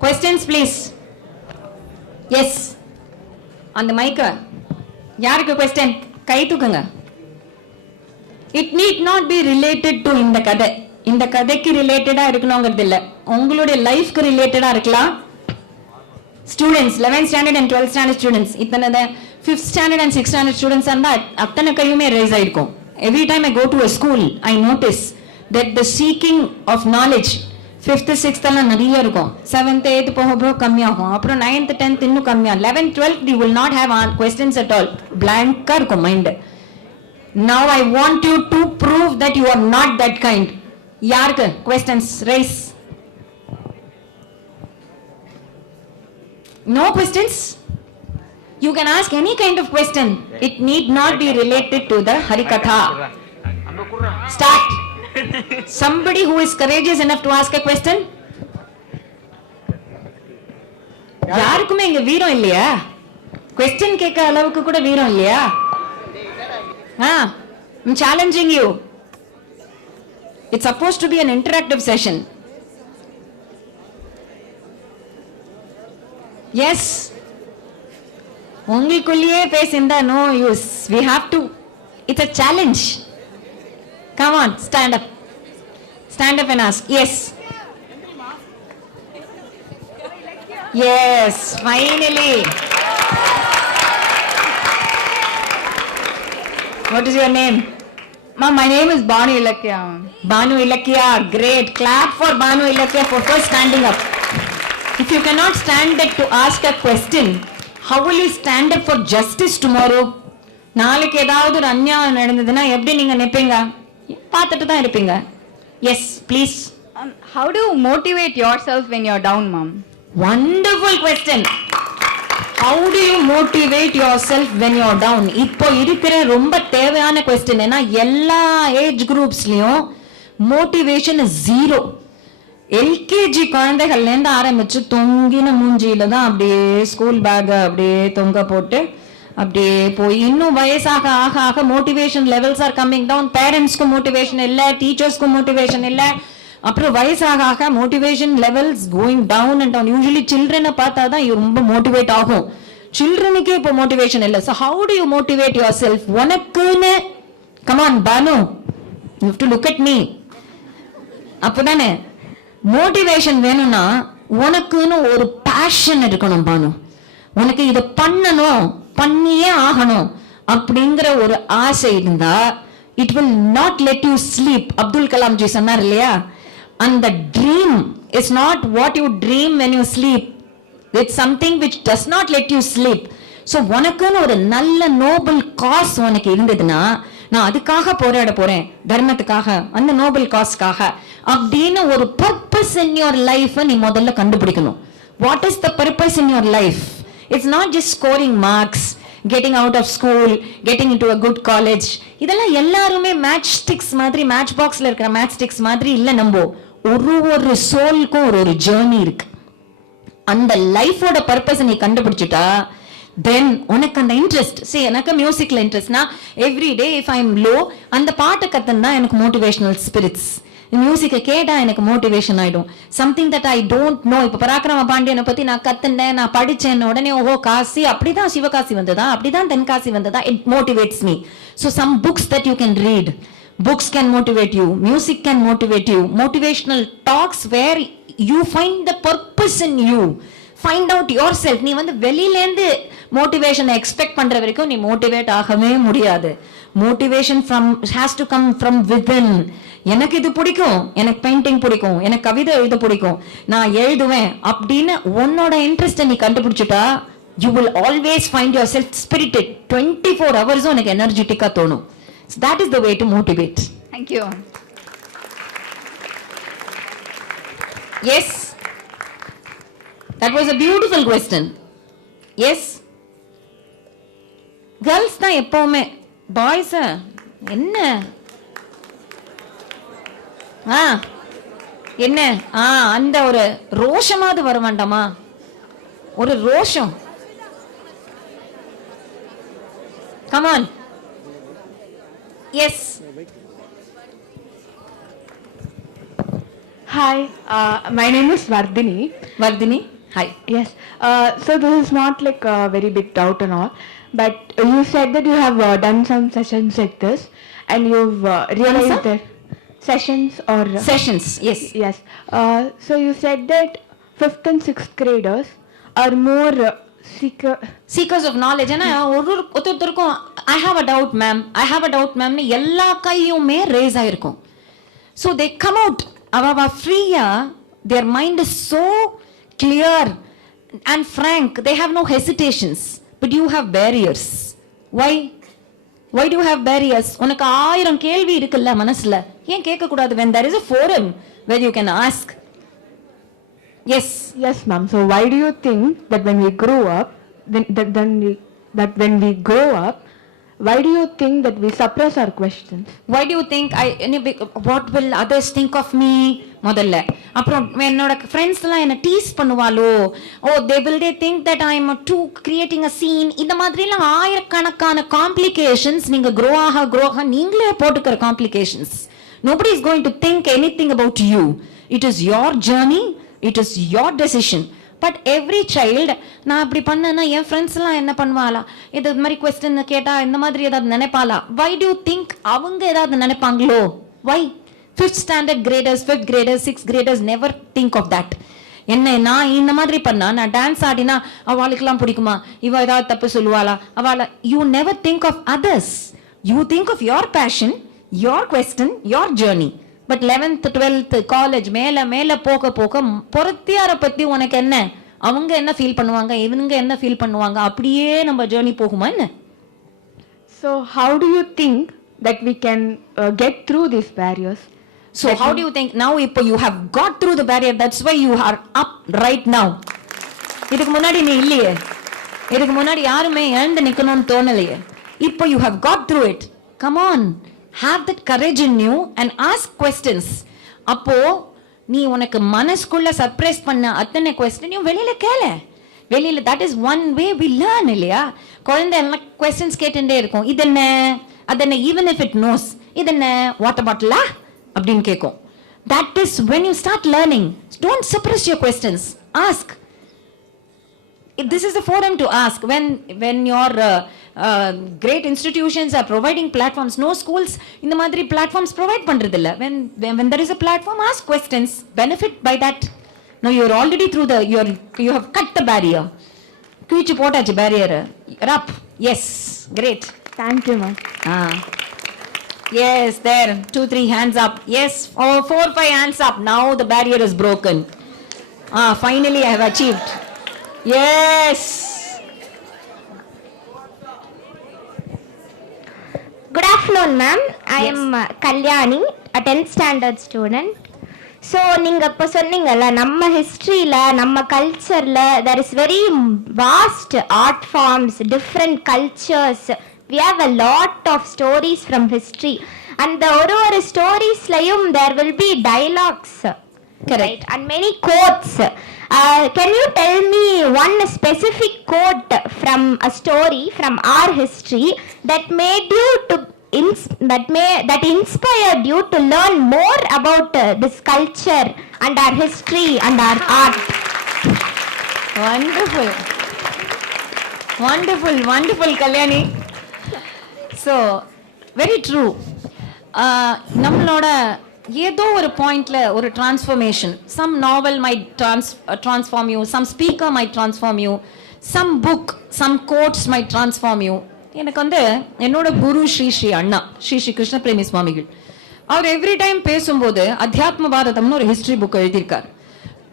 Questions please. Yes. அந்த மைக்க யாருக்கு question? கை தூக்குங்க. It need not be related to இந்த கதை. இந்த கதைக்கு ரிலேட்டடா இருக்கணுங்கிறது இல்ல, உங்களுடைய லைஃப்க்கு ரிலேட்டடா இருக்கலாம். Students 11th standard and 12th standard students, இத்தனை 5th standard and 6th standard students இருந்தா அத்தனை கையுமே raise ஆயிருக்கும். Every time I go to a school, I notice that the seeking of knowledge 5th 6th எல்லாம் நிறைய இருக்கும். 7th 8th போக கம்மியாகும். அப்புறம் 9th 10th இன்னும் கம்மியா. 11th 12th you will not have questions at all. Blank இருக்கும் mind. Now I want you to prove that you are not that kind. யாருக்கு questions? Raise. No questions? You can ask any kind of question. It need not be related to the Harikatha. Start. Somebody who is courageous enough to ask a question? யாருக்குமே இங்க வீரம் இல்லையா? Question கேட்க அளவுக்கு கூட வீரம் இல்லையா? I'm challenging you. It's supposed to be an interactive session. Yes. உங்களுக்குள்ளேயே பேசிந்தா no use. We have to. It's a challenge. Come on, stand up. Stand up and ask. Yes. Yes, finally. What is your name? Ma'am, my name is Banu Ilakya. Banu Ilakya, great. Clap for Banu Ilakya for first standing up. If you cannot stand up to ask a question, how will you stand up for justice tomorrow? நாளைக்கு ஏதாவது ஒரு அநியாயம் நடந்ததுன்னா எப்படி நீங்க நிப்பீங்க? பார்த்துட்டு தான் இருப்பீங்க. Yes, please. How do you motivate yourself when you're down, ma'am? Wonderful question. How do you motivate yourself when you're down? இப்போ இருக்கிற ரொம்ப தேவையான question. ஏன்னா எல்லா ஏஜ் குரூப்ஸ்லயும் மோட்டிவேஷன் இஸ் 0. எல்கேஜி குழந்தைகள்ல இருந்து ஆரம்பிச்சு தொங்கின மூஞ்சியில தான் அப்படியே ஸ்கூல் பேக் அப்படியே தொங்க போட்டு அப்படியே போய் இன்னும் வயசாக ஆக ஆக motivation levels are coming down. பேரண்ட்ஸ்க்கும் மோட்டிவேஷன் இல்ல, டீச்சர்ஸ்க்கும் மோட்டிவேஷன் இல்ல. அப்புறம் வயசாக ஆக motivation levels going down and down. Usually சில்ட்ரனை பார்த்தா தான் ரொம்ப மோட்டிவேட் ஆகும். சில்ட்ரனுக்கே இப்போ மோட்டிவேஷன் இல்லை. So how do you motivate yourself? உனக்குன்னு come on Bhanu, you have to look at me. அப்பதானே மோட்டிவேஷன் வேணும்னா உனக்குன்னு ஒரு பேஷன் இருக்கணும் பானு. உனக்கு இதை பண்ணணும், பண்ணியே ஆகணும் அப்படிங்கிற ஒரு ஆசை இருந்தா it will not let you sleep. Abdul Kalam G சொன்னார் இல்லையா, அந்த dream is not what you dream when you sleep. It's something which does not let you sleep. So உனக்குன்னு ஒரு நல்ல நோபல் காஸ் உனக்கு இருந்ததுன்னா, நான் அதுக்காக போராட போறேன், தர்மத்துக்காக, அந்த நோபல் காஸ்க்காக அப்படின்னு ஒரு பர்பஸ் இன் யுவர் லைஃப் நீ முதல்ல கண்டுபிடிக்கணும். What is the purpose in your life? It's not just scoring marks, getting out of school, getting into a good college. இதெல்லாம் எல்லாருமே மேட்ச் ஸ்டிக்ஸ் மாதிரி, மேட்ச் பாக்ஸ்ல இருக்கிற மேட்ச் ஸ்டிக்ஸ் மாதிரி இல்ல. நம்ம ஒரு சோலுக்கும் ஒரு ஜேர்னி இருக்கு. அந்த லைஃபோட பர்பஸ் நீ கண்டுபிடிச்சிட்டா தென் உனக்கு அந்த இன்ட்ரெஸ்ட். சரி, எனக்கு மியூசிக்ல இன்ட்ரெஸ்ட்னா every day if I am low அந்த பாட்டை கத்துனா எனக்கு மோட்டிவேஷனல் ஸ்பிரிட்ஸ். மியூசிக்கை கேட்டா எனக்கு மோட்டிவேஷன் ஆயிடும். Something that I don't know. இப்ப பராக்கிரம பாண்டியனை பத்தி நான் கத்துனேன், நான் படிச்சேன், உடனே ஓஹோ காசி அப்படிதான் சிவகாசி வந்ததா, அப்படிதான் தென்காசி வந்ததா, it motivates me. So some books that you can read. Books can motivate you, music can motivate you, motivational talks where you find the purpose in you, find out yourself. நீ வெளியில இருந்து மோட்டிவேஷனை எக்ஸ்பெக்ட் பண்ற வரைக்கும் நீ motivate ஆகவே முடியாது. Motivation has to come from within. எனக்கு இது பிடிக்கும், எனக்கு பெயிண்டிங் பிடிக்கும், எனக்கு கவிதை எழுத பிடிக்கும், நான் எழுதுவேன் அப்படின்னு உன்னோட இன்ட்ரெஸ்ட்டை நீ கண்டுபிடிச்சிட்டா you will always find yourself spirited. 24 hours உனக்கு எனர்ஜெட்டிக்கா தோணும். So that is the way to motivate. Thank you. Yes. That was a beautiful question. Yes. Girls தான் எப்பவுமே, பாய்ஸ் என்ன என்ன அந்த ஒரு ரோஷமாவது வர வேண்டாமா? ஒரு ரோஷம். Come on. Yes. Hi, my name is Vardhini. Vardhini, hi. Yes, so this is not like a very big doubt and all, but you said that you have done some sessions like this and you've realized that sessions or... Sessions, yes. Yes, so you said that 5th and 6th graders are more seekers of knowledge. ஏன்னா ஒருத்தருக்கும் I have a doubt ma'am னு எல்லா கையுமே race ஆயிருக்கும். So they come out அவ ஃப்ரீயா, their mind is so clear and frank, they have no hesitations, but you have barriers. Why do you have barriers? உனக்கு 1000 கேள்வி இருக்குல்ல மனசுல, ஏன் கேட்க கூடாது when there is a forum where you can ask? Yes ma'am. So why do you think that when we grow up, when we grow up, why do you think that we suppress our questions? Why do you think what will others think of me? முதல்ல அப்புறம் என்னோட friends எல்லாம் என்ன tease பண்ணுவாளோ, they think that I am too creating a scene. இந்த மாதிரிலாம் ஆயிரக்கணக்கான complications நீங்க grow ஆக நீங்களே போட்டுக்கிற complications. Nobody is going to think anything about you. It is your journey, it is your decision. But every child, நான் அப்படி பண்ணேன்னா என் ஃப்ரெண்ட்ஸ் எல்லாம் என்ன பண்ணுவாளா, இது மாதிரி கொஸ்டின் கேட்டா இந்த மாதிரி ஏதாவது நினைப்பாளா? வை டு யூ திங்க் அவங்க ஏதாவது நினைப்பாங்களோ? வை 5th standard graders, 5th graders, 6th graders never think of that. என்ன நான் இந்த மாதிரி பண்ணா, நான் டான்ஸ் ஆடினா அவளுக்கெல்லாம் பிடிக்குமா, இவ ஏதாவது தப்பு சொல்லுவாளா அவளை? You never think of others. You think of your passion, your question, your journey. But 11th 12th college மேல போக பொறுத்தியார பத்தி உனக்கு என்ன, அவங்க என்ன ஃபீல் பண்ணுவாங்க, இவங்க என்ன ஃபீல் பண்ணுவாங்க, அப்படியே நம்ம ஜேர்னி போகுமா என்ன? So how do you think that we can get through these barriers? So how do you think now if you have got through the barrier, that's why you are up right now. இதுக்கு முன்னாடி நீ இல்லையே, இதுக்கு முன்னாடி யாருமே எழுந்து நிக்கணும்னு தோணலையே. இப்போ you have got through it. Come on. Have that courage in you and ask questions. அப்போ நீ உனக்கு மனசுக்குள்ள சர்ப்ரைஸ் பண்ண அத்தனை கொஸ்டினையும் வெளியில கேளு. வெளியில that is one way we learn இல்லையா? குழந்தை எல்லாம் கொஸ்டின்ஸ் கேட்டுட்டே இருக்கும். இது என்ன, அது என்ன, even if it knows. இது என்ன, வாட்டர் பாட்டிலா அப்படின்னு கேட்கும். That is when you start learning. Don't suppress your questions. Ask. This is the forum to ask. When your great institutions are providing platforms, no schools in the madri platforms provide pandradilla. When there is a platform, ask questions, benefit by that. Now you are already through you have cut the barrier. Kuichu potachi barrier. You're up. Yes, great. Thank you ma'am. Yes, there 2-3 hands up. Yes, 4-5 hands up. Now the barrier is broken. Finally I have achieved. Yes. Good afternoon, ma'am. I am Kalyani, a 10th standard student. So, நீங்க இப்ப சொன்னீங்கல்ல, நம்ம ஹிஸ்டரியில, நம்ம கல்ச்சர்ல there is very vast art forms, different cultures. We have a lot of stories from history. And ஒரு ஸ்டோரிஸ்லயும் there will be dialogues. Correct. Right? And many quotes. Can you tell me one specific quote from a story from our history that made you to that inspired you to learn more about this culture and our history and our art? Wonderful Kalyani. So very true. நம்மளோட ஏதோ ஒரு பாயிண்ட்ல ஒரு transformation, some novel might transform you, some speaker might transform you, some book, some quotes might transform you. எனக்கு என்னோட குரு ஸ்ரீ அண்ணா ஸ்ரீ கிருஷ்ண பிரேமி சுவாமிகள், அவர் every time பேசும்போது அத்தியாத்ம பாரதம்னு ஒரு ஹிஸ்டரி புக் எழுதியிருக்கார்.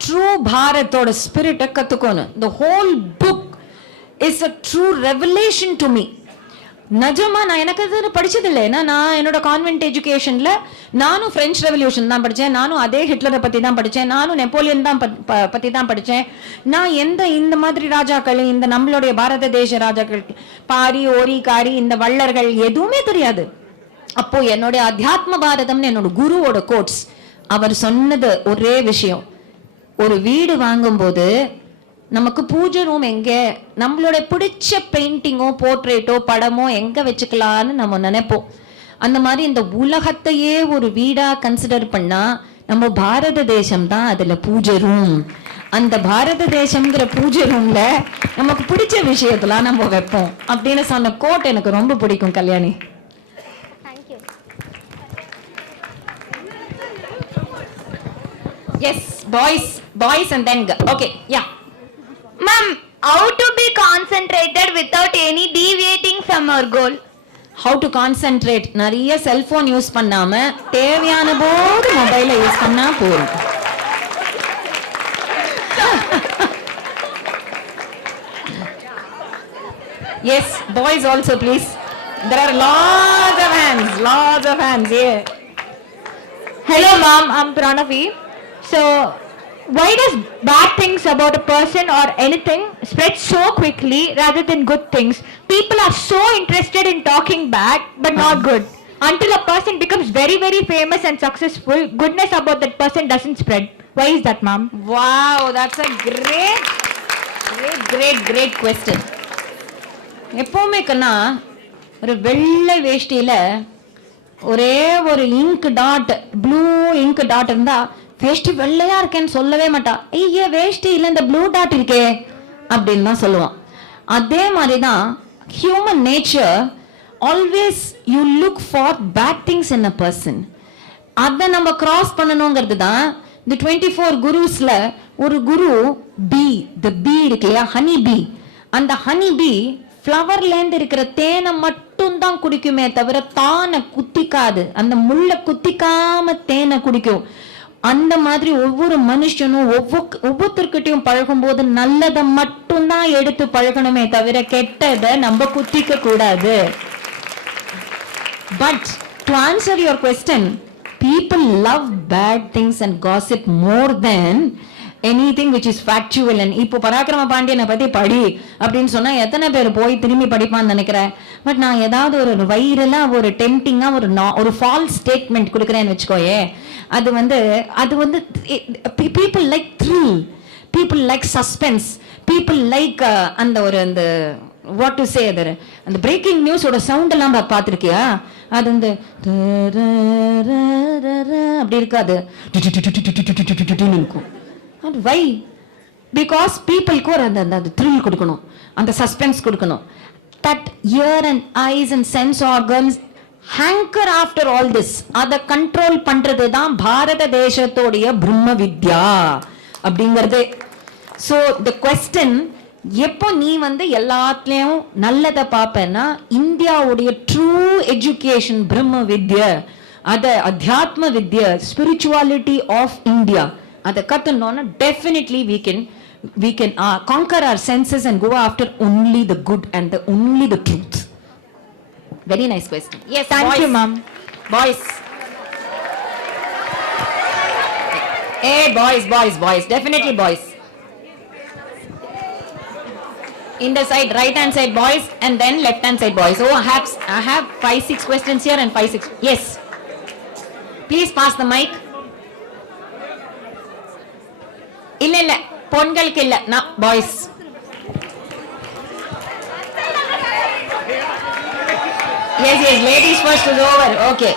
True பாரத்தோட ஸ்பிரிட்டை கத்துக்கோன்னு. The whole book is a true revelation to me. நிஜமா நான் எனக்கு அது படிச்சது இல்லை. ஏன்னா நான் என்னோட கான்வென்ட் எஜுகேஷன்ல நானும் பிரெஞ்சு ரெவல்யூஷன் தான் படித்தேன், நானும் அதே ஹிட்லரை பத்தி தான் படித்தேன், நானும் நெப்போலியன் தான் பத்தி தான் படித்தேன். நான் இந்த மாதிரி ராஜாக்கள், இந்த நம்மளுடைய பாரத தேச ராஜாக்கள், பாரி ஓரி காரி இந்த வள்ளர்கள் எதுவுமே தெரியாது. அப்போ என்னுடைய அத்தியாத்ம பாரதம்னு என்னோட குருவோட கோட்ஸ், அவர் சொன்னது ஒரே விஷயம், ஒரு வீடு வாங்கும்போது நமக்கு பூஜை ரூம் எங்க, நம்மளோட பிடிச்ச பெயிண்டிங்கோ போர்ட்ரேட்டோ படமோ எங்க வச்சுக்கலான்னு நம்ம நினைப்போம். அந்த மாதிரி இந்த உலகத்தையே ஒரு வீடா கன்சிடர் பண்ணா நம்ம பாரத தேசம் தான் அதுல பூஜை ரூம். அந்த பாரத தேசம்ங்கிற பூஜை ரூம்ல நமக்கு பிடிச்ச விஷயத்தெல்லாம் நம்ம வைப்போம் அப்படின்னு சொன்ன கோட் எனக்கு ரொம்ப பிடிக்கும் Kalyani. Yes boys and then okay, yeah. Ma'am, how to be concentrated without any deviating from our goal? How to concentrate? நிறைய செல்போன் யூஸ் பண்ணாம தேவையான போது மொபைல யூஸ் பண்ணா போதும். Yes, boys also please. There are lots of hands, yeah. Hello, ma'am. I'm Pranavi. So, why does bad things about a person or anything spread so quickly rather than good things? People are so interested in talking bad but not good. Until a person becomes very, very famous and successful, goodness about that person doesn't spread. Why is that, ma'am? Wow, that's a great question. எப்பவுமே கண்ணா ஒரு வெள்ளை வேஷ்டியில ஒரே ஒரு ink dot, blue ink dot இருந்தா வேஷ்டி வெள்ளையா இருக்கேன்னு சொல்லவே மாட்டா. ஐயா வேஷ்டி இல்ல இந்த ப்ளூ டாட் இருக்கே அப்படின்னு தான் சொல்லுவான். அதே மாதிரிதான் human nature, always you look for bad things in a person. அதை நம்ம கிராஸ் பண்ணணுங்கிறது தான் இந்த 24 குருஸ்ல ஒரு குரு பீ, த பீ இருக்கு இல்லையா, ஹனி பீ. அந்த ஹனி பீ ஃப்ளவர்ல இருந்து இருக்கிற தேனை மட்டும் தான் குடிக்குமே தவிர தானை குத்திக்காது, அந்த முள்ளை குத்திக்காம தேனை குடிக்கும். அந்த மாதிரி ஒவ்வொரு மனுஷனும் ஒவ்வொருத்தர்கிட்டையும் பழகும் போது நல்லதை மட்டும்தான் எடுத்து பழகணுமே தவிர கெட்டதை நம்ம குத்திக்க கூடாது. But to answer your question, people love bad things and gossip more than anything which is factual. And இப்போ பராக்கிரம பாண்டியனை பத்தி படி அப்படின்னு சொன்னா எத்தனை பேர் போய் திரும்பி படிப்பான்னு நினைக்கிறேன். பட் நான் ஏதாவது ஒரு வைரலா ஒரு டெம்டிங்கா ஒரு ஃபால்ஸ் ஸ்டேட்மெண்ட் கொடுக்குறேன்னு வச்சுக்கோயே, அது வந்து people like thrill, people like suspense, people like அந்த வாட் டு சே, அந்த பிரேக்கிங் நியூஸோட சவுண்ட் எல்லாம் பார்த்துருக்கியா? அது வந்து அப்படி இருக்காது, இருக்கும். வை? பிகாஸ் பீப்புளுக்கு ஒரு அந்த த்ரில் கொடுக்கணும், அந்த சஸ்பென்ஸ் கொடுக்கணும். That ear and eyes and sense organs hanker after all this, அதை கண்ட்ரோல் பண்றது தான் பாரத தேசத்தோடைய பிரம்ம வித்யா அப்படிங்கிறது. ஸோ த கொஸ்டின், எப்போ நீ எல்லாத்துலயும் நல்லதை பார்ப்பேன்னா, இந்தியாவுடைய ட்ரூ எஜுகேஷன் பிரம்ம வித்யா, அத அத்தியாத்ம வித்யா, ஸ்பிரிச்சுவாலிட்டி ஆஃப் இந்தியா, அதை கத்துனோம்னா definitely we can conquer our senses and go after only the good and only the truth. Very nice question. Yes, thank you, ma'am. Boys. Hey, boys, definitely boys. In the side, right hand side boys, and then left hand side boys. Oh, I have 5-6 questions here and 5-6. Yes. Please pass the mic. இல்ல பொண்களுக்கு இல்ல, நான் boys. Yes, ladies first is over. Okay.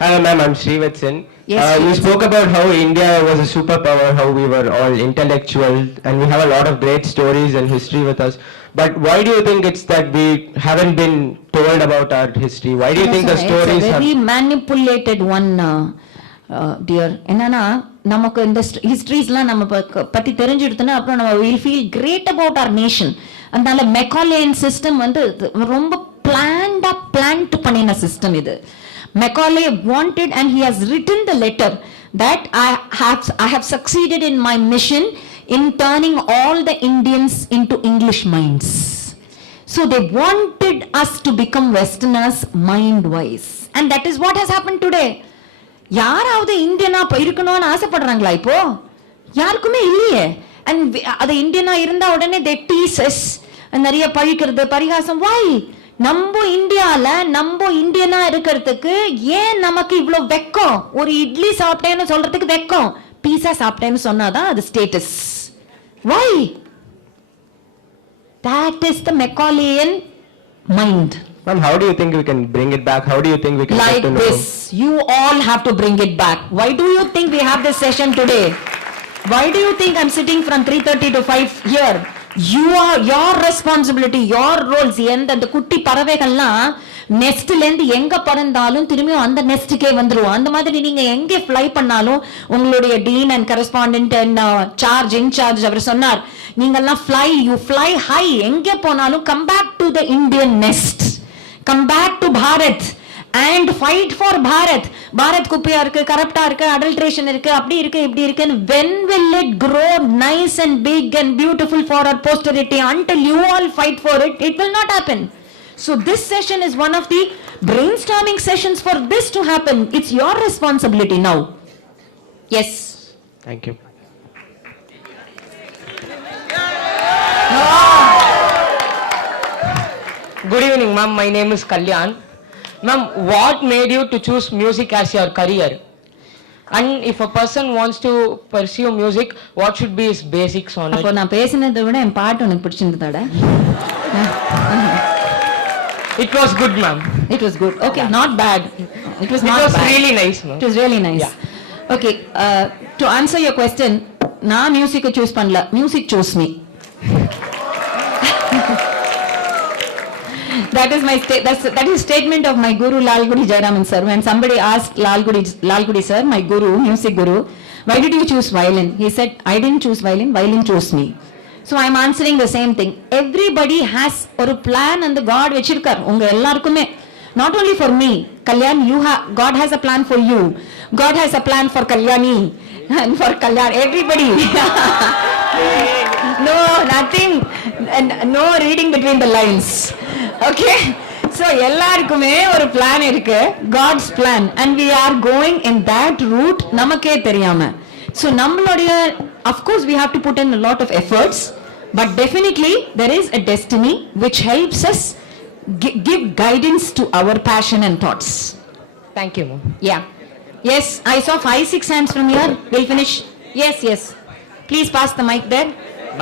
Hello ma'am, I'm Srivatsan. Yes, you spoke about how India was a superpower, how we were all intellectual, and we have a lot of great stories and history with us. But why do you think it's that we haven't been told about our history? Why do you think the stories have... It's a very manipulated one, dear. என்னன்னா நமக்கு இந்த ஹிஸ்டரிஸ்லாம் நம்ம பத்தி தெரிஞ்சுடுத்துனா அப்புறம் நம்ம will feel great about our nation. அதனால மெக்காலேயன் system ரொம்ப plant பண்ணின சிஸ்டம் இது. Macaulay wanted, and he has written the letter that I have succeeded in my mission in turning all the Indians into English minds. So they wanted us to become Westerners mind-wise. And that is what has happened today. யாராவது இந்தியனா இருக்கணும்னு ஆசைப்படுறாங்களா இப்போ? யாருக்குமே இல்லையே. And அது இந்தியனா இருந்தா உடனே they tease us. நிறைய பழிக்கிறது பரிகாசம். Why? நம்ம இந்தியால நம்ம இந்தியனா இருக்கிறதுக்கு ஏன் நமக்கு இவ்வளவு வெக்கம்? ஒரு இட்லி சாப்பிட்டேன்னு சொல்றதுக்கு வெக்கம். பீஸா சாப்பிட்டேன்னு சொன்னாதான் அது status. Why? That is the Macaulayan mind. Ma'am, how do you think we can bring it back? How do you think we can Like get to know? this. You all have to bring it back. Why do you think we have this session today? Why do you think I'm sitting from 3:30 to 5 here? Your responsibility, your roles. அந்த குட்டி பறவைகள்லாம் நெஸ்ட்ல இருந்து எங்க பறந்தாலும் திரும்பியும் அந்த நெஸ்டுக்கே வந்துருவோம். அந்த மாதிரி நீங்க எங்க ஃப்ளை பண்ணாலும் உங்களுடைய dean and correspondent and charge in charge அவர் சொன்னார், நீங்கெல்லாம் யூ ஃப்ளை ஹை. எங்க போனாலும் come back to the Indian nest, come back to Bharat and fight for Bharat. Bharat குப்பையா இருக்கு, கரப்டா இருக்கு, adulteration இருக்கு, அப்படி இருக்கு, இப்படி இருக்கு. When will it grow nice and big and beautiful for our posterity? Until you all fight for it, it will not happen. So this session is one of the brainstorming sessions for this to happen. It's your responsibility now. Yes. Thank you. Good evening, ma'am. My name is Kalyan. Ma'am, what made you to choose music as your career? And if a person wants to pursue music, what should be his basics on it? அப்போ நான் பேசினதை விட என் பாட்டு உனக்கு பிடிச்சிருந்ததாடா? It was good, ma'am. It was good. Okay, not bad. It was really nice, ma'am. It was really nice. Yeah. Okay, to answer your question, நான் music choose பண்ணல, music chose me. That is that is statement of my guru Lalgudi Jayaraman sir. When somebody asked Lalgudi sir, my guru, music guru, why did you choose violin? He said, I didn't choose violin, violin chose me. So I am answering the same thing. Everybody has a plan and the God vechirkar unga ellarkume. Not only for me, Kalyan, God has a plan for you. God has a plan for Kalyani and for Kalyan, everybody. No, nothing, and no reading between the lines. Okay, so எல்லாருக்குமே ஒரு plan இருக்கு, God's plan, and we are going in that route நமக்கே தெரியாம. So நம்மளுடைய, of course we have to put in a lot of efforts, but definitely there is a destiny which helps us give guidance to our passion and thoughts. Thank you, ma'am. Yeah. Yes, I saw 5-6 hands from here. We'll finish. Yes. Please pass the mic there.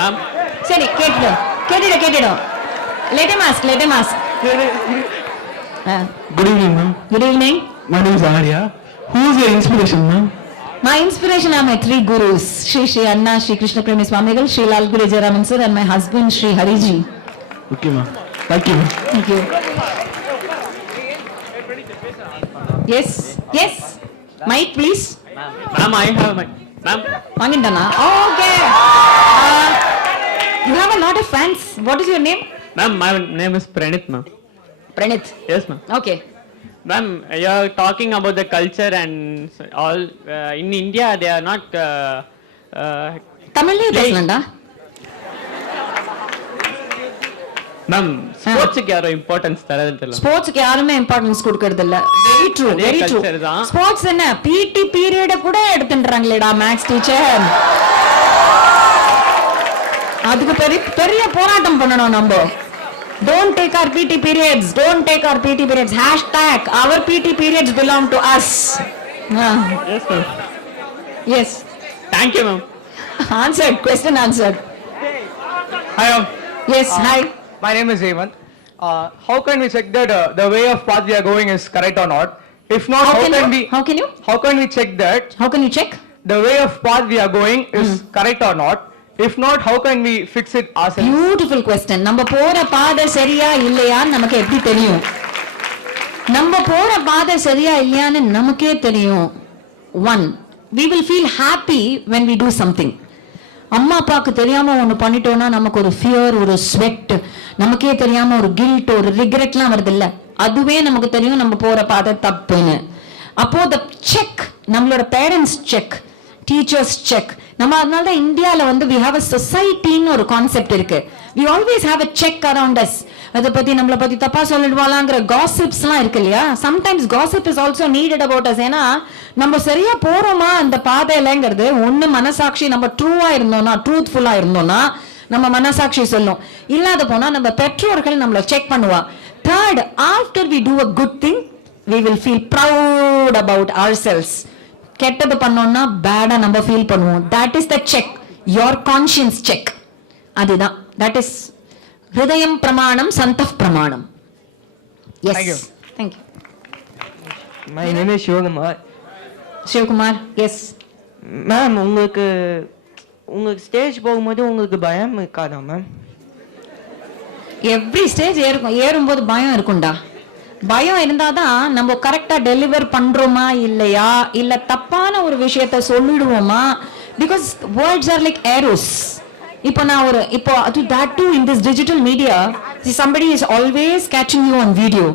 Ma'am. Seri, கேட்டிடு. Let him ask. Good evening, ma'am. Good evening. My name is Ayyar. Who is your inspiration, ma'am? My inspiration are my 3 gurus, Shri Anna, Shri Krishna Premi Swamigal, Shri Lalgudi Jayaraman sir, and my husband, Shri Hariji. Okay, ma'am. Thank you. Thank you. Yes. Mic, please. Ma'am, I have my... Ma'am. Wangindana. Okay. You have a lot of fans. What is your name? Ma'am, my name is Pranit, ma'am. Pranit. Yes, ma'am. Okay. Ma'am, you are talking about the culture and all. In India, they are not... தமிழ்லயே பேசலாம்டா. Ma'am, ஸ்போர்ட்ஸ்க்கு யாரோ importance தரது இல்ல. ஸ்போர்ட்ஸ்க்கு யாருமே importance கொடுக்கிறது இல்ல. Very true. Sports என்ன PT period கூட எடுத்துன்றாங்களேடா maths teacher. அதுக்கு பெரிய போராட்டம் பண்ணணும் நம்ம. Don't take our PT periods. # our PT periods belong to us. Yes, ma'am. Yes. Thank you, ma'am. Question answered. Hi, ma'am. Yes, hi. My name is Hemant. How can we check that the way of path we are going is correct or not? If not, how can we check that? How can you check? The way of path we are going is correct or not? If not, how can we fix it ourselves? Beautiful question. நம்ம போற பாதை சரியா இல்லையான்னு நமக்கு எப்படி தெரியும்? நம்ம போற பாதை சரியா இல்லையான்னு நமக்கே தெரியும். 1, we will feel happy when we do something. அம்மா அப்பாவுக்கு தெரியாம ஒண்ணு பண்ணிட்டோம்னா நமக்கு ஒரு ஃபியர், ஒரு ஸ்வெட், நமக்கே தெரியாம ஒரு கில்ட், ஒரு ரிக்ரெட்லாம் வருது இல்ல, அதுவே நமக்கு தெரியும் நம்ம போற பாதை தப்புன்னு. அப்போ the check, நம்மளோட பேரண்ட்ஸ் செக், டீச்சர்ஸ் செக். நம்ம அதனால தான் இந்தியால வந்து we have a society ன்னு ஒரு கான்செப்ட் இருக்கு. we always have a check around us. அதை பத்தி நம்மளை பத்தி தப்பா சொல்லிடுவாளாங்கிற காசிப்ஸ்லாம் இருக்கு இல்லையா? Sometimes gossip is also needed about us. ஏன்னா நம்ம சரியா போறோமா அந்த பாதையிலங்கிறது ஒண்ணு மனசாட்சி நம்ம ட்ரூவா இருந்தோம்னா, ட்ரூத்ஃபுல்லா இருந்தோம்னா நம்ம மனசாட்சி சொல்லும். இல்லாத போனா நம்ம பெற்றோர்கள் நம்மள செக் பண்ணுவா. Third, after we do a good thing, we will feel proud about ourselves. கெட்டது பண்ணோம்னா பேடா நம்ம ஃபீல் பண்ணுவோம். That is the check, your conscience check. அதுதான். That is ஹிருதயம் பிரமாணம், சந்தப் பிரமாணம். Yes. Thank you. My name is Shivakumar. Shivakumar, yes. Ma'am, உங்களுக்கு stage போகும்போது உங்களுக்கு பயம் இருக்காதா மேம்? எவ்ரி ஸ்டேஜ் ஏறும்போது பயம் இருக்கும்டா. பயம் இருந்தாதான் நம்ம கரெக்டா டெலிவர் பண்றோமா இல்லையா, இல்ல தப்பான ஒரு விஷயத்த சொல்லிடுவோமா. Because words are like arrows. இப்போ நான் இப்போ that too in this digital media, somebody is always catching you on video.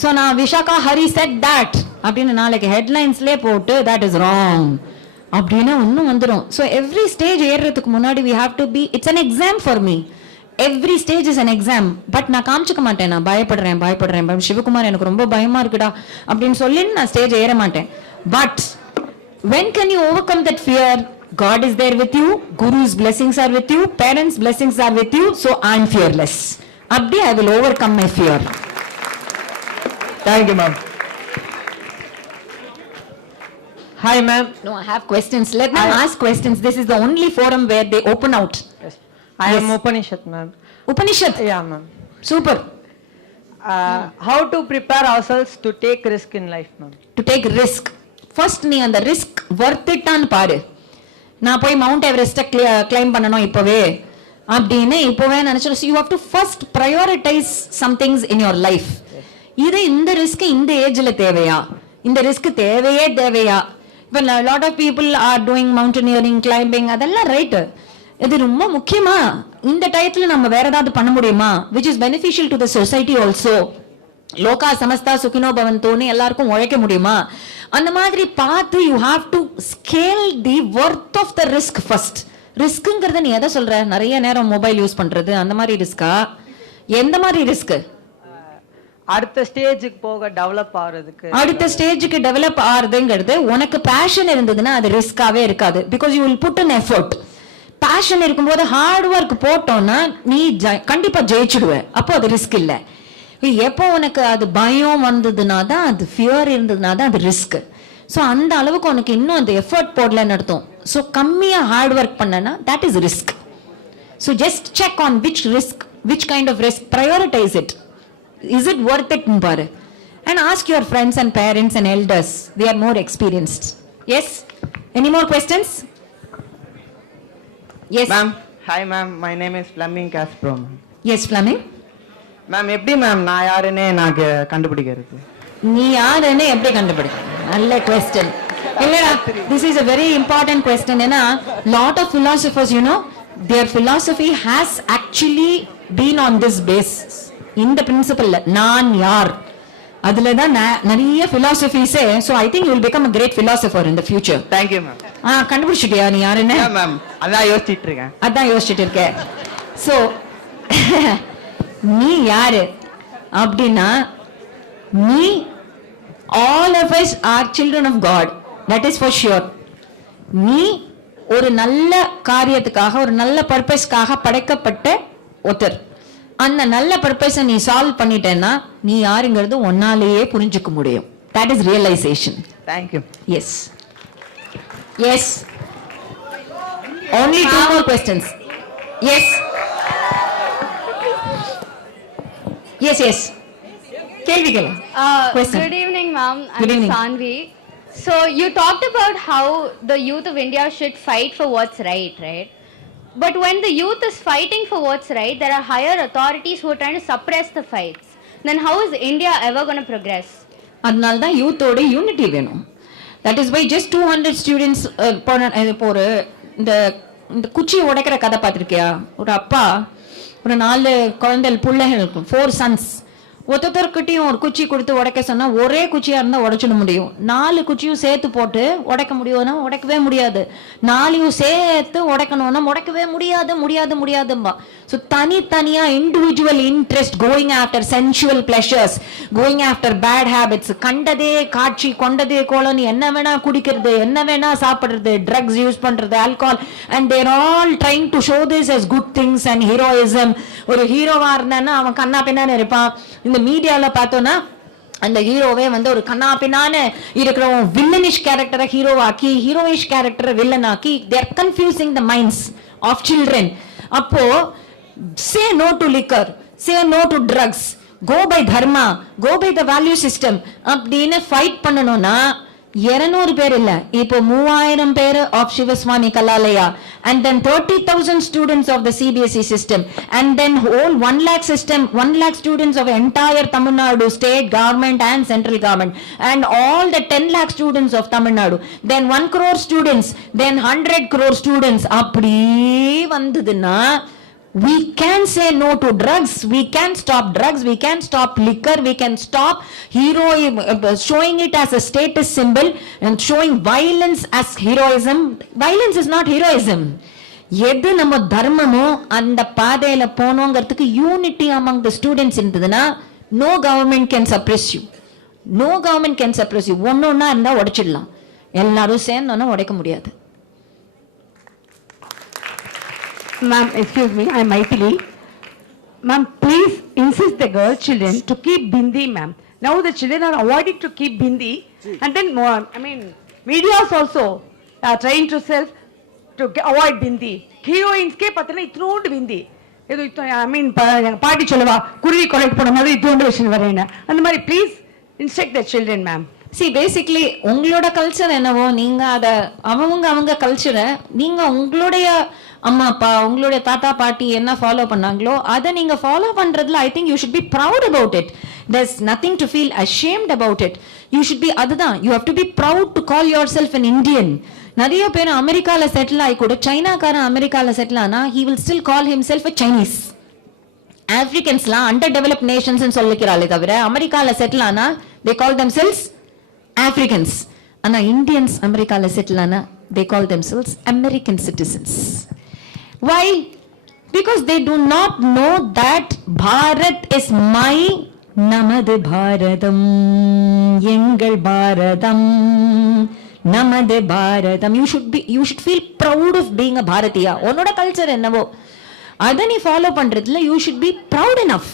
So நான் Vishaka Hari said that அப்படின்னு நாளைக்கு ஹெட்லைன்ஸ்லயே போட்டு that is wrong அப்படின்னு ஒன்னும் வந்துடும். So every stage ஏறுறதுக்கு முன்னாடி we have to be, it's an exam for me. Every stage is an exam. But நான் காமிச்சுக்க மாட்டேன் நான் பயப்படுறேன் சிவகுமார் எனக்கு ரொம்ப பயமா இருக்குடா அப்படின்னு சொல்லி நான் ஸ்டேஜ் ஏற மாட்டேன். But when can you overcome that fear? God is there with you, Guru's blessings are with you, parents' blessings are with you, so I'm fearless. Abdi, I will overcome my fear. Thank you, ma'am. Hi, ma'am. No, I have questions. Let them ask questions. This is the only forum where they open out. Yes. I am Upanishad, ma'am. Upanishad? Yeah, ma'am. Super. How to prepare ourselves to take risk in life, ma'am? To take risk. First, நீ அந்த risk worth it ஆன்னு பாரு. நான் போய் mount எவரெஸ்ட்டை claim பண்ணணும் இப்போவே அப்படின்னு இப்போவே நினைச்சோம். You have to first prioritise some things in your life. இது இந்த ரிஸ்க் இந்த ஏஜ்ல தேவையா, இந்த ரிஸ்க் தேவையா? இப்போ lot of people are doing mountaineering, climbing, அதெல்லாம் ரைட்டு. இது ரொம்ப முக்கியமா? இந்த டயத்துல நம்ம வேற ஏதாவது பண்ண முடியுமா? Which is beneficial to the society also. லோகா சமஸ்தா சுகினோ பவந்தோன்னு எல்லாருக்கும் உழைக்க முடியுமா? அந்த மாதிரி பார்த்து you have to scale the worth of the risk first. ரிஸ்க்குங்கிறத நீ எதை சொல்ற? நிறைய நேரம் மொபைல் யூஸ் பண்றது அந்த மாதிரி ரிஸ்கா? எந்த மாதிரி ரிஸ்க்? அடுத்த ஸ்டேஜுக்கு போக டெவலப் ஆகிறதுக்கு. அடுத்த ஸ்டேஜுக்கு டெவலப் ஆகுறதுங்கிறது உனக்கு பேஷன் இருந்ததுன்னா அது ரிஸ்காவே இருக்காது. Because you will put an effort. Passion இருக்கும்போது ஹார்ட் ஒர்க் போட்டோம்னா நீ கண்டிப்பா ஜெயிச்சுடுவ. அப்போ அது ரிஸ்க் இல்லை. எப்போ உனக்கு அது பயம் வந்ததுனா தான், அது ஃபியர் இருந்ததுனா தான் அது ரிஸ்க். ஸோ அந்த அளவுக்கு உனக்கு இன்னும் அந்த எஃபர்ட் போடலன்னு அர்த்தம். ஸோ கம்மியாக ஹார்ட் ஒர்க் பண்ணனா that is risk. So just check on which risk, which kind of risk, prioritize it. Is it worth it பாரு. And ask your friends and parents and elders, they are more experienced. Yes, any more questions? Yes ma'am. Hi ma'am, my name is Fleming Casbro. Yes Fleming. Ma'am, எப்படி ma'am நான் யாருன்னு எனக்கு கண்டுபிடிக்கிறது? நீ யாருன்னு எப்படி கண்டுபிடிக்க? நல்ல கொஸ்டின் இல்லடா. This is a very important question. ஏன்னா lot of philosophers, you know, their philosophy has actually been on this basis. இந்த பிரின்சிபல்ல நான் யார் அதுல தான் நிறைய philosophies. So I think you will become a great philosopher in the future. Thank you, ma'am. கண்டுபிடிச்சிட்டியா நீ யாருன்னு? Ma'am, அதான் யோசிச்சிட்டு இருக்கேன். So நீ யாரு அப்படின்னா, நீ all of us are children of God, that is for sure. நீ ஒரு நல்ல காரியத்துக்காக, ஒரு நல்ல பர்பஸ்க்காக படைக்கப்பட்ட ஒருத்தர். அந்த நல்ல பர்பஸை நீ சால்வ் பண்ணிட்டேன்னா நீ யாருங்கிறது ஒன்னாலேயே புரிஞ்சுக்க முடியும். that is realization. Thank you. Yes. Yes. Only two more questions. Yes. Yes. Kelvi kela. Question. Good evening, ma'am. Good evening. I'm Sanvi. So you talked about how the youth of India should fight for what's right? But when the youth is fighting for what's right, there are higher authorities who are trying to suppress the fights. Then how is India ever going to progress? அதனால தான் யூத்தோட unity வேணும். That is why just 200 students போற இந்த குச்சி உடைக்கிற கதை பார்த்திருக்கியா? ஒரு அப்பா ஒரு 4 குழந்தைகள் பிள்ளைகள் 4 sons ஒருத்தர்கிட்டையும் ஒரு குச்சி கொடுத்து உடைக்க சொன்னா ஒரே குச்சியா இருந்தா உடைச்சிட முடியும். 4 குச்சியும் சேர்த்து போட்டு உடைக்க முடியும்னா உடைக்கவே முடியாது. 4 சேர்த்து உடைக்கணும்னா உடைக்கவே முடியாதும்பா. ஸோ தனித்தனியா individual interest, going after sensual pleasures, going after bad habits, கண்டதே காட்சி கொண்டதே கோலோனி, என்ன வேணா குடிக்கிறது, என்ன வேணா சாப்பிடுறது, ட்ரக்ஸ் யூஸ் பண்றது, alcohol, and there all trying to show this as good things and heroism. ஒரு ஹீரோவா இருந்தானா அவன் கண்ணா பின்னான்னு இருப்பான். இந்த மீடியால பார்த்தோம்னா அந்த ஹீரோவே வந்து ஒரு கண்ணா பின்னான்னு இருக்கிறவன் வில்லனிஷ் கேரக்டரை ஹீரோவாக்கி, ஹீரோயிஷ் கேரக்டரை வில்லனாக்கி, they are confusing the minds of children. அப்போ say no to liquor, say no to drugs, go by dharma, go by the value system அப்படின்னு ஃபைட் பண்ணணும்னா 200 பேர் இல்ல, இப்போ 3000 பேர் of Sivaswami Kalalaya, and then 30,000 students of the CBSE system, and then whole 1 lakh system, 1 lakh students of entire Tamil Nadu state government and central government, and all the 10 lakh students of Tamil Nadu, then 1 crore students, then 100 crore students. அப்படி வந்ததுன்னா we can say no to drugs, we can stop drugs, we can stop liquor, we can stop showing it as a status symbol and showing violence as heroism. Violence is not heroism. எது நம்ம தர்மமோ அந்த பாதையில போனோங்கிறதுக்கு unity among the students இருந்ததுன்னா no government can suppress you, no government can suppress you. ஒன்னொன்னா இருந்தா உடைச்சிடலாம், எல்லாரும் சேர்ந்தோன்னா உடைக்க முடியாது. Ma'am, excuse me, I am Maitili. Ma'am, please insist the girl children to keep bindi, ma'am. Now the children are avoiding to keep bindi, and then more, I mean, medias also are trying to avoid bindi. Heroines ke pathana ithnond bindi. Edo I mean, party cholava kurvi collect பண்ண மாதிரி ithnond விஷயம் வரேனா. அந்த மாதிரி please instruct the children, ma'am. See, basically உங்களோட culture என்னவோ நீங்க அத அவங்க கல்ச்சரை நீங்க உங்களுடைய அம்மா அப்பா உங்களுடைய தாத்தா பாட்டி என்ன ஃபாலோ பண்ணாங்களோ அதை நீங்க ஃபாலோ பண்றதுல I think you should be proud about it. There's nothing to feel ashamed about it. You should be அதுதான், you have to be proud to call yourself an Indian. நிறைய பேர் அமெரிக்கால செட்டில் ஆகி கூட சைனாக்காரன் அமெரிக்கால செட்டில் ஆனா he will still call himself a Chinese. ஆப்பிரிக்கன்ஸ்லாம் underdeveloped nations சொல்லிக்கிறாளே தவிர அமெரிக்கால செட்டில் ஆனா they call themselves Africans. ஆனா இந்தியன்ஸ் அமெரிக்கால செட்டில் ஆனா they call themselves American citizens. Why? Because they do not know that Bharat is my, Namadu Bharatam, Yengal Bharatam, Namadu Bharatam. You should feel proud of being a Bharatiya. Onoda culture ennavo adha nee follow pandradhula you should be proud enough.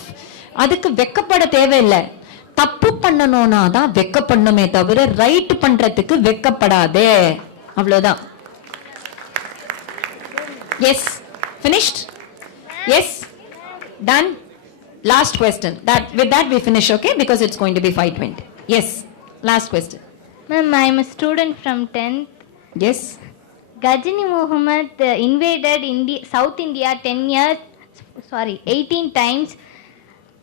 adukku vekkapada theva illa. தப்பு பண்ணனும்னா தான் வெக்கப்படணுமே தவிர right பண்றதுக்கு வெக்கப்படாதே, அவ்வளவுதான். Yes, finished? Yes, done. Last question. With that we finish, okay? Because it's going to be 5:20. Yes, last question. Ma'am, I am a student from 10th. Yes. Ghazani Muhammad invaded South India 18 times,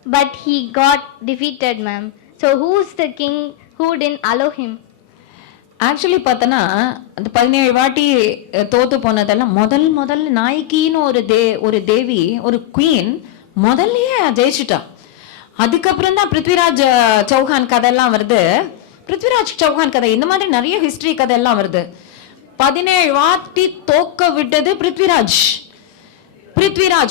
but he got defeated, ma'am. So who's the king who didn't allow him? Actually பார்த்தனா அந்த 17 வாட்டி தோத்து போனதெல்லாம் முதல் நாயகின்னு ஒரு தேவி ஒரு queen முதல்லயே ஜெயிச்சுட்டா. அதுக்கப்புறம் தான் பிருத்விராஜ் சௌஹான் கதையெல்லாம் வருது. பிருத்விராஜ் சௌஹான் கதை இந்த மாதிரி நிறைய ஹிஸ்டரி கதையெல்லாம் வருது. 17 வாட்டி தோக்க விட்டது பிருத்விராஜ்.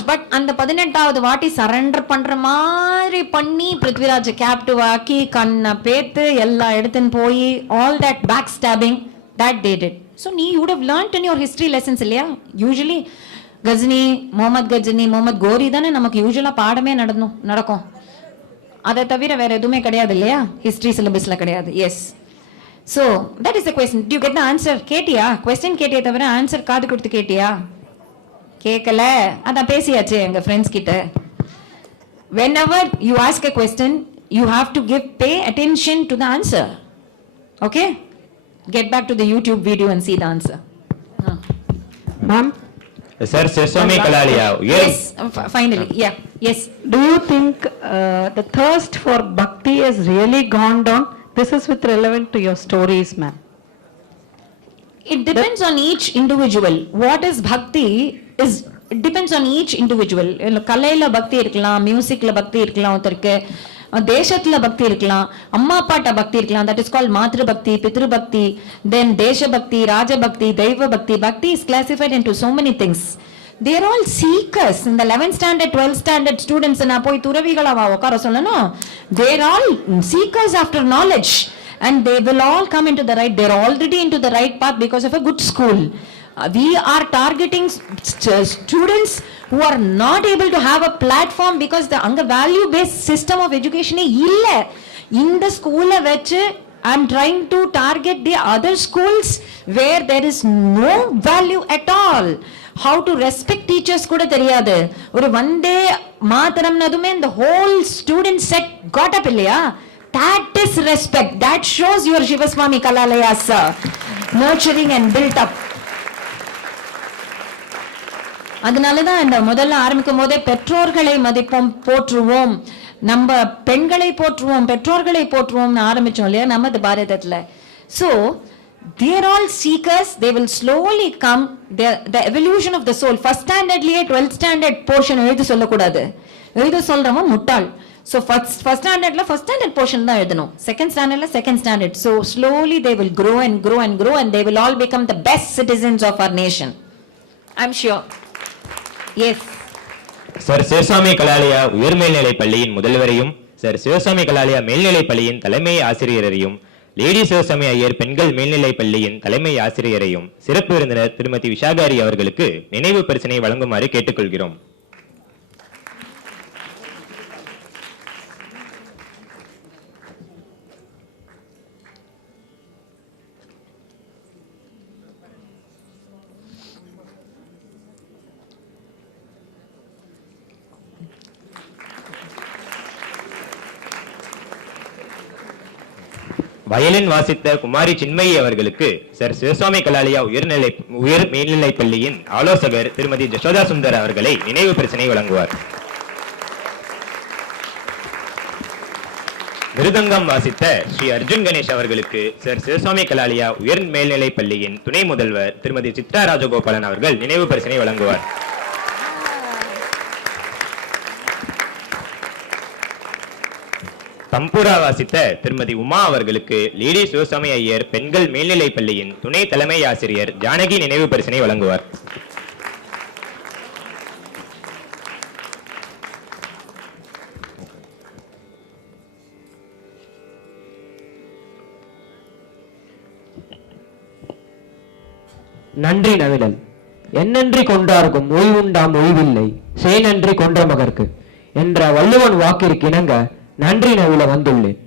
பட் அந்த 18வது வாட்டி சரண்டர் பண்ற மாதிரி பண்ணி பிருத்விராஜ் கேப்டிவ் ஆக்கி கண்ணை பேத்து எல்லாம் எடுத்துன்னு போய் all that backstabbing that they did. So you would have learnt in your history lessons இல்லையா? யூஸ்வலி முகமது கோரி தானே நமக்கு யூஸ்வலா பாடமே நடக்கும். அதை தவிர வேற எதுவுமே கிடையாது இல்லையா? ஹிஸ்டரி சிலபஸ்ல கிடையாது. S. So that is the question. Do you get the answer? கேட்டியா? கொஸ்டின் கேட்டியே தவிர ஆன்சர் காது கொடுத்து கேட்டியா? கேட்கல, அதான் பேசியாச்சு எங்க ஃப்ரெண்ட்ஸ் கிட்ட. Whenever you ask a question, you have to pay attention to the answer. Okay? Get back to the YouTube video and see the answer. Ma'am? Sir, Sivaswami Kalalaya. Yes, finally. Yeah. Yes. Do you think the thirst for bhakti has really gone down? This is with relevant to your stories, ma'am. It depends on each individual. What is bhakti it depends on each individual. கலையில பக்தி இருக்கலாம், மியூசிக்ல பக்தி இருக்கலாம், ஒருத்தருக்கு தேசத்துல பக்தி இருக்கலாம், அம்மா அப்பாட்ட பக்தி இருக்கலாம். தட் இஸ் கால்ட் மாத்ரு பக்தி, பித்ரு பக்தி, தென் தேச பக்தி, ராஜ பக்தி, தெய்வ பக்தி. பக்தி is classified into so many things. They are all seekers. In the 11th standard, 12th standard students நான் போய் துறவிகளா உட்கார சொல்லணும். They are all seekers after knowledge and they will all come into the right. They are already into the right path because of a good school. We are targeting students who are not able to have a platform because the anga value based system of education illa. In the school vechu I am trying to target the other schools where there is no value at all. How to respect teachers kuda theriyadu. Oru one day maatharam nadume the whole student set got up illaya. That is respect. That shows your Sivaswami Kalalaya sir nurturing and built up. அதனாலதான் இந்த முதல்ல ஆரம்பிக்கும் போதே பெற்றோர்களை மதிப்போம், போற்றுவோம், நம்ம பெண்களை போற்றுவோம், பெற்றோர்களை போற்றுவோம்னு ஆரம்பிச்சோம் இல்லையா நமது பாரதத்துல. So they are all seekers. They will slowly come. The evolution of the soul. First standardலயே 12th standard portion எழுத சொல்லக்கூடாது. எழுத சொல்றவன் முட்டாள். So first standardல first standard portion தான் எழுதணும். Second standardல second standard. So slowly they will grow and grow and grow and they will all become the best citizens of our nation. I'm sure. Yes. Sir Sivaswami Kalalaya உயர்மேல்நிலை பள்ளியின் முதல்வரையும் sir Sivaswami Kalalaya மேல்நிலை பள்ளியின் தலைமை ஆசிரியரையும் lady Sivasamy Iyer பெண்கள் மேல்நிலை பள்ளியின் தலைமை ஆசிரியரையும் சிறப்பு விருந்தினர் திருமதி விஷாகாரி அவர்களுக்கு நினைவு பரிசினை வழங்குமாறு கேட்டுக்கொள்கிறோம். வயலின் வாசித்த குமாரி சின்மயி அவர்களுக்கு சர் சிவசாமி கலாலயா உயர் மேல்நிலை பள்ளியின் ஆலோசகர் திருமதி ஜசோதா சுந்தர் அவர்களை நினைவு பரிசினை வழங்குவார். மிருதங்கம் வாசித்த ஸ்ரீ அர்ஜுன் கணேஷ் அவர்களுக்கு சர் சிவசாமி கலாலயா உயர் மேல்நிலை பள்ளியின் துணை முதல்வர் திருமதி சித்ரா ராஜகோபாலன் அவர்கள் நினைவு பரிசினை வழங்குவார். தம்பூரா வாசித்த திருமதி உமா அவர்களுக்கு லேடி சிவசாமி ஐயர் பெண்கள் மேல்நிலை பள்ளியின் துணை தலைமை ஆசிரியர் ஜானகி நினைவு பரிசினை வழங்குவார். நன்றி நவிழல். என்னன்றி கொண்டார்க்கும் ஓய்வுண்டாம் ஓய்வில்லை சேனன்றி கொன்ற மகற்கு என்ற வள்ளுவன் வாக்கிற்கு இணங்க நன்றி நவில வந்துள்ளேன்.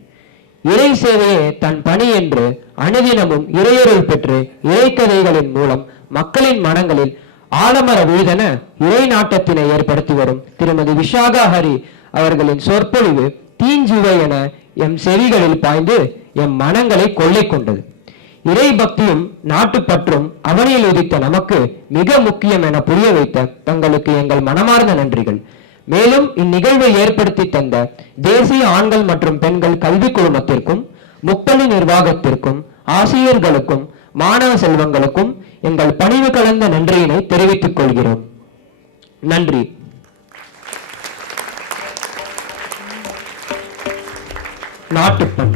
இறை சேவையே தன் பணி என்று அனுதினமும் இறையொருள் பெற்று இறைக்கதைகளின் மூலம் மக்களின் மனங்களில் ஆலமர வீதென இறை நாட்டத்தினை ஏற்படுத்தி வரும் திருமதி விஷாகா ஹரி அவர்களின் சொற்பொழிவு தீஞ்சுவை என எம் செவிகளில் பாய்ந்து எம் மனங்களை கொள்ளை கொண்டது. இறை பக்தியும் நாட்டுப்பற்றும் அவனியில் உதித்த நமக்கு மிக முக்கியம் என புரிய வைத்த தங்களுக்கு எங்கள் மனமார்ந்த நன்றிகள். மேலும் இந்நிகழ்வை ஏற்படுத்தி தந்த தேசிய ஆண்கள் மற்றும் பெண்கள் கல்வி குழுமத்திற்கும் முப்பள்ளி நிர்வாகத்திற்கும் ஆசிரியர்களுக்கும் மாணவ செல்வங்களுக்கும் எங்கள் பணிவு கலந்த நன்றியினை தெரிவித்துக் கொள்கிறோம். நன்றி. நாட்டுப்பண்.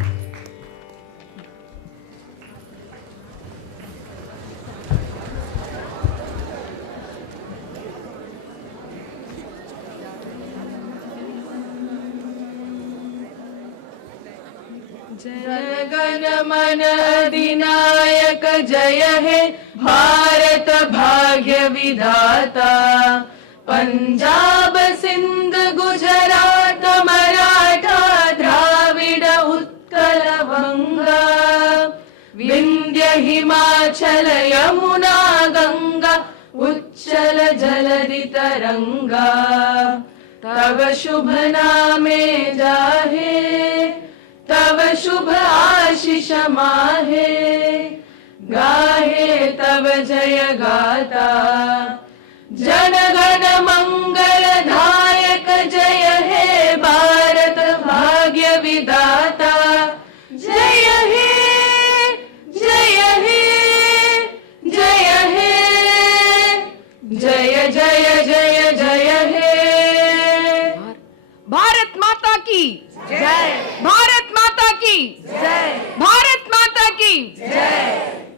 जनगण मन अधिनायक जय हे भारत भाग्य विधाता पंजाब सिंध गुजरात मराठा द्राविड उत्कल बंगा विंध्य हिमाचल यमुना गंगा उच्चल जलधि तरंगा तव शुभ नामे जाहे तव शुभ आशीष माहे गाहे तव जय गाता जनगण मंगल दायक जय हे भारत भाग्य विधाता जय हे जय हे जय हे जय जय जय जय हे भारत माता की जय, भारत माता की जय, भारत माता की जय।